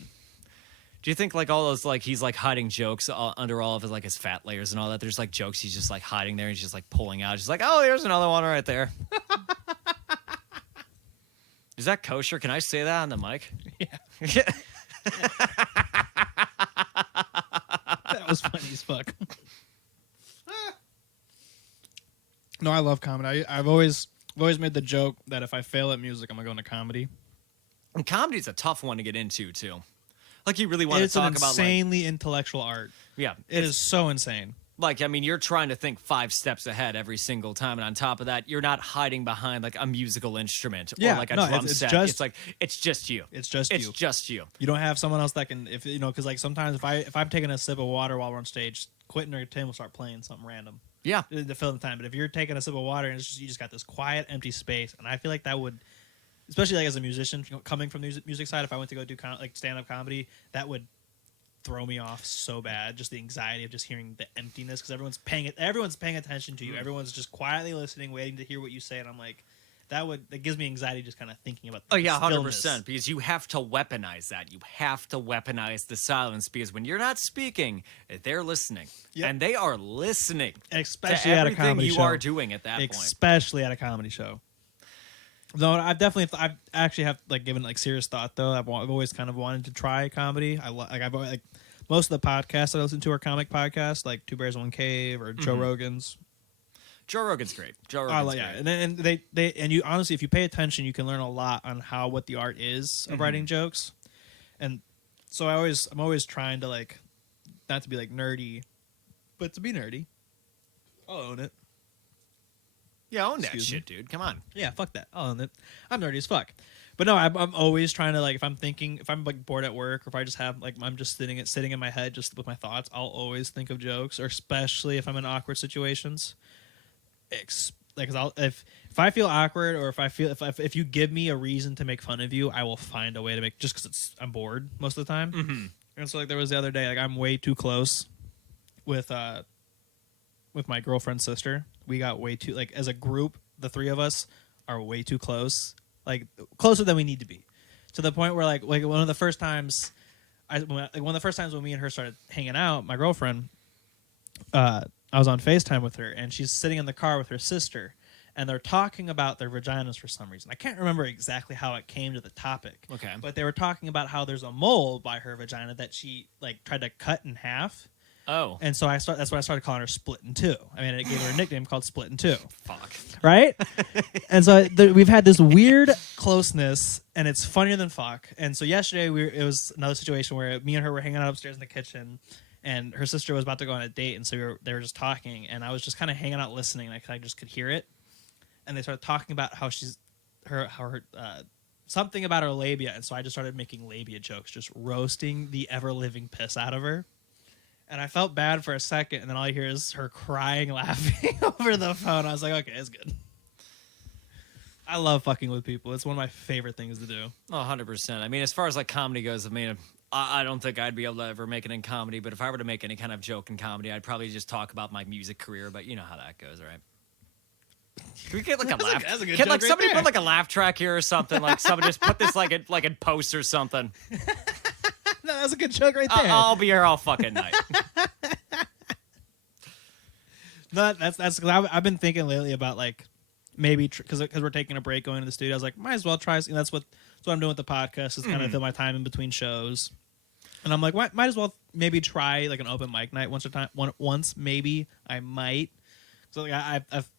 Do you think like all those like he's like hiding jokes under all of his like his fat layers and all that? There's like jokes he's just like hiding there. And he's just like pulling out. He's like, oh, there's another one right there. Is that kosher? Can I say that on the mic? Yeah. That was funny as fuck. No, I love comedy. I've always made the joke that if I fail at music, I'm gonna go into comedy. And comedy's a tough one to get into too. Like you really want to It's an talk about like insanely intellectual art. yeah, It is so insane. like I mean you're trying to think 5 steps ahead every single time, and on top of that, you're not hiding behind like a musical instrument or like a drum set. It's like it's just you. It's just It's you. just you. You don't have someone else that can, if you know, because like sometimes if I'm taking a sip of water while we're on stage, Quentin or Tim will start playing something random Yeah. to fill the time. But if you're taking a sip of water and it's just, you just got this quiet, empty space, and I feel like that would, especially like as a musician, you know, coming from the music side, if I went to go do like stand up comedy, that would throw me off so bad. Just the anxiety of just hearing the emptiness because everyone's paying attention to you. Everyone's just quietly listening, waiting to hear what you say, and I'm like, that gives me anxiety just kind of thinking about. Oh yeah, stillness. 100%. Because you have to weaponize that. You have to weaponize the silence because when you're not speaking, they're listening, Yep. and they are listening, especially to at a everything comedy you show. are doing at that point. Especially at a comedy show. No, I've actually have like given like serious thought though. I've always kind of wanted to try comedy. I've always, like most of the podcasts I listen to are comic podcasts, like Two Bears One Cave or Joe Rogan's. Joe Rogan's great. Joe Rogan's great. And they you honestly, if you pay attention, you can learn a lot on what the art is of writing jokes. And so I'm always trying to like, not to be like nerdy, but to be nerdy. I'll own it. Yeah, own that Excuse shit, dude. Come on. Yeah, fuck that. I'll own it. I'm nerdy as fuck. But no, I'm always trying to like, if I'm like bored at work, or if I just have like, I'm just sitting in my head just with my thoughts, I'll always think of jokes, or especially if I'm in awkward situations. Like, if I feel awkward, or if you give me a reason to make fun of you, I will find a way to make, just because I'm bored most of the time. Mm-hmm. And so like there was the other day, like I'm way too close with my girlfriend's sister. We got way too, like as a group, the three of us are way too close, like closer than we need to be, to the point where like one of the first times when me and her started hanging out, my girlfriend, I was on FaceTime with her, and she's sitting in the car with her sister, and they're talking about their vaginas for some reason. I can't remember exactly how it came to the topic. Okay. But they were talking about how there's a mole by her vagina that she like tried to cut in half. Oh. And so that's why I started calling her Split in Two. I mean, it gave her a nickname called Split in Two. Fuck. Right? And so we've had this weird closeness, and it's funnier than fuck. And so yesterday it was another situation where me and her were hanging out upstairs in the kitchen, and her sister was about to go on a date, and so they were just talking, and I was just kind of hanging out listening, and I just could hear it. And they started talking about how something about her labia, and so I just started making labia jokes, just roasting the ever living piss out of her. And I felt bad for a second, and then all I hear is her crying, laughing over the phone. I was like, okay, it's good. I love fucking with people. It's one of my favorite things to do. Oh, 100%. I mean, as far as like comedy goes, I mean, I don't think I'd be able to ever make it in comedy, but if I were to make any kind of joke in comedy, I'd probably just talk about my music career, but you know how that goes, right? Can we get like a laugh? That's a good Can joke like right somebody there. put like a laugh track here or something? Like somebody just put this like in post or something. No, that's a good joke right there. I'll be here all fucking night. No, that's cause I've been thinking lately about like maybe because we're taking a break going to the studio. I was like, might as well try. You know, that's what I'm doing with the podcast. Is kind of fill my time in between shows. And I'm like, might as well maybe try like an open mic night once maybe I might. So like I've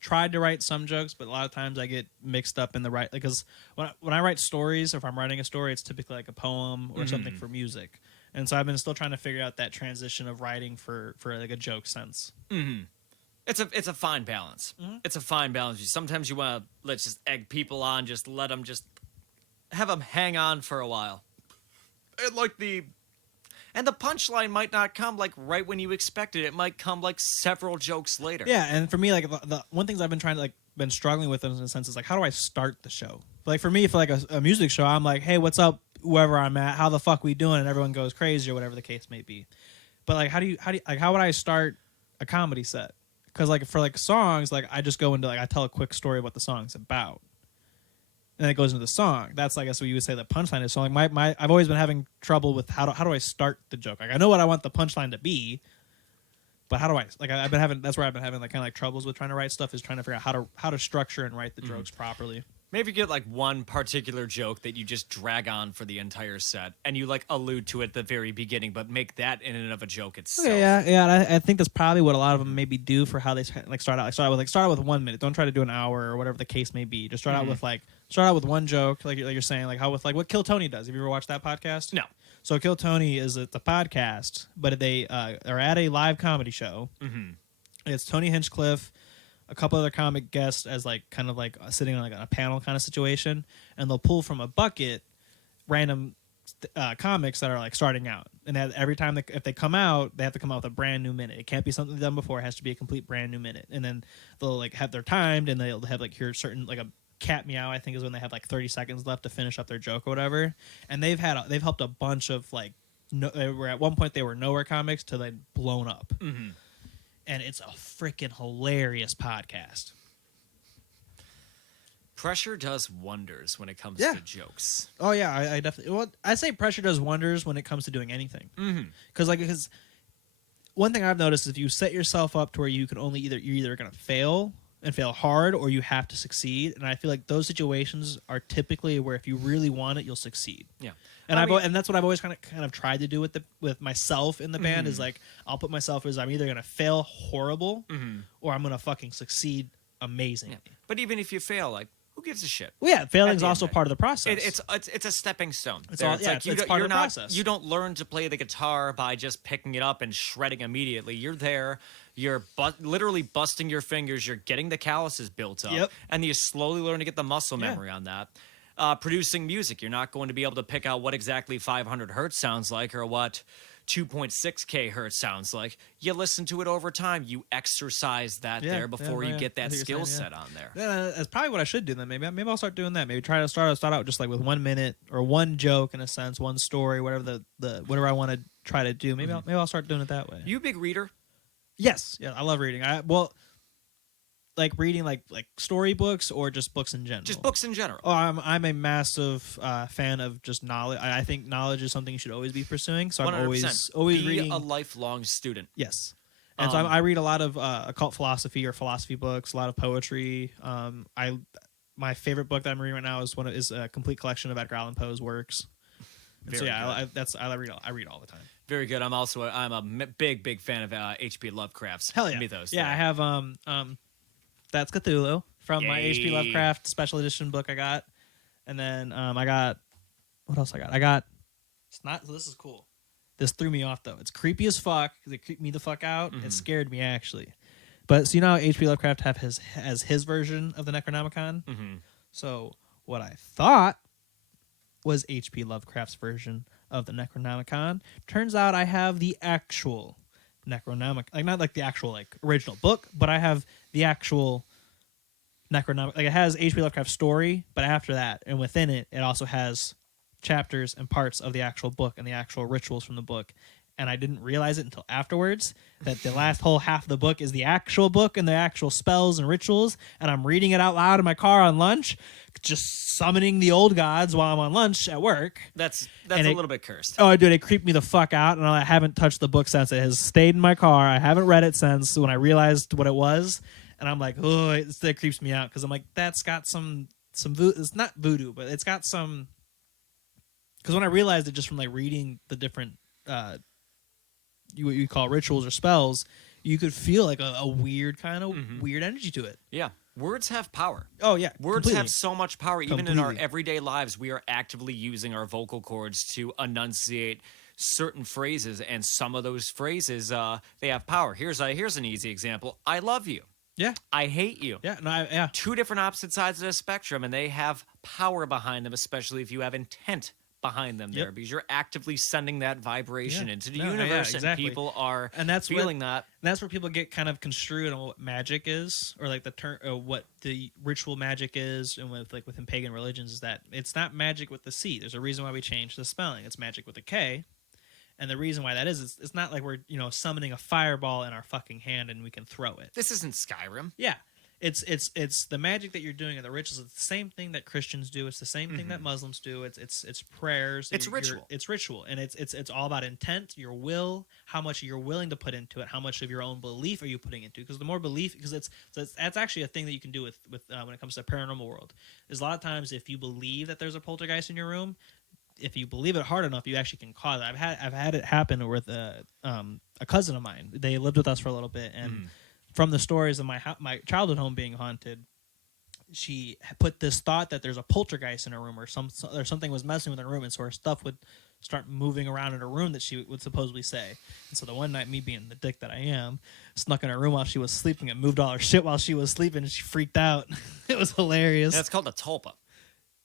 tried to write some jokes, but a lot of times I get mixed up in the right, because when I write stories, or if I'm writing a story, it's typically like a poem or something for music. And so I've been still trying to figure out that transition of writing for like a joke sense. Mm-hmm. It's a fine balance. Mm-hmm. It's a fine balance. Sometimes you want to let's just egg people on, just let them just have them hang on for a while. And the punchline might not come like right when you expect it. It might come like several jokes later. Yeah, and for me, like the one things I've been trying to been struggling with in a sense is like, how do I start the show? But, like for me, for like a music show, I'm like, hey, what's up, whoever I'm at, how the fuck we doing? And everyone goes crazy or whatever the case may be. But like, how would I start a comedy set? Because like for like songs, like I just go into like I tell a quick story of what the song's about, and then it goes into the song. That's, I guess, what you would say the punchline is. So like I've always been having trouble with how do I start the joke? Like I know what I want the punchline to be, but how do I like I've been having that's where I've been having like kind of like troubles with trying to write stuff, is trying to figure out how to structure and write the jokes properly. Maybe get like one particular joke that you just drag on for the entire set, and you like allude to it at the very beginning, but make that in and of a joke itself. Okay, yeah. And I think that's probably what a lot of them maybe do for how they like start out. Like start out with 1 minute. Don't try to do an hour or whatever the case may be. Just start out with one joke, like you're saying, like how with like what Kill Tony does. Have you ever watched that podcast? No. So Kill Tony it's a podcast, but they are at a live comedy show. Mm-hmm. It's Tony Hinchcliffe, a couple other comic guests as like kind of like sitting on like a panel kind of situation, and they'll pull from a bucket random comics that are like starting out, and every time if they come out, they have to come out with a brand new minute. It can't be something they've done before. It has to be a complete brand new minute, and then they'll like have their timed, and they'll have like hear certain like a cat meow, I think, is when they have like 30 seconds left to finish up their joke or whatever. And they've helped a bunch of like they were at one point they were nowhere comics to then blown up. Mm-hmm. And it's a freaking hilarious podcast. Pressure does wonders when it comes to jokes. Oh yeah, I definitely. Well, I say pressure does wonders when it comes to doing anything. Because one thing I've noticed is if you set yourself up to where you can only you're either gonna fail and fail hard, or you have to succeed. And I feel like those situations are typically where if you really want it, you'll succeed. Yeah. And and that's what I've always kind of tried to do with myself in the band is like I'll put myself as I'm either gonna fail horrible or I'm gonna fucking succeed amazing. Yeah. But even if you fail, like who gives a shit? Well, yeah, failing's also part of the process. It's a stepping stone. It's part of the process. You don't learn to play the guitar by just picking it up and shredding immediately. You're there. You're literally busting your fingers. You're getting the calluses built up, and you slowly learn to get the muscle memory on that. Producing music, you're not going to be able to pick out what exactly 500 hertz sounds like or what 2.6K hertz sounds like. You listen to it over time. You exercise that there before you get that skill set on there. Yeah, that's probably what I should do then. Maybe I'll start doing that. Maybe try to start out just like with 1 minute or one joke in a sense, one story, whatever whatever I want to try to do. Maybe I'll start doing it that way. You a big reader? Yes. Yeah, I love reading. Like reading like storybooks or just books in general? Just books in general. Oh, I'm a massive fan of just knowledge. I think knowledge is something you should always be pursuing. So 100%. I'm always be reading. A lifelong student. Yes. And so I read a lot of occult philosophy or philosophy books, a lot of poetry. My favorite book that I'm reading right now is a complete collection of Edgar Allan Poe's works. I read all the time. Very good. I'm a big fan of H.P. Lovecraft's mythos. Yeah, I have That's Cthulhu from my H.P. Lovecraft special edition book I got. And then I got what else I got? It's not so this is cool. This threw me off though. It's creepy as fuck because it creeped me the fuck out. It scared me actually. But so you know how H.P. Lovecraft has his version of the Necronomicon? So what I thought was H.P. Lovecraft's version of the Necronomicon. Turns out I have the actual Necronomicon, like not like the actual like original book, but I have the actual Necronomicon. Like it has H.P. Lovecraft's story, but after that and within it, it also has chapters and parts of the actual book and the actual rituals from the book. And I didn't realize it until afterwards that the last whole half of the book is the actual book and the actual spells and rituals. And I'm reading it out loud in my car on lunch, just summoning the old gods while I'm on lunch at work. That's a little bit cursed. Oh, dude, it creeped me the fuck out. And I haven't touched the book since. It has stayed in my car. I haven't read it since when I realized what it was. And I'm like, oh, it creeps me out because I'm like, that's got some voodoo. It's not voodoo, but it's got some. Because when I realized it just from like reading the different what you call rituals or spells, you could feel like a weird kind of weird energy to it. Yeah. Words have power. Oh, yeah. Words have so much power. Even in our everyday lives, we are actively using our vocal cords to enunciate certain phrases, and some of those phrases, they have power. Here's an easy example. I love you. Yeah. I hate you. Yeah. No. Yeah. Two different opposite sides of the spectrum, and they have power behind them, especially if you have intent behind them there, because you're actively sending that vibration into the No, universe, exactly. and people are And that's feeling that. And that's where people get kind of construed on what magic is, or like the term, or what the ritual magic is, and within pagan religions is that it's not magic with the C. There's a reason why we changed the spelling. It's magic with a K, and the reason why that is it's not like we're summoning a fireball in our fucking hand and we can throw it. This isn't Skyrim. Yeah. It's the magic that you're doing and the rituals. It's the same thing that Christians do. It's the same thing that Muslims do. It's prayers. It's ritual. It's ritual, and it's all about intent, your will, how much you're willing to put into it, how much of your own belief are you putting into. Because the more belief, that's actually a thing that you can do with when it comes to the paranormal world. Is a lot of times if you believe that there's a poltergeist in your room, if you believe it hard enough, you actually can cause it. I've had it happen with a cousin of mine. They lived with us for a little bit, and from the stories of my childhood home being haunted, she put this thought that there's a poltergeist in her room, or something was messing with her room, and so her stuff would start moving around in her room that she would supposedly say. And so the one night, me being the dick that I am, snuck in her room while she was sleeping and moved all her shit while she was sleeping, and she freaked out. It was hilarious. Yeah, it's called a tulpa.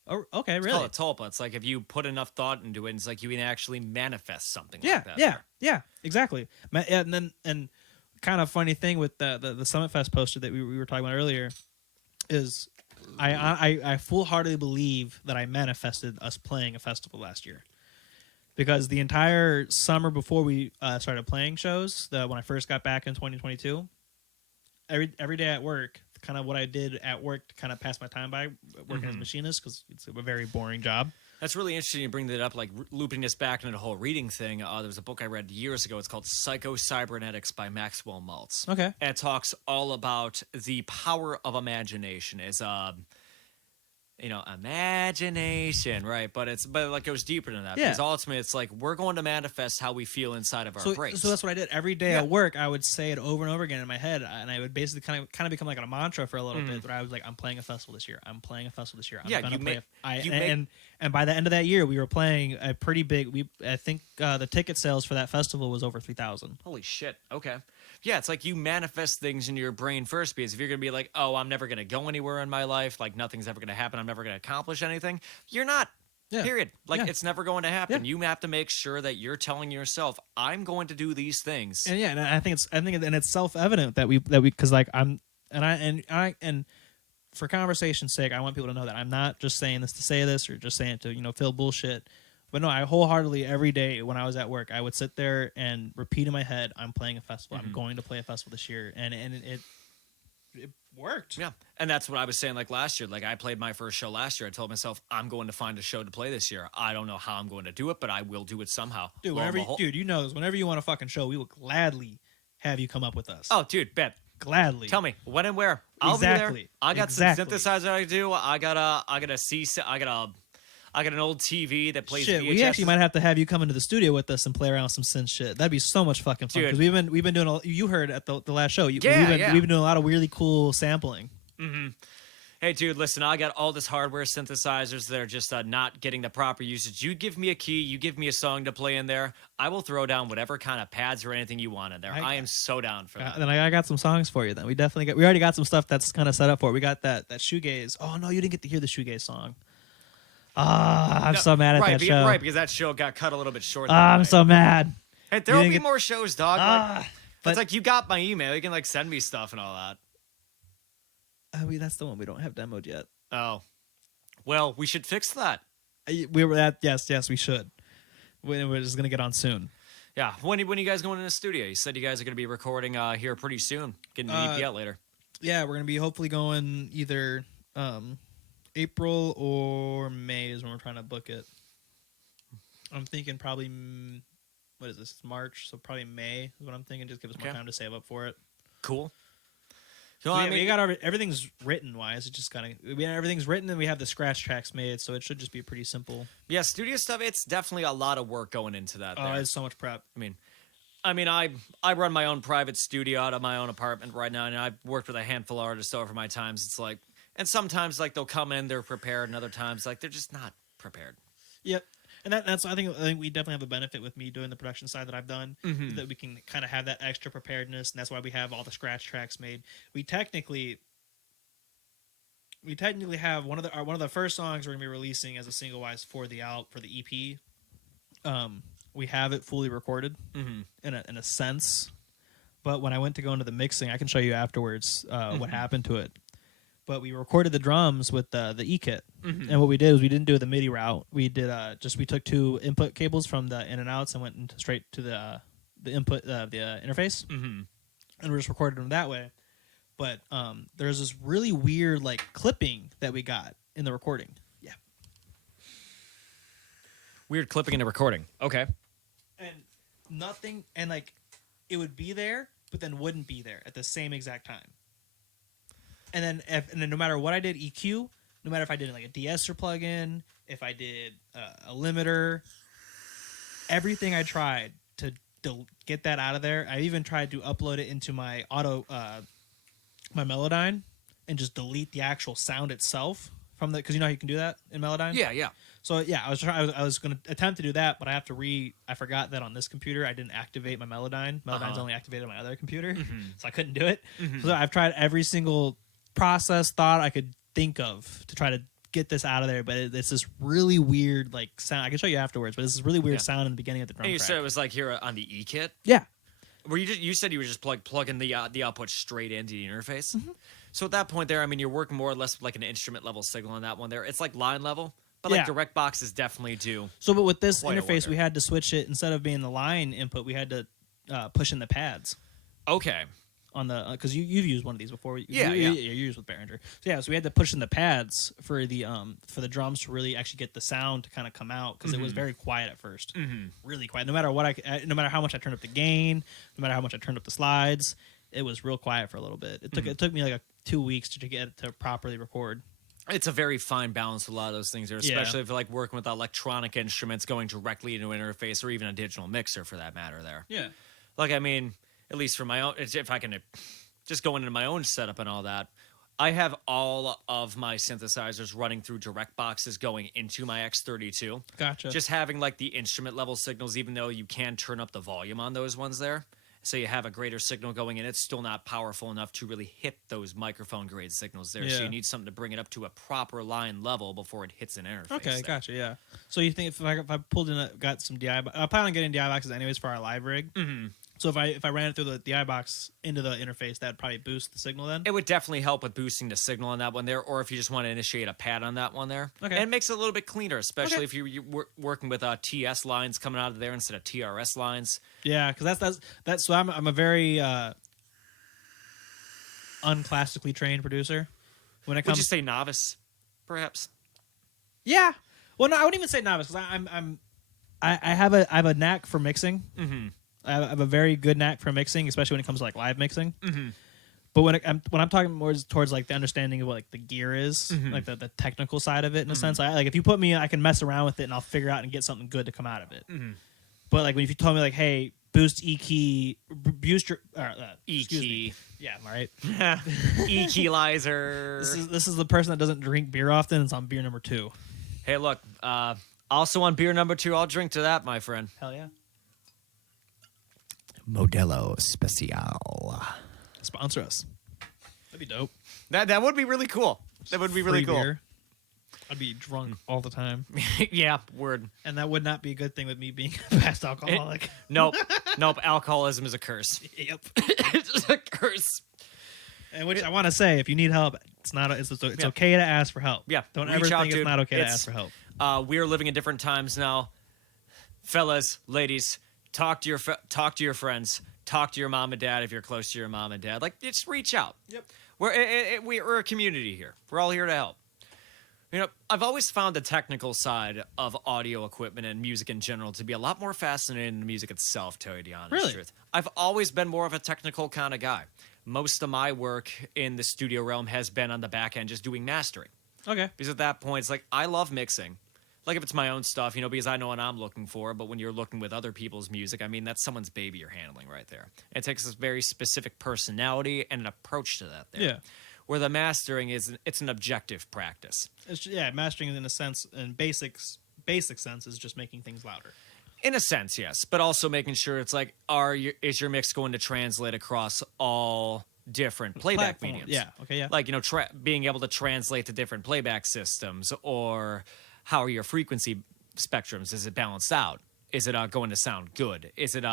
Oh, okay, really? It's called a tulpa. It's like if you put enough thought into it, it's like you can actually manifest something like that. Yeah, exactly. And kind of funny thing with the Summit Fest poster that we were talking about earlier is I full-heartedly believe that I manifested us playing a festival last year, because the entire summer before we started playing shows, when I first got back in 2022, every day at work, kind of what I did at work to kind of pass my time by working as a machinist, because it's a very boring job. That's really interesting you bring that up, like looping this back into the whole reading thing. There was a book I read years ago. It's called Psycho-Cybernetics by Maxwell Maltz. Okay. And it talks all about the power of imagination. Imagination, right? But it goes deeper than that. Yeah. Because ultimately, it's like we're going to manifest how we feel inside of our brains. So that's what I did every day at work. I would say it over and over again in my head, and I would basically kind of become like a mantra for a little bit. Where I was like, "I'm playing a festival this year. I'm playing a festival this year. I'm gonna play." And by the end of that year, we were playing a pretty big. I think the ticket sales for that festival was over 3,000. Holy shit! Okay. Yeah, it's like you manifest things in your brain first, because if you're going to be like, oh, I'm never going to go anywhere in my life, like nothing's ever going to happen, I'm never going to accomplish anything, you're not. Yeah. Period. It's never going to happen. Yeah. You have to make sure that you're telling yourself, I'm going to do these things. And and I think it's self-evident that we because like and for conversation's sake, I want people to know that I'm not just saying this to say this or just saying it to fill bullshit. But no, I wholeheartedly every day when I was at work, I would sit there and repeat in my head, "I'm playing a festival. I'm going to play a festival this year," and it worked. Yeah, and that's what I was saying. Like last year, like I played my first show last year. I told myself, "I'm going to find a show to play this year. I don't know how I'm going to do it, but I will do it somehow." Dude, you know this. Whenever you want a fucking show, we will gladly have you come up with us. Oh, dude, bet. Gladly. Tell me when and where. I'll be there. I got some synthesizer I do. I got an old TV that plays shit, VHS. we actually might have to have you come into the studio with us and play around with some synth shit. That'd be so much fucking fun. Because we've been doing you heard at the last show. We've been doing a lot of really cool sampling. Mm-hmm. Hey, dude, listen, I got all this hardware synthesizers that are just not getting the proper usage. You give me a key, you give me a song to play in there, I will throw down whatever kind of pads or anything you want in there. I am so down for that. Then I got some songs for you. Then we already got some stuff that's kind of set up for it. We got that shoegaze. Oh no, you didn't get to hear the shoegaze song. I'm so mad at that show. Right, because that show got cut a little bit short. I'm so mad. Hey, there will be more shows, dog. But it's like you got my email. You can send me stuff and all that. That's the one we don't have demoed yet. Oh, well, we should fix that. We were at yes, we should. We're just gonna get on soon. Yeah, when are you guys going in the studio? You said you guys are gonna be recording here pretty soon, getting an EP out later. Yeah, we're gonna be hopefully going either April or May is when we're trying to book it. I'm thinking probably what is this? March, so probably May is what I'm thinking. Just give us more time to save up for it. Cool. So we got everything's written wise. It's just everything's written and we have the scratch tracks made, so it should just be pretty simple. Yeah, studio stuff. It's definitely a lot of work going into that. Oh, it's so much prep. I mean, I run my own private studio out of my own apartment right now, and I've worked with a handful of artists over my times. It's like, and sometimes they'll come in, they're prepared, and other times they're just not prepared. Yep. And that's I think we definitely have a benefit with me doing the production side that I've done, that we can kind of have that extra preparedness, and that's why we have all the scratch tracks made. We technically, we technically have one of the first songs we're gonna be releasing as a single wise for the EP. We have it fully recorded in a sense, but when I went to go into the mixing, I can show you afterwards what happened to it. But we recorded the drums with the E kit, and what we did was we didn't do the MIDI route. We did we took 2 input cables from the in and outs and went straight to the input the interface, and we just recorded them that way. But there's this really weird like clipping that we got in the recording. Yeah, Weird clipping in the recording. Okay. and nothing, and like it would be there, but then wouldn't be there at the same exact time. And then no matter what I did EQ, no matter if I did like a de-esser plugin, if I did a limiter, everything I tried to get that out of there. I even tried to upload it into my my Melodyne and just delete the actual sound itself from the, because you know how you can do that in Melodyne. Yeah. So yeah, I was going to attempt to do that, but I forgot that on this computer I didn't activate my Melodyne. Melodyne's only activated on my other computer, so I couldn't do it. So I've tried every single process thought I could think of to try to get this out of there, but it's this really weird like sound. I can show you afterwards, but it's this really weird sound in the beginning of the drum And you track. said it was like here on the E kit. Yeah. Where you said you were just plugging the output straight into the interface. So at that point there, I mean, you're working more or less like an instrument level signal on that one there. It's like line level, but like direct boxes definitely do. So, but with this quite a interface, wonder. we had to switch it instead of being the line input. We had to push in the pads Okay. on the because you've used one of these before. Yeah. You used with Behringer. So we had to push in the pads for the drums to really actually get the sound to kind of come out because it was very quiet at first, really quiet. No matter what no matter how much I turned up the gain, no matter how much I turned up the slides, it was real quiet for a little bit. It took me like 2 weeks to get it to properly record. It's a very fine balance with a lot of those things there, especially if you're like working with electronic instruments going directly into an interface or even a digital mixer for that matter there. Yeah. Like, I mean, at least for my own, if I can just go into my own setup and all that, I have all of my synthesizers running through direct boxes going into my X32. Gotcha. Just having like the instrument level signals, even though you can turn up the volume on those ones there. So you have a greater signal going in. It's still not powerful enough to really hit those microphone grade signals there. So Yeah. you need something to bring it up to a proper line level before it hits an interface. Okay, there. gotcha. Yeah. So you think if I pulled in got some DI, I plan on getting DI boxes anyways for our live rig. So if I ran it through the DI box into the interface, that'd probably boost the signal then. It would definitely help with boosting the signal on that one there, or if you just want to initiate a pad on that one there. Okay. And it makes it a little bit cleaner, especially if you're working with TS lines coming out of there instead of TRS lines. Yeah, because that's so I'm a very unclassically trained producer. When it comes, Would you say novice, perhaps? yeah. Well, no, I wouldn't even say novice because I have a knack for mixing. I have a very good knack for mixing, especially when it comes to like live mixing. But when I'm talking more towards like the understanding of what like the gear is, like the technical side of it in a sense, like if you put me, I can mess around with it and I'll figure out and get something good to come out of it. But like if you told me like, hey, boost E key, boost your E key, yeah, am I right? Equalizer. This is the person that doesn't drink beer often. It's on beer number 2. Hey, look. Also on beer number 2, I'll drink to that, my friend. Hell yeah. Modelo Especial. Sponsor us. That'd be dope. That would be really cool. That would be really Free cool. beer. I'd be drunk all the time. Yeah, word. And that would not be a good thing with me being a past alcoholic. Nope. Alcoholism is a curse. Yep. It's a curse. And I want to say, if you need help, it's okay to ask for help. Yeah. Don't Reach ever out, think dude. it's not okay to ask for help. We are living in different times now. Fellas, ladies, talk to your friends. Talk to your mom and dad if you're close to your mom and dad. Like, just reach out. Yep. We're a community here. We're all here to help. You know, I've always found the technical side of audio equipment and music in general to be a lot more fascinating than the music itself, to tell you the honest Really? truth. I've always been more of a technical kind of guy. Most of my work in the studio realm has been on the back end just doing mastering. Okay. Because at that point, it's like, I love mixing. Like, if it's my own stuff, you know, because I know what I'm looking for. But when you're looking with other people's music, I mean, that's someone's baby you're handling right there. It takes this very specific personality and an approach to that there. Yeah. Where the mastering it's an objective practice. Mastering in a sense, in basic sense, is just making things louder. In a sense, yes. But also making sure it's like, is your mix going to translate across all different playback Platform. mediums. Yeah. Okay. Yeah. Like, being able to translate to different playback systems, or how are your frequency spectrums? Is it balanced out? Is it going to sound good? Is it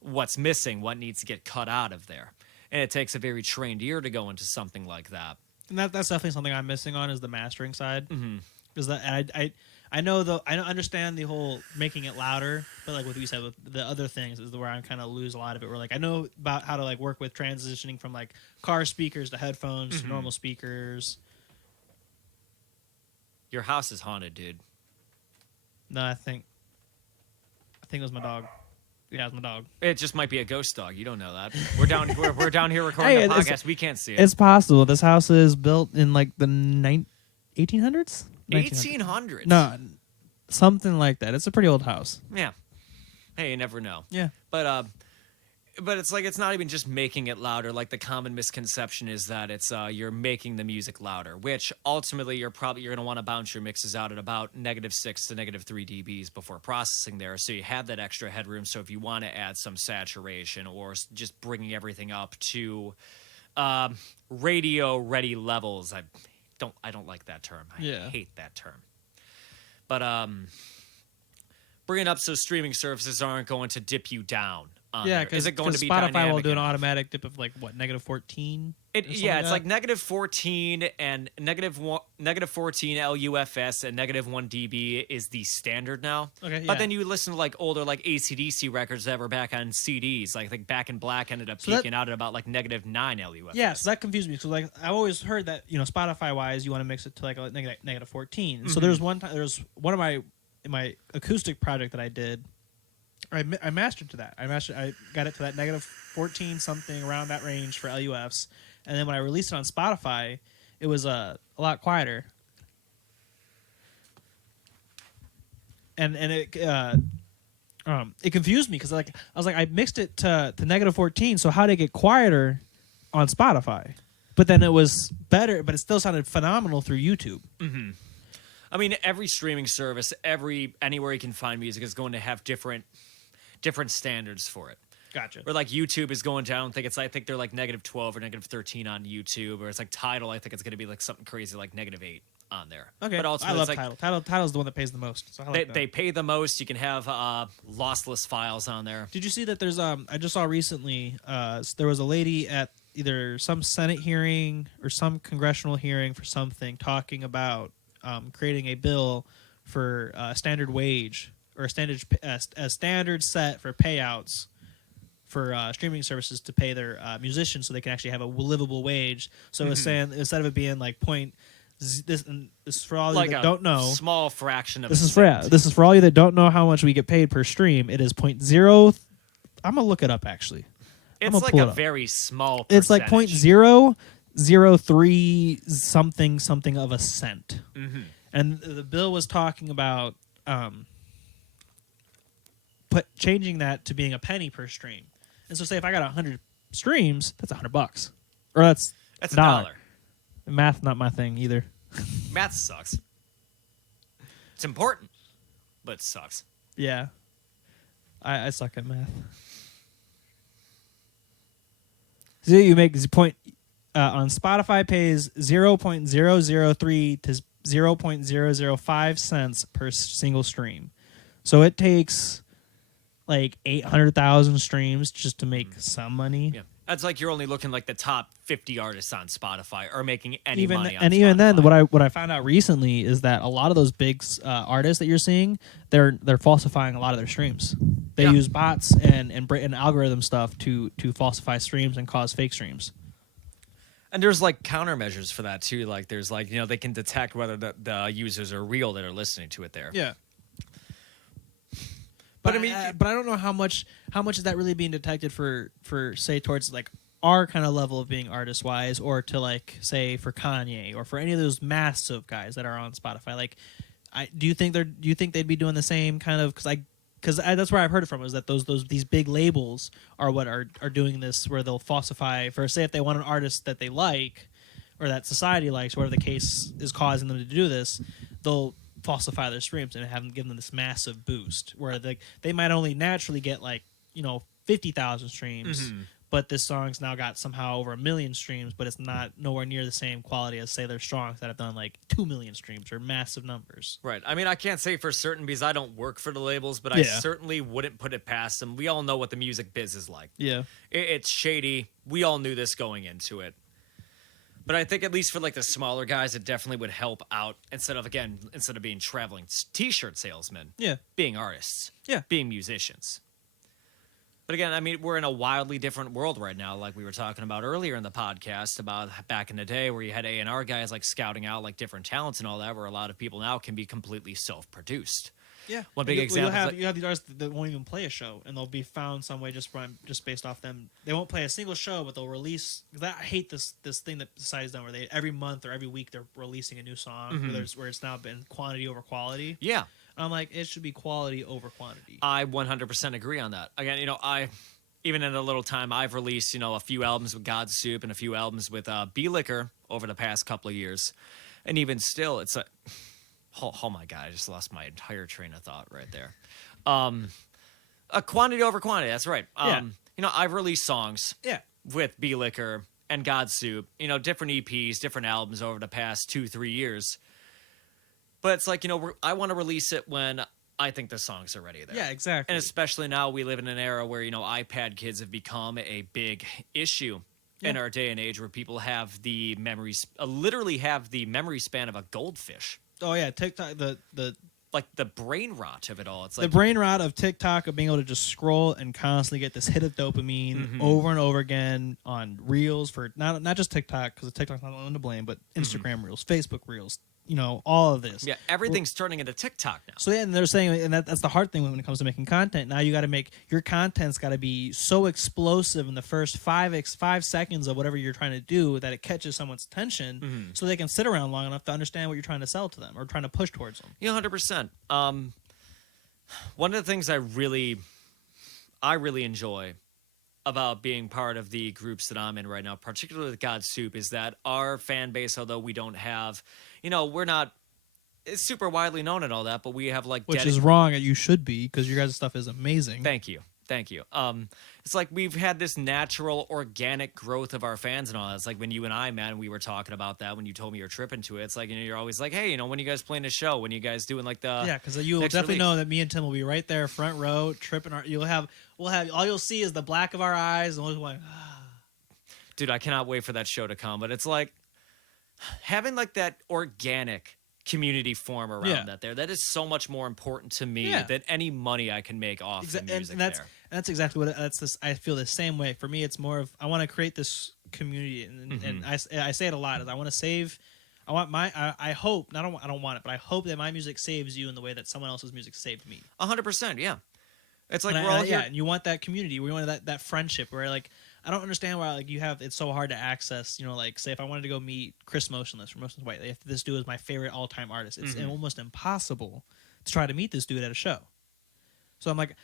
what's missing? What needs to get cut out of there? And it takes a very trained ear to go into something like that. And that's definitely something I'm missing on is the mastering side. Mm-hmm. Because I understand the whole making it louder, but like what you said with the other things is where I kind of lose a lot of it. Where like I know about how to like work with transitioning from like car speakers to headphones to normal speakers. Your house is haunted, dude. No, I think it was my dog. Yeah, it was my dog. It just might be a ghost dog. You don't know that. We're down here recording Hey, a podcast. We can't see it. It's possible. This house is built in like the 1800s. 1800s. No, something like that. It's a pretty old house. Yeah. Hey, you never know. Yeah. But it's like it's not even just making it louder. Like the common misconception is that it's you're making the music louder, which ultimately you're going to want to bounce your mixes out at about -6 to -3 dBs before processing there, so you have that extra headroom. So if you want to add some saturation or just bringing everything up to radio ready levels, I don't like that term. I hate that term. But bring it up so streaming services aren't going to dip you down. Yeah, because Spotify will do an automatic dip of like what -14. It's like -14 and -14 LUFS and -1 dB is the standard now. Okay, yeah. But then you listen to like older like AC/DC records that were back on CDs. Like I think Back in Black ended up peaking out at about like -9 LUFS. Yeah, so that confused me because like I've always heard that Spotify wise you want to mix it to like a -14. Mm-hmm. So there's one of my acoustic project that I did. I mastered to that. I got it to that -14 something around that range for LUFs, and then when I released it on Spotify, it was a lot quieter. And it confused me because I was like I mixed it to -14, so how did it get quieter on Spotify? But then it was better, but it still sounded phenomenal through YouTube. Mm-hmm. I mean, every streaming service, anywhere you can find music is going to have different standards for it. Gotcha. Or like YouTube is going down. I think they're like -12 or -13 on YouTube. Or it's like Tidal. I think it's going to be like something crazy like -8 on there. Okay. But I love Tidal. Tidal's the one that pays the most. So they pay the most. You can have lossless files on there. Did you see that there's I just saw recently there was a lady at either some Senate hearing or some congressional hearing for something talking about creating a bill for standard wage or a standard set for payouts for streaming services to pay their musicians so they can actually have a livable wage. So it's saying instead of it being like this is for all like you that don't know, small fraction of this is for all you that don't know how much we get paid per stream. It is 0.0. I'm gonna look it up actually. It's like a very small percentage. It's like 0.003 something of a cent. Mm-hmm. And the bill was talking about changing that to being a penny per stream. And so say if I got 100 streams, that's $100. Or that's $1. Math not my thing either. Math sucks. It's important, but it sucks. Yeah. I suck at math. So you make on Spotify pays 0.003 to 0.005 cents per single stream. So it takes like 800,000 streams just to make some money. Yeah. That's like you're only looking like the top 50 artists on Spotify or making any money on Spotify. Even then, what I found out recently is that a lot of those big artists that you're seeing, they're falsifying a lot of their streams. They use bots and algorithm stuff to falsify streams and cause fake streams. And there's like countermeasures for that too. Like there's like they can detect whether the users are real that are listening to it there. Yeah. But I mean, but I don't know how much is that really being detected for say towards like our kind of level of being artist wise, or to like say for Kanye or for any of those massive guys that are on Spotify. Like, do you think they'd be doing the same kind of because that's where I've heard it from is that these big labels are what are doing this where they'll falsify for say if they want an artist that they like or that society likes, whatever the case is causing them to do this, they'll falsify their streams and have them give them this massive boost where they might only naturally get like 50,000 streams, but this song's now got somehow over 1 million streams, but it's not nowhere near the same quality as, say, their songs that have done like 2 million streams or massive numbers. Right. I mean, I can't say for certain because I don't work for the labels, but I certainly wouldn't put it past them. We all know what the music biz is like. Yeah. It's shady. We all knew this going into it. But I think at least for like the smaller guys, it definitely would help out instead of being traveling t-shirt salesmen. Yeah. Being artists. Yeah. Being musicians. But again, I mean, we're in a wildly different world right now, like we were talking about earlier in the podcast about back in the day where you had A&R guys like scouting out like different talents and all that, where a lot of people now can be completely self-produced. Yeah. One big example. You have these artists that won't even play a show, and they'll be found some way just based off them. They won't play a single show, but they'll release. Because I hate this thing that Society's done, where they every month or every week they're releasing a new song, where it's now been quantity over quality. Yeah. I'm like, it should be quality over quantity. I 100% agree on that. Again, even in a little time, I've released, a few albums with GodSoop and a few albums with Bilek over the past couple of years. And even still, it's a... Oh my God, I just lost my entire train of thought right there. A quantity over quantity, that's right. I've released songs with Bilek and GodSoop, different EPs, different albums over the past 2-3 years. But it's like, I want to release it when I think the songs are ready there. Yeah, exactly. And especially now we live in an era where, iPad kids have become a big issue in our day and age, where people have the memories, literally have the memory span of a goldfish. Oh yeah, TikTok, the like the brain rot of it all. It's like the brain rot of TikTok, of being able to just scroll and constantly get this hit of dopamine over and over again on Reels, for not just TikTok, because TikTok's not only to blame, but Instagram Reels, Facebook Reels, all of this. Yeah, everything's turning into TikTok now. So and they're saying, and that's the hard thing when it comes to making content. Now you got to make your content's got to be so explosive in the first 5 seconds of whatever you're trying to do that it catches someone's attention, so they can sit around long enough to understand what you're trying to sell to them or trying to push towards them. 100%. One of the things I really enjoy about being part of the groups that I'm in right now, particularly with GodSoop, is that our fan base, although we don't have, we're not it's super widely known and all that, but we have like which is wrong. You should be, because your guys' stuff is amazing. Thank you. It's like we've had this natural, organic growth of our fans and all that. It's like when you and I, man, we were talking about that when you told me you're tripping to it. It's like, you're always like, hey, when you guys playing a show, when you guys doing like the because you will definitely know that me and Tim will be right there, front row, tripping. We'll have all you'll see is the black of our eyes, and we'll be like, dude, I cannot wait for that show to come. But it's like having like that organic community form around that is so much more important to me than any money I can make off the music. And that's exactly what I feel the same way. For me, it's more of, I want to create this community, and I say it a lot, is I want to save. I want I hope, I don't want it, but I hope that my music saves you in the way that someone else's music saved me. 100%, yeah. It's like we're all here. Yeah, and you want that community. We want that friendship where, like, I don't understand why, like, it's so hard to access. Like, say if I wanted to go meet Chris Motionless from Motionless White, if this dude is my favorite all-time artist, it's almost impossible to try to meet this dude at a show. So I'm like,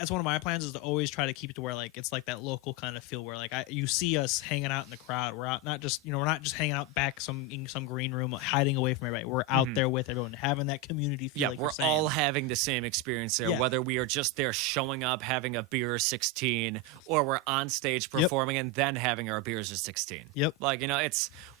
it's one of my plans is to always try to keep it to where, like, it's like that local kind of feel where, like, you see us hanging out in the crowd. We're out, not just we're not just hanging out back in some green room hiding away from everybody. We're out there with everyone, having that community feel. Yeah, like we're all having the same experience there, whether we are just there showing up, having a beer or 16, or we're on stage performing and then having our beers or 16. Yep. Like,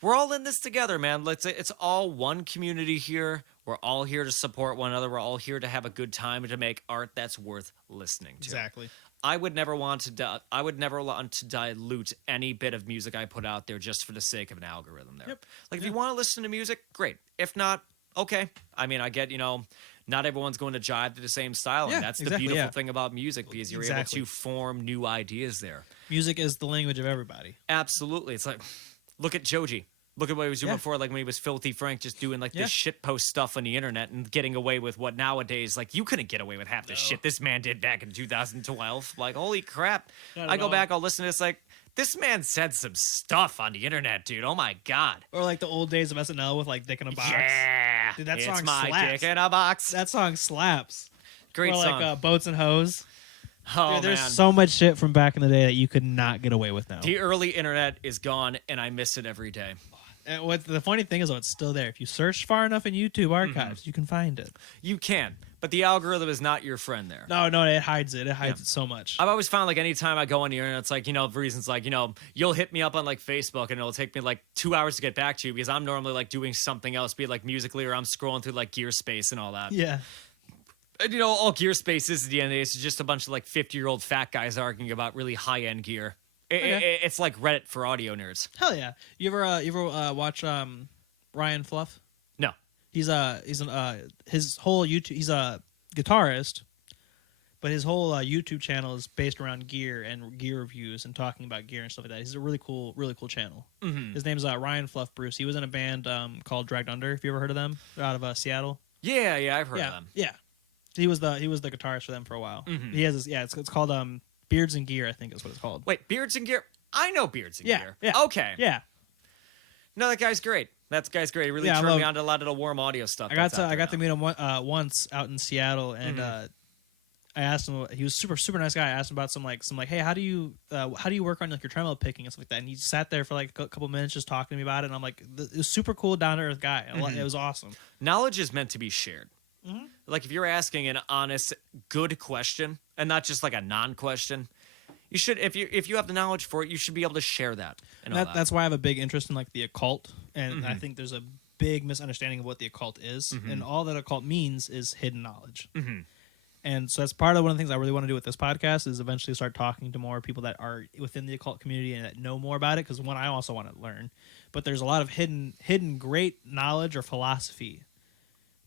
we're all in this together, man. It's all one community here. We're all here to support one another. We're all here to have a good time and to make art that's worth listening to. Exactly. I would never want to dilute any bit of music I put out there just for the sake of an algorithm there. Yep. Like, if you want to listen to music, great. If not, okay. I mean, I get, not everyone's going to jive to the same style. And that's the beautiful thing about music, because you're able to form new ideas there. Music is the language of everybody. Absolutely. It's like, look at Joji. Look at what he was doing before, like when he was Filthy Frank, just doing like this shitpost stuff on the internet and getting away with what nowadays, like, you couldn't get away with half the shit this man did back in 2012. Like, holy crap. I go back, I'll listen to this, like, this man said some stuff on the internet, dude. Oh my God. Or like the old days of SNL with like Dick in a Box. Yeah. Dude, that it's song my slaps. Dick in a Box. That song slaps. Great or song. Like Boats and Hoes. Oh, dude, there's man. so much shit from back in the day that you could not get away with now. The early internet is gone, and I miss it every day. And what the funny thing is, though, it's still there. If you search far enough in YouTube archives, you can find it. You can, but the algorithm is not your friend there. No, it hides it. It hides it so much. I've always found like anytime I go on the internet, it's like, reasons like, you'll hit me up on like Facebook and it'll take me like 2 hours to get back to you because I'm normally like doing something else, be it like musically or I'm scrolling through like Gear Space and all that. Yeah. And all Gear Space is at the end of the day, it's just a bunch of like 50-year-old fat guys arguing about really high-end gear. It's like Reddit for audio nerds. Hell yeah. You ever watch Ryan Fluff? No. His whole YouTube, he's a guitarist, but his whole YouTube channel is based around gear and gear reviews and talking about gear and stuff like that. He's a really cool channel. Mm-hmm. His name's Ryan Fluff Bruce. He was in a band called Dragged Under. If you ever heard of them, they're out of Seattle. Yeah, I've heard of them. Yeah, he was the guitarist for them for a while. Mm-hmm. He has it's called Beards and Gear, I think is what it's called. Wait, Beards and Gear? I know Beards and Gear. Yeah. Okay. Yeah. No, that guy's great. That guy's great. He really turned me on to a lot of the warm audio stuff. I got to meet him once out in Seattle, and I asked him. He was super nice guy. I asked him about some hey, how do you work on like your tremolo picking and stuff like that? And he sat there for like a couple minutes just talking to me about it. And I'm like, it was super cool, down to earth guy. It was awesome. Knowledge is meant to be shared. Mm-hmm. Like if you're asking an honest, good question and not just like a non-question, you should, if you have the knowledge for it, you should be able to share that. That's why I have a big interest in like the occult, and I think there's a big misunderstanding of what the occult is, and all that occult means is hidden knowledge. Mm-hmm. And so that's part of one of the things I really want to do with this podcast is eventually start talking to more people that are within the occult community and that know more about it. Because one, I also want to learn, but there's a lot of hidden great knowledge or philosophy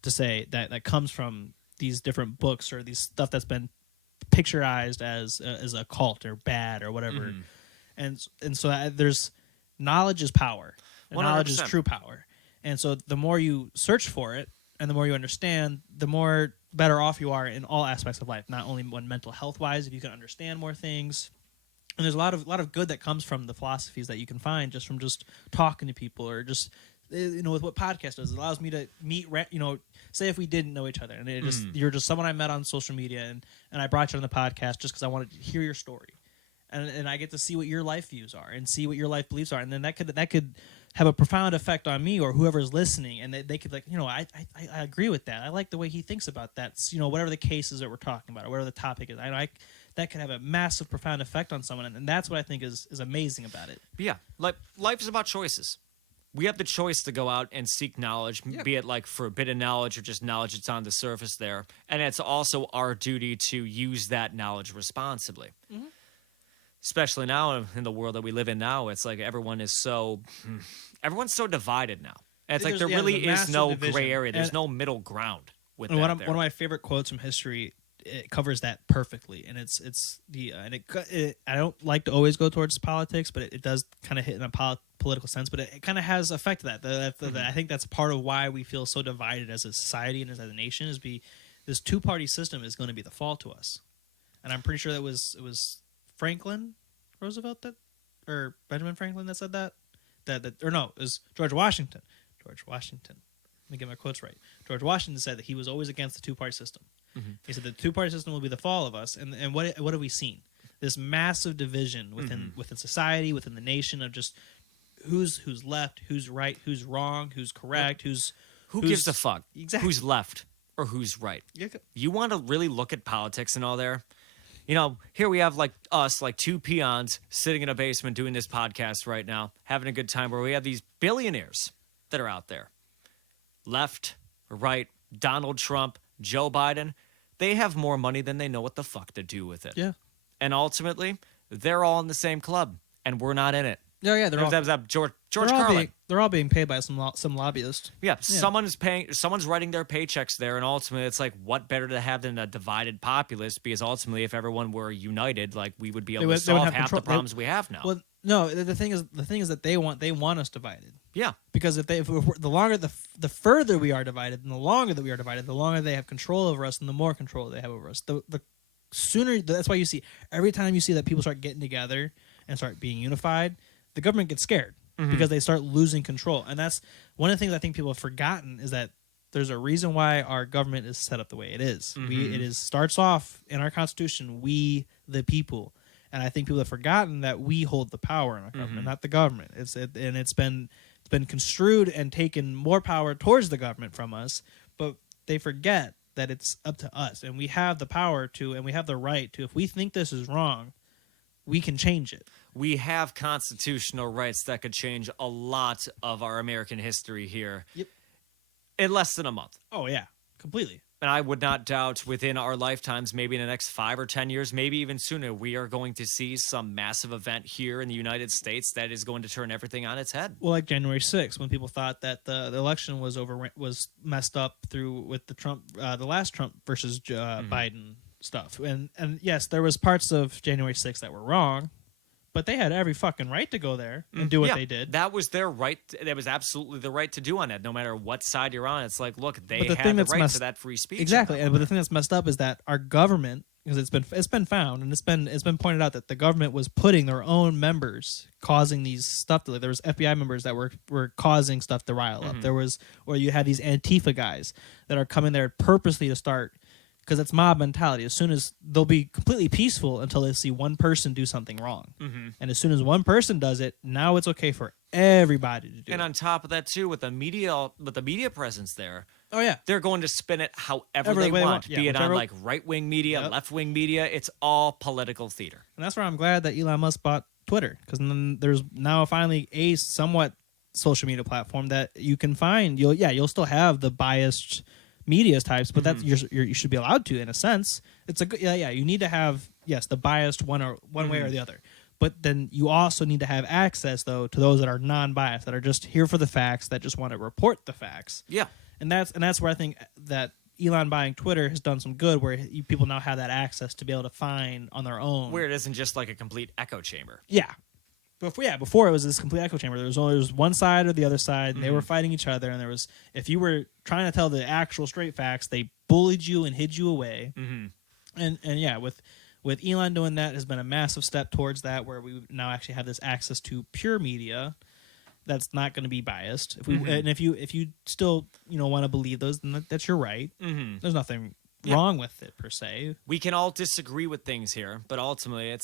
to say that comes from these different books or these stuff that's been picturized as a cult or bad or whatever. And so there's knowledge is power. And knowledge is true power. And so the more you search for it and the more you understand, the more better off you are in all aspects of life, not only one mental health wise, if you can understand more things. And there's a lot of good that comes from the philosophies that you can find just from just talking to people or just with what podcast does. It allows me to meet, say if we didn't know each other and you're just someone I met on social media and I brought you on the podcast just because I wanted to hear your story. And I get to see what your life views are and see what your life beliefs are. And then that could have a profound effect on me or whoever's listening. And they could I agree with that. I like the way he thinks about that. Whatever the case is that we're talking about or whatever the topic is. That could have a massive, profound effect on someone. And that's what I think is amazing about it. But yeah, life is about choices. We have the choice to go out and seek knowledge, be it like forbidden knowledge or just knowledge that's on the surface there. And it's also our duty to use that knowledge responsibly. Mm-hmm. Especially now in the world that we live in now, it's like everyone's so divided now. And it's like there really is no gray area. There's no middle ground with that. One of my favorite quotes from history, it covers that perfectly. And I don't like to always go towards politics, but it does kind of hit in a political sense. But it kind of has effect of that. I think that's part of why we feel so divided as a society and as a nation is this two-party system is going to be the fall to us. And I'm pretty sure it was Franklin Roosevelt or Benjamin Franklin that said that or no, it was George Washington. Let me get my quotes right. George Washington said that he was always against the two-party system. Mm-hmm. He said the two-party system will be the fall of us. And what have we seen? This massive division within society, within the nation of just who's left, who's right, who's wrong, who's correct, who gives a fuck? Exactly. Who's left or who's right? You want to really look at politics and all there? Here we have like us, like two peons sitting in a basement doing this podcast right now, having a good time where we have these billionaires that are out there. Left, right, Donald Trump, Joe Biden, they have more money than they know what the fuck to do with it. Yeah. And ultimately, they're all in the same club, and we're not in it. Yeah, they're all George Carlin. They're all being paid by some lobbyists. Yeah, someone's writing their paychecks there, and ultimately, it's like, what better to have than a divided populace? Because ultimately, if everyone were united, like we would be able to solve half the problems we have now. Well, no, the thing is that they want us divided. Yeah, because the further we are divided, and the longer that we are divided, the longer they have control over us, and the more control they have over us. The sooner, that's why you see every time you see that people start getting together and start being unified, the government gets scared because they start losing control. And that's one of the things I think people have forgotten is that there's a reason why our government is set up the way it is. It starts off in our Constitution, we the people. And I think people have forgotten that we hold the power in our government, not the government. It's been been construed and taken more power towards the government from us, but they forget that it's up to us, and we have the power to, and we have the right to, if we think this is wrong, we can change it. We have constitutional rights that could change a lot of our American history here. Yep. In less than a month. Oh yeah, completely. And I would not doubt within our lifetimes, maybe in the next 5 or 10 years, maybe even sooner, we are going to see some massive event here in the United States that is going to turn everything on its head. Well, like January 6th, when people thought that the election was messed up through with the last Trump versus Biden stuff, and yes, there was parts of January 6th that were wrong, but they had every fucking right to go there and do what they did. That was their right. That was absolutely the right to do on it, no matter what side you're on. It's like, look, they had the right to that free speech. Exactly. But the thing that's messed up is that our government, because it's been found and it's been pointed out that the government was putting their own members causing these stuff. There was FBI members that were causing stuff to rile up. Or you had these Antifa guys that are coming there purposely to start. Because it's mob mentality. As soon as they'll be completely peaceful until they see one person do something wrong, and as soon as one person does it, now it's okay for everybody to do. And on top of that, too, with the media presence there, oh yeah, they're going to spin it however they want. Yeah, be it on like right wing media, left wing media. It's all political theater. And that's why I'm glad that Elon Musk bought Twitter, because then there's now finally a somewhat social media platform that you can find. You'll still have the biased media types, but that's you should be allowed to, in a sense. It's a good you need to have the biased one way or the other, but then you also need to have access though to those that are non-biased, that are just here for the facts, that just want to report the facts. And that's where I think that Elon buying Twitter has done some good, where people now have that access to be able to find on their own, where it isn't just like a complete echo chamber. Before it was this complete echo chamber. There was one side or the other side, and they were fighting each other. And if you were trying to tell the actual straight facts, they bullied you and hid you away. With Elon doing that has been a massive step towards that, where we now actually have this access to pure media that's not going to be biased. If you still want to believe those, then that's your right. There's nothing wrong with it per se. We can all disagree with things here, but ultimately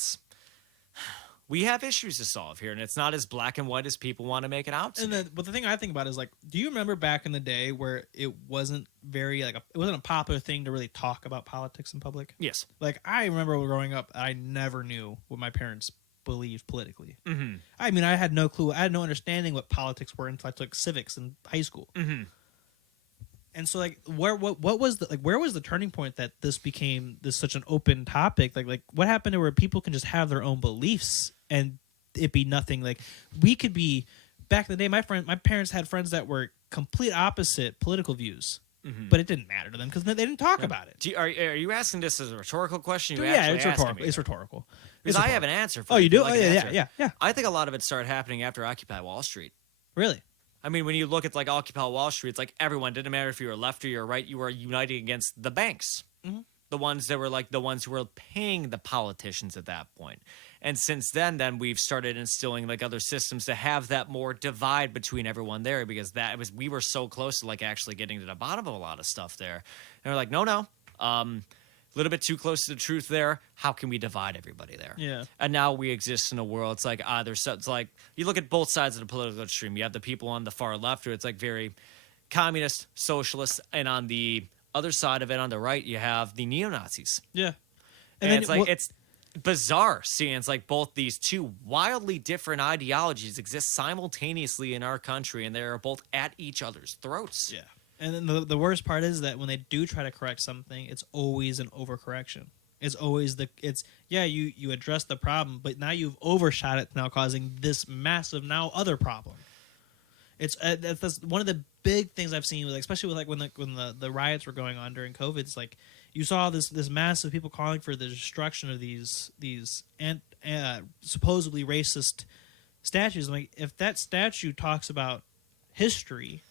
we have issues to solve here, and it's not as black and white as people want to make it out to be. But the thing I think about is, like, do you remember back in the day where it wasn't it wasn't a popular thing to really talk about politics in public? Yes. Like, I remember growing up, I never knew what my parents believed politically. I mean, I had no clue. I had no understanding what politics were until I took civics in high school. And so, like, where was the turning point that this became such an open topic? Like what happened to where people can just have their own beliefs and it be nothing? Like, we could be, back in the day, my parents had friends that were complete opposite political views, but it didn't matter to them because they didn't talk about it. Are you asking this as a rhetorical question? It's rhetorical. It's rhetorical. Because I have an answer for you. Oh, you do? Like yeah. I think a lot of it started happening after Occupy Wall Street. Really? I mean, when you look at like Occupy Wall Street, it's like everyone, didn't matter if you were left or you're right, you were uniting against the banks. The ones that were like the ones who were paying the politicians at that point. And since then we've started instilling like other systems to have that more divide between everyone there, because we were so close to like actually getting to the bottom of a lot of stuff there. And we're like, no. A little bit too close to the truth there. How can we divide everybody there? Yeah. And now we exist in a world. It's like it's like you look at both sides of the political extreme. You have the people on the far left who it's like very communist, socialist, and on the other side of it, on the right, you have the neo-Nazis. Yeah. And it's like it's bizarre seeing it's like both these two wildly different ideologies exist simultaneously in our country, and they're both at each other's throats. Yeah. And then the worst part is that when they do try to correct something, it's always an overcorrection. It's always you address the problem, but now you've overshot it, now causing this massive other problem. That's one of the big things I've seen, especially with like when the riots were going on during COVID. It's like you saw this massive people calling for the destruction of these supposedly racist statues. I'm like, if that statue talks about history,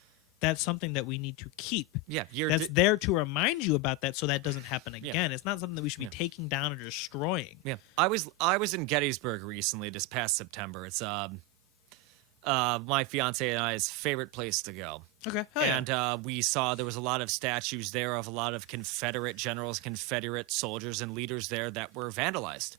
that's something that we need to keep. Yeah, that's there to remind you about that, so that doesn't happen again. It's not something that we should be taking down or destroying. Yeah, I was in Gettysburg recently, this past September. It's my fiance and I's favorite place to go. Okay, we saw there was a lot of statues there of a lot of Confederate generals, Confederate soldiers, and leaders there that were vandalized.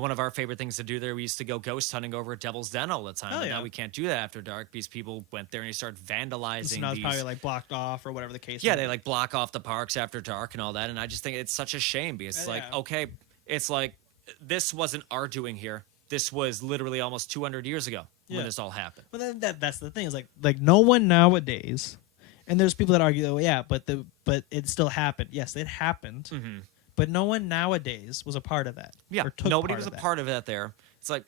one of our favorite things to do there, we used to go ghost hunting over at Devil's Den all the time. Oh, But yeah. now we can't do that after dark because people went there and they started vandalizing So now it's these. probably like blocked off or whatever the case. Yeah, may they be. like block off the parks after dark and all that. And I just think it's such a shame because it's like, Yeah. okay, it's like this wasn't our doing here. This was literally almost 200 years ago Yeah. when this all happened. But then that's the thing is like no one nowadays, and there's people that argue, oh yeah, but it still happened. Yes, it happened, but no one nowadays was a part of that. Yeah, or took nobody was a of that. part of that there. It's like,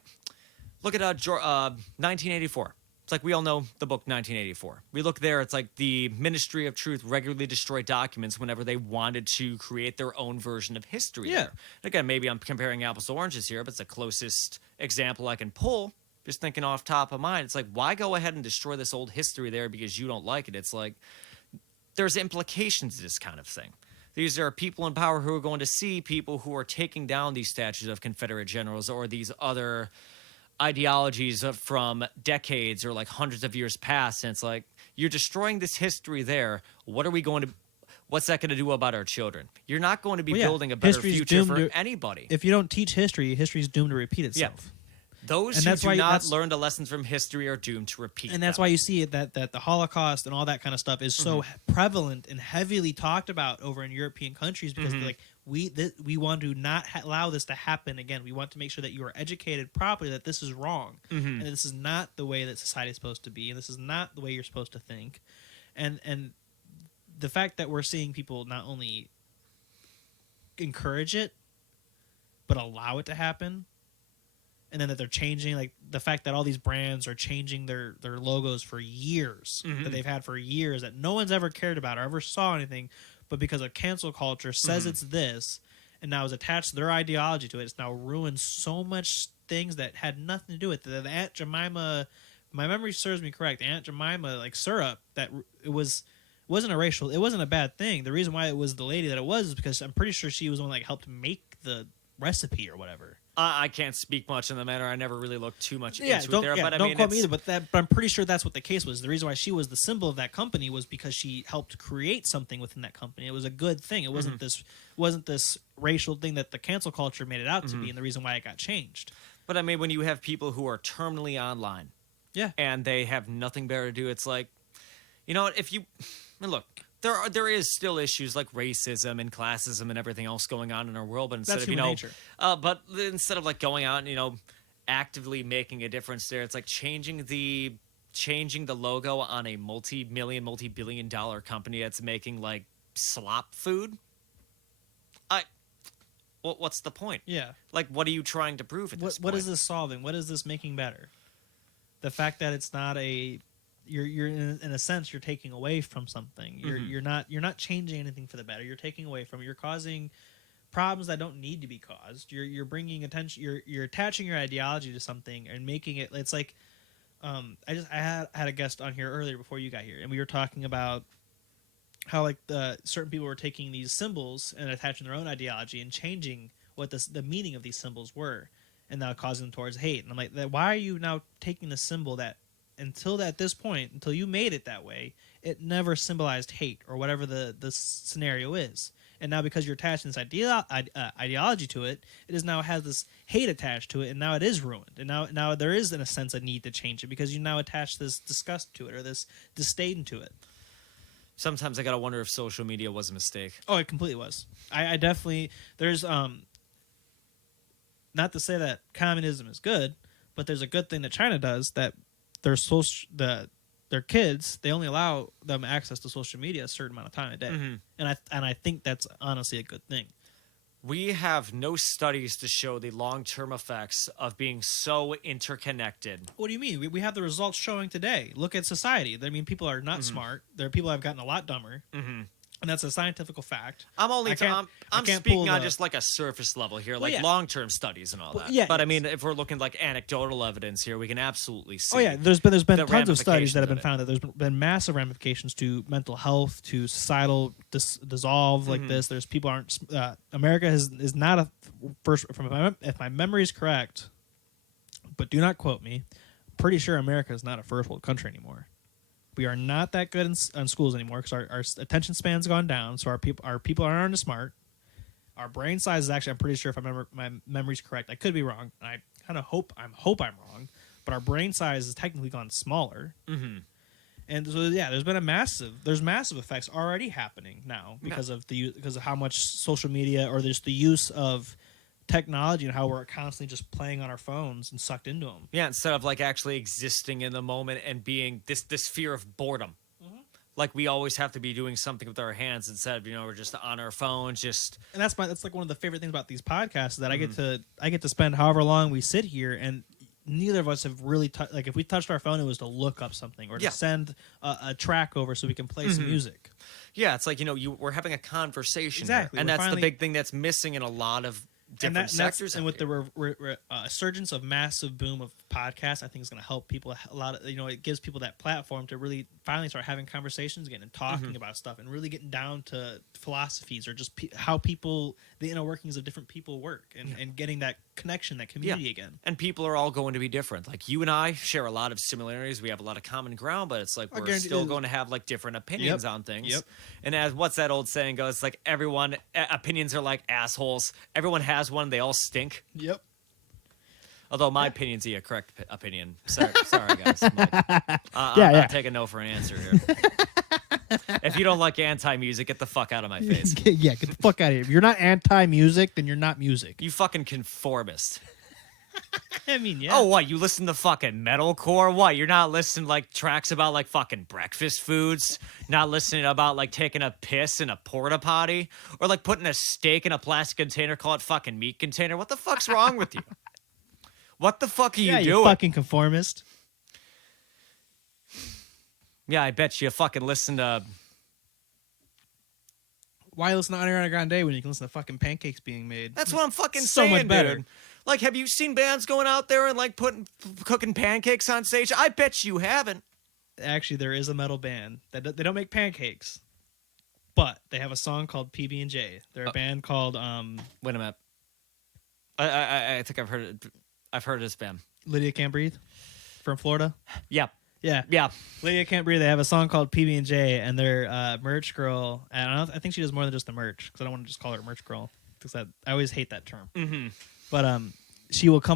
look at 1984. It's like we all know the book 1984. We look there, it's like the Ministry of Truth regularly destroyed documents whenever they wanted to create their own version of history. Yeah. There. Again, maybe I'm comparing apples to oranges here, but it's the closest example I can pull. Just thinking off top of mind, it's like, why go ahead and destroy this old history there because you don't like it? It's like, there's implications to this kind of thing. These are people in power who are going to see people who are taking down these statues of Confederate generals or these other ideologies from decades or like hundreds of years past. And it's like, you're destroying this history there. What's that going to do about our children? You're not going to be building a better History's future doomed for to- anybody. If you don't teach history, history's doomed to repeat Yeah. itself. Those And who that's do why- not that's- learn the lessons from history are doomed to repeat. And that's them. why you see it that the Holocaust and all that kind of stuff is so prevalent and heavily talked about over in European countries because they're like we want to not allow this to happen again. We want to make sure that you are educated properly that this is wrong and this is not the way that society is supposed to be and this is not the way you're supposed to think. And the fact that we're seeing people not only encourage it but allow it to happen. And then that they're changing, like the fact that all these brands are changing their logos for years, that they've had for years, that no one's ever cared about or ever saw anything, but because of cancel culture says it's this, and now is attached their ideology to it, it's now ruined so much things that had nothing to do with it. The Aunt Jemima, my memory serves me correct, Aunt Jemima like syrup, that it wasn't a bad thing. The reason why it was the lady that it was is because I'm pretty sure she was the one that like, helped make the recipe or whatever. I can't speak much in the matter. I never really looked too much into it Don't there. But I don't mean, quote me either. But I'm pretty sure that's what the case was. The reason why she was the symbol of that company was because she helped create something within that company. It was a good thing. It wasn't this racial thing that the cancel culture made it out to be, and the reason why it got changed. But I mean, when you have people who are terminally online, Yeah, and they have nothing better to do, it's like, you know what? Look, there is still issues like racism and classism and everything else going on in our world, but instead That's of human nature. but instead of like going out and actively making a difference there, it's like changing the logo on a multi-billion-dollar company that's making like slop food. What's the point? yeah. Like, what are you trying to prove at this point? What is this solving? What is this making better? The fact that it's not a you're in a sense you're taking away from something. You're not changing anything for the better. You're taking away from it. You're causing problems that don't need to be caused. You're bringing attention. You're attaching your ideology to something and making it. It's like I had a guest on here earlier before you got here, and we were talking about how like certain people were taking these symbols and attaching their own ideology and changing what the meaning of these symbols were, and now causing them towards hate. And I'm like, why are you now taking the symbol that until you made it that way, it never symbolized hate or whatever the scenario is. And now because you're attaching this ideology to it, now has this hate attached to it, and now it is ruined. And now there is, in a sense, a need to change it because you now attach this disgust to it or this disdain to it. Sometimes I gotta wonder if social media was a mistake. Oh, it completely was. I definitely, there's not to say that communism is good, but there's a good thing that China does that their kids, they only allow them access to social media a certain amount of time a day, and I think that's honestly a good thing. We have no studies to show the long-term effects of being so interconnected. What do you mean? We have the results showing today. Look at society. I mean, people are not smart. There are people have gotten a lot dumber. And that's a scientific fact. I'm can't speaking pull on the- just like a surface level here, like yeah. long-term studies and all that. yeah, but I yes. mean, if we're looking like anecdotal evidence here, we can absolutely see. Oh yeah, there's been the tons of studies that have been ramifications of it. found that there's been massive ramifications to mental health, to societal dissolve like this. There's people aren't. America is not a first. If my memory is correct, but do not quote me. Pretty sure America is not a first world country anymore. We are not that good on schools anymore because our attention span's gone down. So our people aren't as smart. Our brain size is actually, I'm pretty sure if my memory's correct, I could be wrong. I kind of hope I'm wrong, but our brain size has technically gone smaller. Mm-hmm. And so there's massive effects already happening now because of how much social media or just the use of technology and how we're constantly just playing on our phones and sucked into them. Yeah, instead of like actually existing in the moment and being this fear of boredom. Like we always have to be doing something with our hands instead of we're just on our phones and that's like one of the favorite things about these podcasts is that I get to spend however long we sit here, and neither of us have really like if we touched our phone, it was to look up something or to send a track over so we can play some music. Yeah, it's like we're having a conversation exactly here, and that's the big thing that's missing in a lot of different sectors. And with the surgence of massive boom of podcasts, I think it's going to help people a lot. It gives people that platform to really finally start having conversations again and talking about stuff and really getting down to philosophies or just how the inner workings of different people work and getting that connection, that community again. And people are all going to be different. Like you and I share a lot of similarities. We have a lot of common ground, but it's like we're still going to have like different opinions on things. Yep. And as what's that old saying goes, like opinions are like assholes. Everyone has one. They all stink. Yep. Although my opinion's the correct opinion. Sorry guys. I'm not taking no for an answer here. If you don't like anti-music, get the fuck out of my face. Yeah, get the fuck out of here. If you're not anti-music, then you're not music. You fucking conformist. I mean, yeah. Oh, what? You listen to fucking metalcore? What? You're not listening like tracks about like fucking breakfast foods? Not listening about like taking a piss in a porta potty? Or like putting a steak in a plastic container, call it fucking meat container? What the fuck's wrong with you? What the fuck are you doing? You fucking conformist. Yeah, I bet you fucking listen to... Why listen to Ariana Grande when you can listen to fucking pancakes being made? That's what I'm fucking so saying, much better. dude. Like, have you seen bands going out there and like cooking pancakes on stage? I bet you haven't. Actually, there is a metal band that they don't make pancakes, but they have a song called PB&J. They're a band called Wait a minute. I think I've heard it. I've heard of this band. Lydia Can't Breathe from Florida. Yeah. Yeah. Lydia Can't Breathe. They have a song called PB&J, and their merch girl. And I think she does more than just the merch because I don't want to just call her a merch girl because I always hate that term. Mm-hmm. But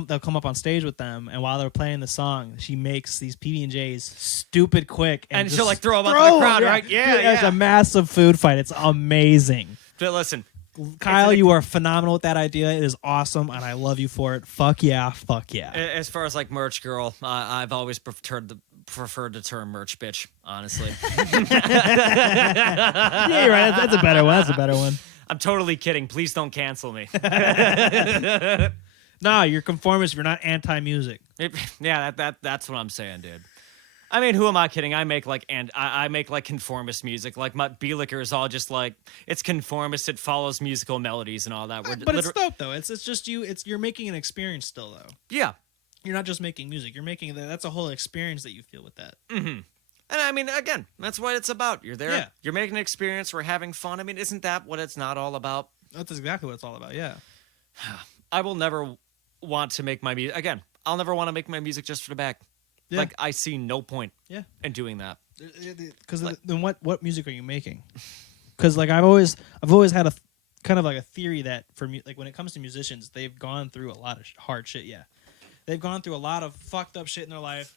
they'll come up on stage with them, and while they're playing the song, she makes these PB&Js stupid quick, and she'll like throw them out to the crowd, right? Yeah, Dude, It's a massive food fight. It's amazing. But listen, Kyle, you are phenomenal with that idea. It is awesome, and I love you for it. Fuck yeah. As far as like merch girl, I've always preferred the term merch bitch, honestly. Yeah, you're right. That's a better one. I'm totally kidding. Please don't cancel me. No, you're conformist. You're not anti-music. Yeah, that's what I'm saying, dude. I mean, who am I kidding? I make like I make like conformist music. Like my Bieliker is all just like it's conformist. It follows musical melodies and all that. But it's dope though. It's just you. You're making an experience still though. Yeah. You're not just making music. You're making that's a whole experience that you feel with that. Mm-hmm. And I mean, again, that's what it's about. You're there. Yeah. You're making an experience. We're having fun. I mean, isn't that what it's not all about? That's exactly what it's all about. Yeah. I will never want to make my music again. I'll never want to make my music just for the bag. Yeah. Like I see no point. Yeah. In doing that. Because then what music are you making? Because like I've always had a kind of like a theory that for me, like when it comes to musicians, they've gone through a lot of hard shit. Yeah. They've gone through a lot of fucked up shit in their life.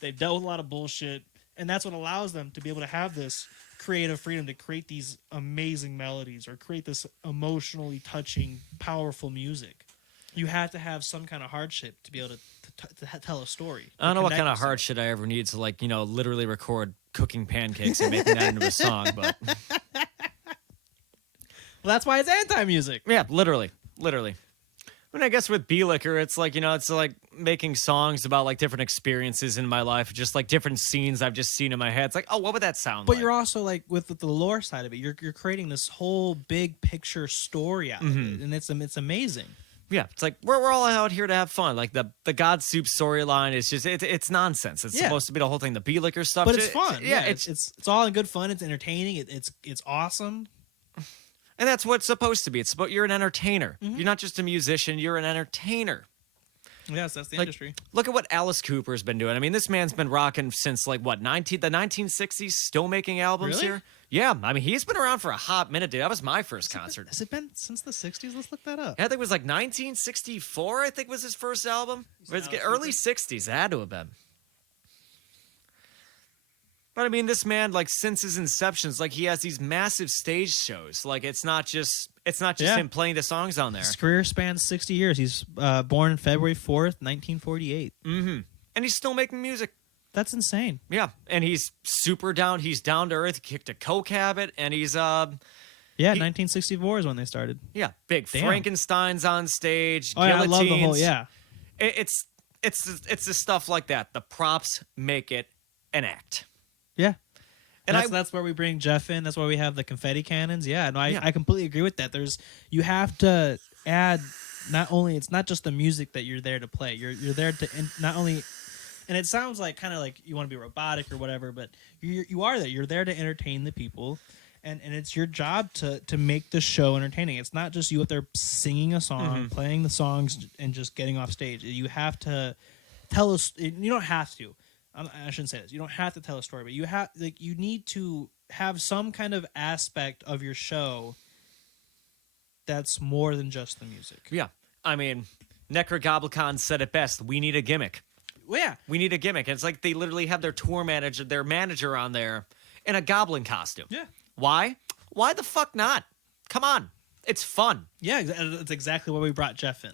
They've dealt with a lot of bullshit, and that's what allows them to be able to have this creative freedom to create these amazing melodies or create this emotionally touching, powerful music. You have to have some kind of hardship to be able to tell a story. I don't know what kind of hardship I ever need to like, literally record cooking pancakes and making that into a song, but well, that's why it's anti-music. Yeah, literally. I mean, I guess with Bieliker, it's like, it's like making songs about like different experiences in my life, just like different scenes I've just seen in my head. It's like, oh, what would that sound like? But you're also like with the lore side of it, you're creating this whole big picture story out of it, and it's amazing. Yeah, it's like we're all out here to have fun. Like the GodSoop storyline is just it's nonsense. It's supposed to be the whole thing. The Bieliker stuff, but it's fun. It's all in good fun. It's entertaining. It's awesome. And that's what it's supposed to be. You're an entertainer. Mm-hmm. You're not just a musician. You're an entertainer. Yes, that's the Like, industry. look at what Alice Cooper's been doing. I mean, this man's been rocking since like what, the 1960s, still making albums Really? here. Yeah, I mean, he's been around for a hot minute, dude. That was my first concert. Has it been since the 60s? Let's look that up. I think it was like 1964, I think was his first album. It was Alice early Cooper? 60s, it had to have been. But I mean, this man, like, since his inceptions, like, he has these massive stage shows. Like, it's not just Yeah. him playing the songs on there. His career spans 60 years. He's born February 4th, 1948. And he's still making music. That's insane. Yeah, and he's super down. He's down to earth. Kicked a coke habit, and he's Yeah, 1964 is when they started. yeah, big Damn. Frankenstein's on stage. Oh, yeah, I love the whole, guillotines. yeah. It's the stuff like that. The props make it an act. Yeah. And That's where we bring Jeff in. That's why we have the confetti cannons. Yeah, no, Yeah. I completely agree with that. You have to add it's not just the music that you're there to play. You're there to not only, and it sounds like kind of like you want to be robotic or whatever, but you are there. You're there to entertain the people, and it's your job to make the show entertaining. It's not just you up there singing a song, playing the songs, and just getting off stage. You have to tell us. You don't have to. I shouldn't say this. You don't have to tell a story, but you need to have some kind of aspect of your show that's more than just the music. Yeah, I mean, Necrogoblicon said it best. We need a gimmick. Well, yeah. We need a gimmick. It's like they literally have their their manager on there in a goblin costume. Yeah. Why? Why the fuck not? Come on. It's fun. Yeah, that's exactly why we brought Jeff in.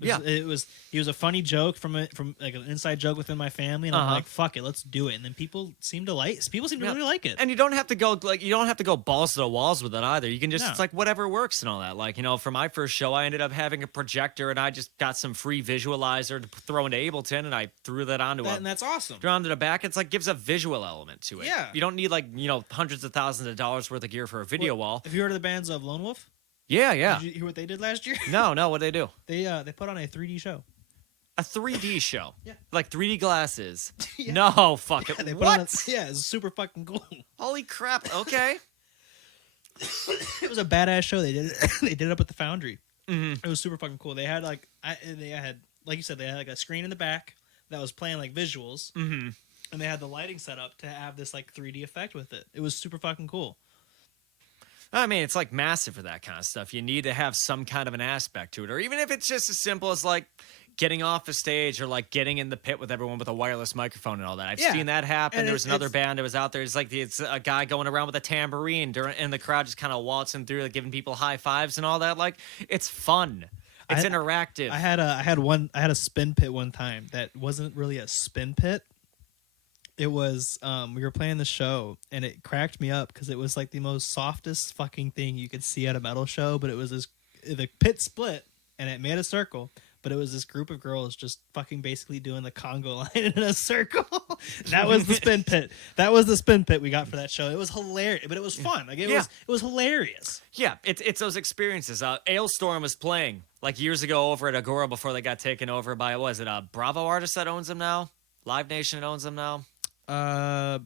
He was a funny joke from like an inside joke within my family, and I'm like, fuck it, let's do it. And then people seem to really like it. And you don't have to go balls to the walls with it either. You can just No. it's like whatever works and all that. Like, for my first show, I ended up having a projector and I just got some free visualizer to throw into Ableton and I threw that onto and that's awesome. throw onto the back. It's like gives a visual element to it. Yeah. You don't need hundreds of thousands of dollars worth of gear for a video wall. Have you heard of the bands of Lone Wolf? Yeah. Did you hear what they did last year? No, what'd they do? They put on a 3D show. A 3D show. Yeah. Like 3D glasses. Yeah. No, fuck it. They put What? on it's super fucking cool. Holy crap. Okay. It was a badass show. They did it. They did it up at the Foundry. It was super fucking cool. They had like you said, they had like a screen in the back that was playing like visuals, and they had the lighting set up to have this like 3D effect with it. It was super fucking cool. I mean, it's like massive for that kind of stuff. You need to have some kind of an aspect to it, or even if it's just as simple as like getting off the stage or like getting in the pit with everyone with a wireless microphone and all that. I've seen that happen. And There was another band that was out there. It's a guy going around with a tambourine and the crowd just kind of waltzing through, like giving people high fives and all that. Like, it's fun. It's interactive. I had a spin pit one time that wasn't really a spin pit. It was we were playing the show and it cracked me up because it was like the most softest fucking thing you could see at a metal show, but it was the pit split and it made a circle, but it was this group of girls just fucking basically doing the Congo line in a circle. That was the spin pit. That was the spin pit we got for that show. It was hilarious, but it was fun. Like it was hilarious. Yeah, it's those experiences. Ailstorm was playing like years ago over at Agora before they got taken over by Bravo Artists that owns them now? Live Nation owns them now? I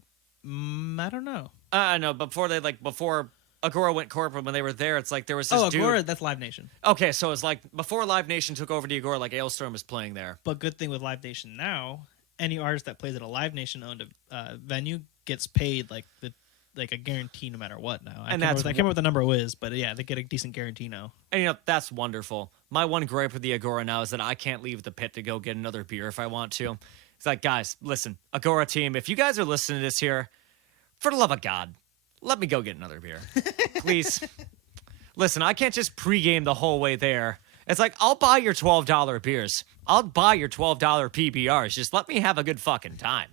don't know. No, before Agora went corporate when they were there, it's like there was this dude. Agora, that's Live Nation. Okay, so it's like before Live Nation took over the Agora, like Ailstorm was playing there. But good thing with Live Nation now, any artist that plays at a Live Nation owned venue gets paid like a guarantee no matter what now. I can't remember what the number is, but yeah, they get a decent guarantee now. And that's wonderful. My one gripe with the Agora now is that I can't leave the pit to go get another beer if I want to. It's like, guys, listen, Agora team, if you guys are listening to this here, for the love of God, let me go get another beer. Please. Listen, I can't just pregame the whole way there. It's like, I'll buy your $12 beers. I'll buy your $12 PBRs. Just let me have a good fucking time.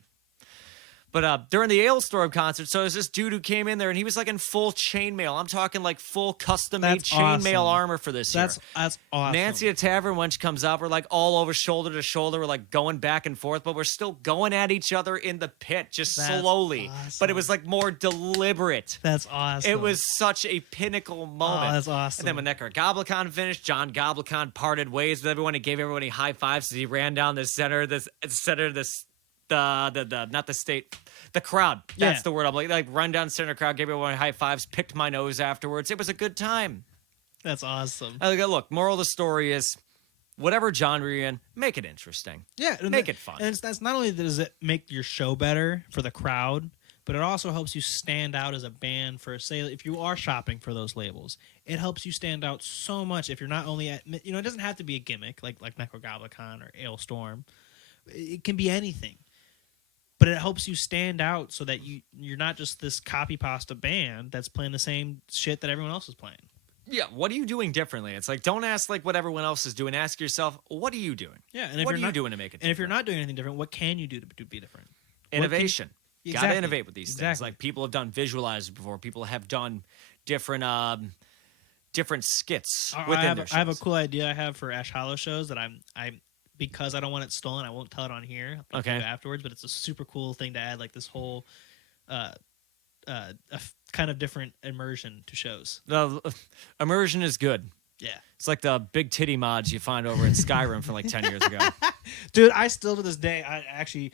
But during the Ailstorm concert, so there's this dude who came in there and he was like in full chainmail. I'm talking like full custom-made chainmail armor for this year. That's awesome. Nancy the Tavern when she comes out, we're like all over shoulder to shoulder. We're like going back and forth, but we're still going at each other in the pit, just slowly. Awesome. But it was like more deliberate. That's awesome. It was such a pinnacle moment. Oh, that's awesome. And then when Necrogoblicon finished, John Goblicon parted ways with everyone and gave everybody high fives as he ran down the the crowd. That's the word. I'm like run down center crowd, gave everyone high fives, picked my nose afterwards. It was a good time. That's awesome. Look, moral of the story is whatever genre you're in, make it interesting. Yeah, Make it fun. And that's not only does it make your show better for the crowd, but it also helps you stand out as a band for, say, if you are shopping for those labels. It helps you stand out so much if you're not only at, you know, it doesn't have to be a gimmick like Necrogoblicon or Ailstorm. It can be anything. But it helps you stand out so that you're not just this copy pasta band that's playing the same shit that everyone else is playing. Yeah, what are you doing differently? It's like, don't ask like what everyone else is doing. Ask yourself, what are you doing? Yeah, and if what you're are not you doing to make it different? And if you're not doing anything different, what can you do to be different? Innovation. Exactly. Got to innovate with these things. Exactly. Like people have done visualizers before. People have done different skits within their shows. I have a cool idea I have for Ash Hollow shows that I'm because I don't want it stolen, I won't tell it on here. I'll tell you afterwards, but it's a super cool thing to add like this whole kind of different immersion to shows. Immersion is good. Yeah. It's like the big titty mods you find over in Skyrim from like 10 years ago. Dude, I still to this day, I actually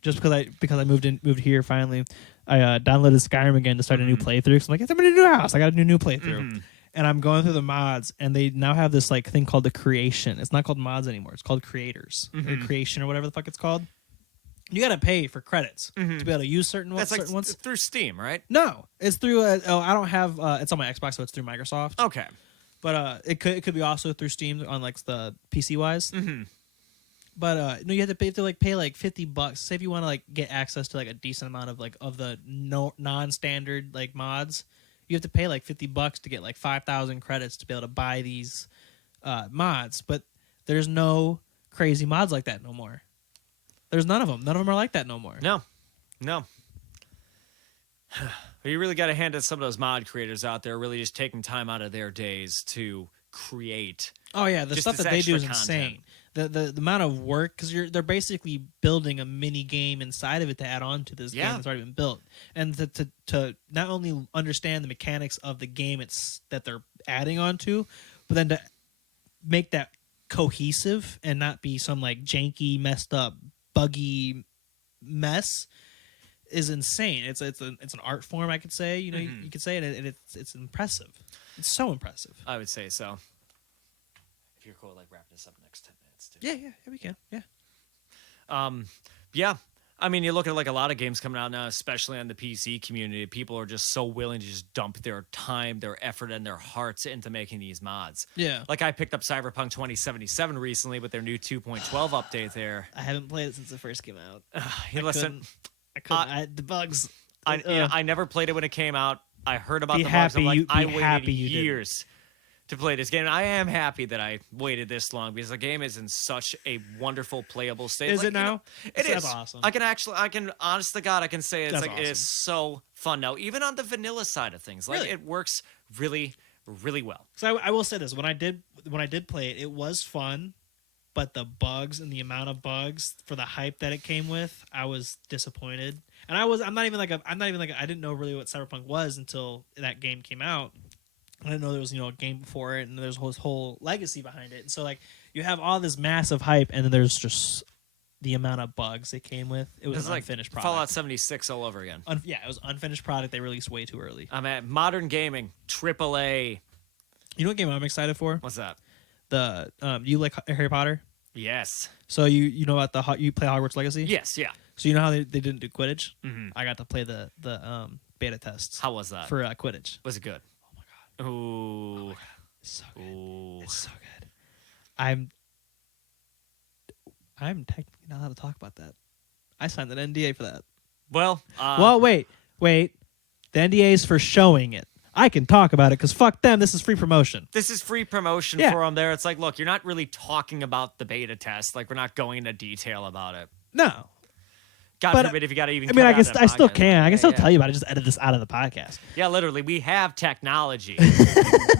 just because I moved here finally, I downloaded Skyrim again to start a new playthrough. So I'm like, I'm in a new house. I got a new playthrough. And I'm going through the mods, and they now have this like thing called the creation. It's not called mods anymore. It's called creators or creation or whatever the fuck it's called. You got to pay for credits to be able to use certain ones. That's like through Steam, right? No, it's through. I don't have. It's on my Xbox, so it's through Microsoft. Okay, but it could be also through Steam on like the PC wise. But no, you have to pay like $50. Say if you want to like get access to like a decent amount of like of the non-standard like mods. You have to pay like $50 to get like 5,000 credits to be able to buy these mods, but there's no crazy mods like that no more. There's none of them. None of them are like that no more. No. You really got to hand it some of those mod creators out there really just taking time out of their days to create. Oh yeah, the stuff that they do is insane. The amount of work, because they're basically building a mini game inside of it to add on to this game that's already been built, and to not only understand the mechanics of the game that they're adding on to, but then to make that cohesive and not be some like janky, messed up, buggy mess is insane. It's an art form, I could say. You know, you could say it, and it's impressive. It's so impressive. I would say so. If you're cool, like wrapping this up next 10 minutes. Too. Yeah, we can. Yeah. Yeah. I mean, you look at like a lot of games coming out now, especially on the PC community. People are just so willing to just dump their time, their effort, and their hearts into making these mods. Yeah. Like I picked up Cyberpunk 2077 recently with their new 2.12 update there. I haven't played it since it first came out. I couldn't. The bugs. I never played it when it came out. I heard about the bugs. I'm like, I waited years to play this game. I am happy that I waited this long because the game is in such a wonderful playable state. Is it now? It is. That's awesome. I can honest to God, I can say it's That's like awesome. It is so fun now, even on the vanilla side of things. Like really? It works really, really well. So I will say this: when I did play it, it was fun, but the bugs and the amount of bugs for the hype that it came with, I was disappointed. And I'm not even like I didn't know really what Cyberpunk was until that game came out. I didn't know there was a game before it, and there's this whole legacy behind it. And so like you have all this massive hype, and then there's just the amount of bugs it came with. It was an like unfinished product. Fallout 76 all over again. Yeah, it was unfinished product they released way too early. I'm at modern gaming, AAA. You know what game I'm excited for? What's that? You like Harry Potter? Yes. So you know about you play Hogwarts Legacy? Yes, yeah. So you know how they didn't do Quidditch? Mm-hmm. I got to play the beta tests. How was that? For Quidditch. Was it good? Oh my god. Ooh. Oh my god. It's so good. Ooh. It's so good. I'm technically not allowed to talk about that. I signed an NDA for that. Well, wait. The NDA is for showing it. I can talk about it because fuck them. This is free promotion. This is free promotion for them there. It's like, look, you're not really talking about the beta test. Like, we're not going into detail about it. No. God forbid if you got to even. I mean, I still can. I can still tell you about it. Just edit this out of the podcast. Yeah, literally, we have technology.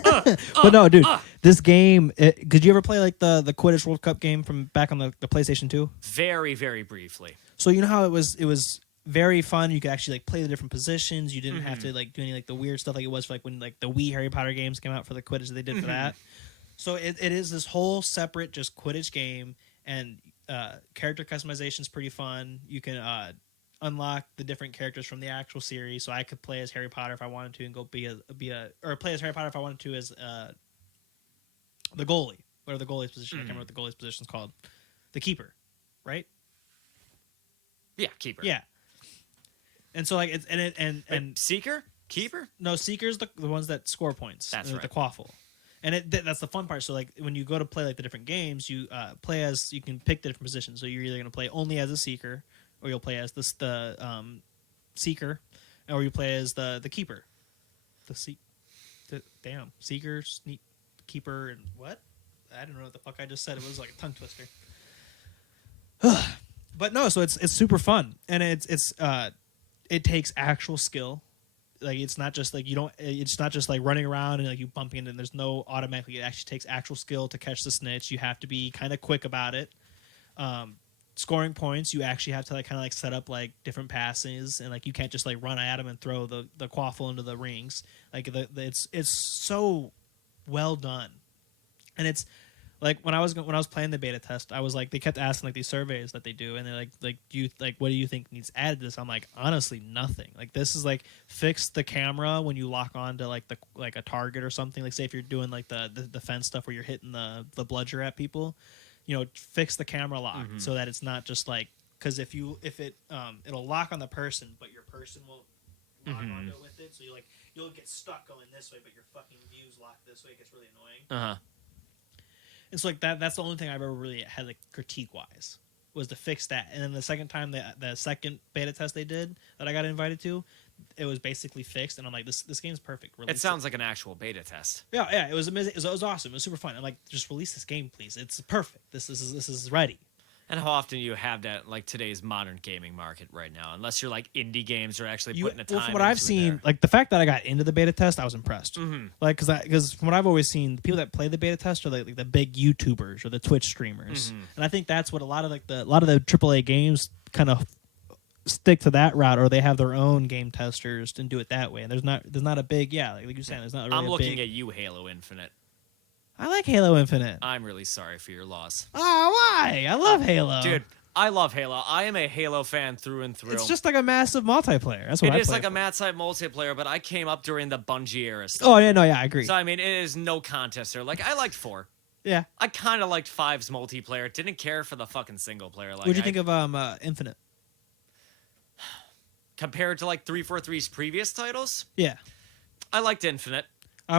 But no, dude, this game. Did you ever play like the Quidditch World Cup game from back on the PlayStation 2? Very, very briefly. So you know how it was very fun. You could actually like play the different positions. You didn't have to like do any like the weird stuff like it was for like when like the Wii Harry Potter games came out for the Quidditch that they did for that. So it is this whole separate just Quidditch game, and character customization is pretty fun. You can unlock the different characters from the actual series. So I could play as Harry Potter if I wanted to, and go be a or play as Harry Potter if I wanted to as the goalie. Whatever the goalie's position. I can't remember what the goalie's position's called. The keeper, right? Yeah, keeper. Yeah. And so like it's and seeker, keeper. no, seekers the ones that score points. That's right. The quaffle. And that's the fun part. So like when you go to play like the different games, you play as, you can pick the different positions. So you're either going to play only as a seeker, or you'll play as the seeker, or you play as the keeper. Seeker, sneak, keeper, and what? I don't know what the fuck I just said. It was like a tongue twister. But no, so it's super fun, and it takes actual skill. Like it's not just like it's not just like running around and like you bumping into, and there's no automatically. It actually takes actual skill to catch the snitch. You have to be kind of quick about it. Scoring points, you actually have to like kind of like set up like different passes, and like you can't just like run at them and throw the quaffle into the rings. Like it's so well done, and it's like when I was playing the beta test, I was like, they kept asking like these surveys that they do, and they're like what do you think needs added to this? I'm like, honestly, nothing. Like this is like fix the camera when you lock on to like a target or something. Like say if you're doing like the defense stuff where you're hitting the bludger at people, fix the camera lock so that it's not just like, because it'll lock on the person, but your person won't lock onto it with it, so you'll get stuck going this way, but your fucking view's locked this way. It gets really annoying. And so like that's the only thing I've ever really had like critique wise, was to fix that. And then the second time, the second beta test they did that I got invited to, it was basically fixed, and I'm like, this game's perfect. It sounds like an actual beta test. Yeah, it was amazing. It was awesome. It was super fun. I'm like, just release this game, please. It's perfect. This is ready. And how often do you have that, like today's modern gaming market right now? Unless you're like indie games are actually putting the time. Well, from what I've seen, like the fact that I got into the beta test, I was impressed. Like, because from what I've always seen, the people that play the beta test are like the big YouTubers or the Twitch streamers, and I think that's what a lot of the AAA games kind of stick to that route, or they have their own game testers and do it that way. And there's not a big like you're saying, there's not. Really I'm looking at you, Halo Infinite. I like Halo Infinite. I'm really sorry for your loss. Oh, why? I love Halo. Dude, I love Halo. I am a Halo fan through and through. It's just like a massive multiplayer. That's what I play. It is like a massive multiplayer, but I came up during the Bungie era stuff. Oh, yeah, I agree. So, I mean, it is no contest there. Like, I liked 4. Yeah. I kind of liked 5's multiplayer. Didn't care for the fucking single player. Like, What'd you think of Infinite? Compared to, like, 343's previous titles? Yeah. I liked Infinite. I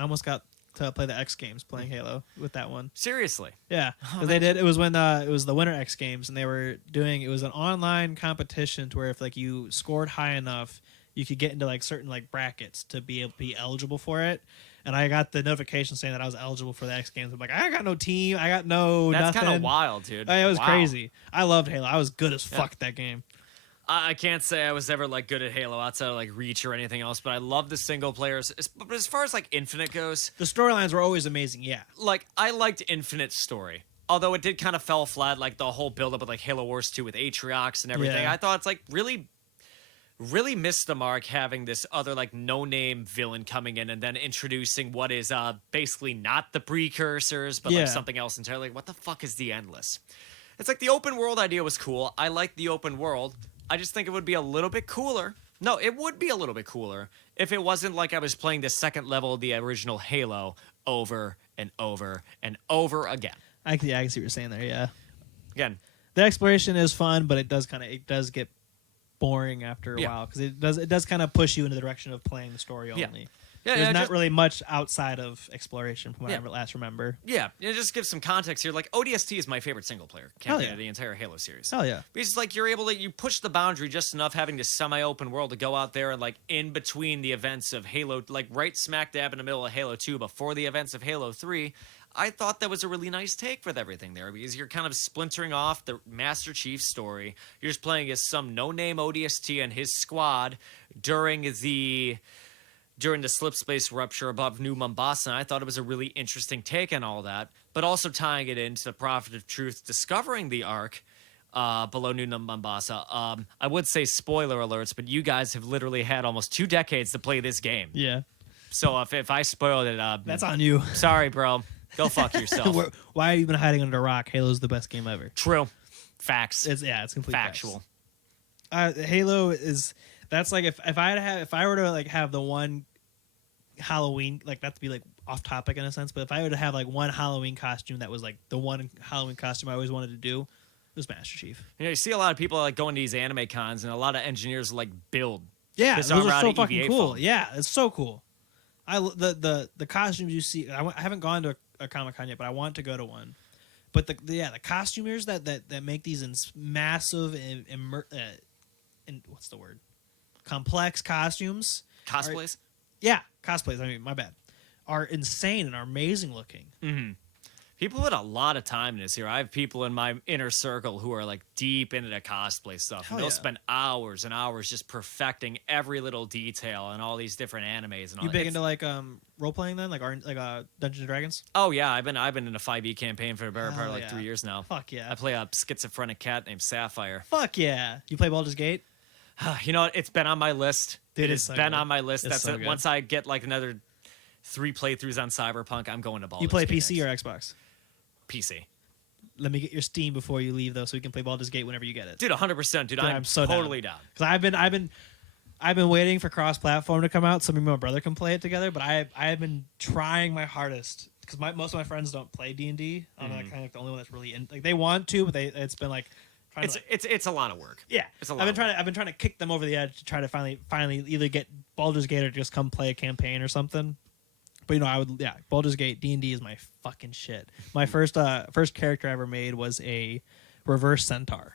almost got to play the X Games playing Halo with that one. Seriously? Yeah, because they did. It was when it was the Winter X Games, and they were doing. It was an online competition to where if like you scored high enough, you could get into like certain like brackets to be eligible for it. And I got the notification saying that I was eligible for the X Games. I'm like, I got no team. I got no. That's nothing. kind of wild, dude. It was crazy. I loved Halo. I was good as fuck at that game. I can't say I was ever like good at Halo outside of like Reach or anything else, but I love the single players. But as far as like Infinite goes, the storylines were always amazing. Yeah, like I liked Infinite's story, although it did kind of fell flat. Like the whole build up with like Halo Wars 2 with Atriox and everything. Yeah. I thought it's like really missed the mark having this other like no name villain coming in and then introducing what is basically not the precursors, but like something else entirely. Like, what the fuck is the Endless? It's like the open world idea was cool. I like the open world. I just think it would be a little bit cooler. No, it would be a little bit cooler if it wasn't like I was playing the second level of the original Halo over and over and over again. I can see what you're saying there. Yeah. Again, the exploration is fun, but it does get boring after a while because it does kind of push you in the direction of playing the story only. Yeah, there's not really much outside of exploration from what I last remember. Yeah, just give some context here. Like, ODST is my favorite single-player campaign of the entire Halo series. Hell yeah. Because, like, you push the boundary just enough having this semi-open world to go out there and, like, in between the events of Halo, like, right smack dab in the middle of Halo 2 before the events of Halo 3, I thought that was a really nice take with everything there because you're kind of splintering off the Master Chief story. You're just playing as some no-name ODST and his squad during the slip space rupture above New Mombasa, and I thought it was a really interesting take on all that, but also tying it into the Prophet of Truth discovering the Ark below New Mombasa. I would say spoiler alerts, but you guys have literally had almost 2 decades to play this game. Yeah. So if I spoiled it, that's on you. Sorry, bro. Go fuck yourself. Why have you been hiding under a rock? Halo's the best game ever. True. Facts. It's complete factual. Halo is that's like if I were to like have the one Halloween like that to be like off topic in a sense, but if I were to have like one Halloween costume that was like the one Halloween costume I always wanted to do, it was Master Chief. You know, you see a lot of people like going to these anime cons, and a lot of engineers like build. Yeah, this those are so armored fucking EVA cool. foam. Yeah, it's so cool. The costumes you see. I haven't gone to a Comic-Con yet, but I want to go to one. But the costumers that make these massive and what's the word? Complex costumes. Cosplays. Cosplays. I mean, my bad. Are insane and are amazing looking. Mm-hmm. People put a lot of time in this here. I have people in my inner circle who are like deep into the cosplay stuff. And they'll spend hours and hours just perfecting every little detail and all these different animes and all. You big into like role playing then, like Dungeons and Dragons? Oh yeah, I've been in a 5e campaign for the better part of like 3 years now. Fuck yeah. I play a schizophrenic cat named Sapphire. Fuck yeah. You play Baldur's Gate? You know what? It's been on my list. Dude, it's so been good. on my list. It's That's so it. good. Once I get like another 3 playthroughs on Cyberpunk, I'm going to Baldur's You play Gate PC next. or Xbox? PC. Let me get your Steam before you leave though, so we can play Baldur's Gate whenever you get it. Dude, 100%. Dude, I'm so totally down. Because I've been waiting for cross-platform to come out so me and my brother can play it together. But I have been trying my hardest because most of my friends don't play D&D. I'm kind of like the only one that's really in. Like they want to, but it's been like. It's a lot of work. Yeah, it's a lot. I've been trying to kick them over the edge to try to finally either get Baldur's Gate or just come play a campaign or something. But Baldur's Gate D&D is my fucking shit. My first character I ever made was a reverse centaur.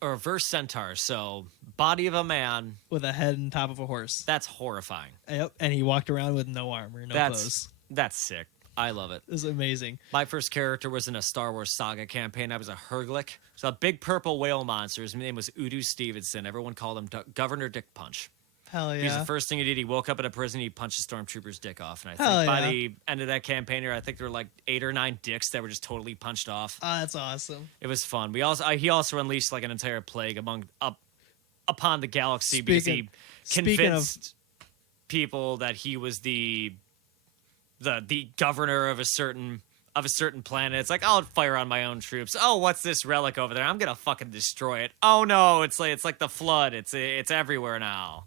A reverse centaur, so body of a man with a head and top of a horse. That's horrifying. Yep, and he walked around with no armor, no clothes. That's sick. I love it. It was amazing. My first character was in a Star Wars Saga campaign. I was a Herglick. So a big purple whale monster. His name was Udo Stevenson. Everyone called him Governor Dick Punch. Hell yeah. He's the first thing he did. He woke up in a prison. He punched a stormtrooper's dick off. And I Hell think by yeah. the end of that campaign, I think there were like 8 or 9 dicks that were just totally punched off. Oh, that's awesome. It was fun. He also unleashed like an entire plague upon the galaxy because he convinced people that he was the governor of a certain planet. It's like, I'll fire on my own troops. Oh, what's this relic over there? I'm gonna fucking destroy it. Oh no, it's like the flood. It's everywhere now.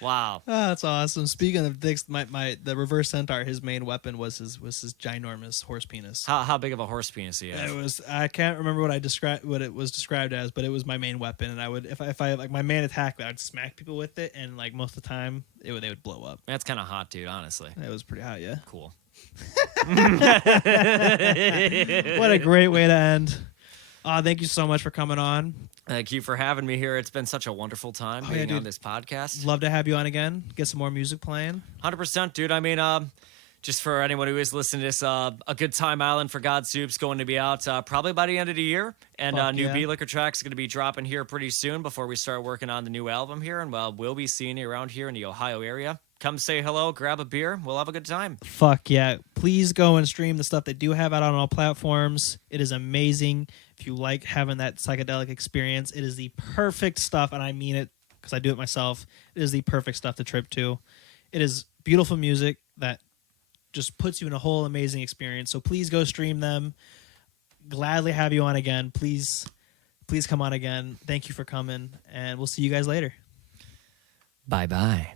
Wow. Oh, that's awesome. Speaking of dicks, the reverse centaur, his main weapon was his ginormous horse penis. How big of a horse penis he has? I can't remember what it was described as, but it was my main weapon, and I would if I like my main attack, I'd smack people with it, and like most of the time they would blow up. That's kind of hot, dude. Honestly, it was pretty hot. Yeah. Cool. What a great way to end. Thank you so much for coming on. Thank you for having me here. It's been such a wonderful time being on this podcast. Love to have you on again. Get some more music playing. 100%, dude. I mean, just for anyone who is listening to this, A Good Time Island for GodSoop's going to be out probably by the end of the year. And new B-Liquor track's going to be dropping here pretty soon before we start working on the new album here. And we'll be seeing you around here in the Ohio area. Come say hello, grab a beer. We'll have a good time. Fuck yeah. Please go and stream the stuff they do have out on all platforms. It is amazing. If you like having that psychedelic experience, it is the perfect stuff. And I mean it because I do it myself. It is the perfect stuff to trip to. It is beautiful music that just puts you in a whole amazing experience. So please go stream them. Gladly have you on again. Please come on again. Thank you for coming. And we'll see you guys later. Bye-bye.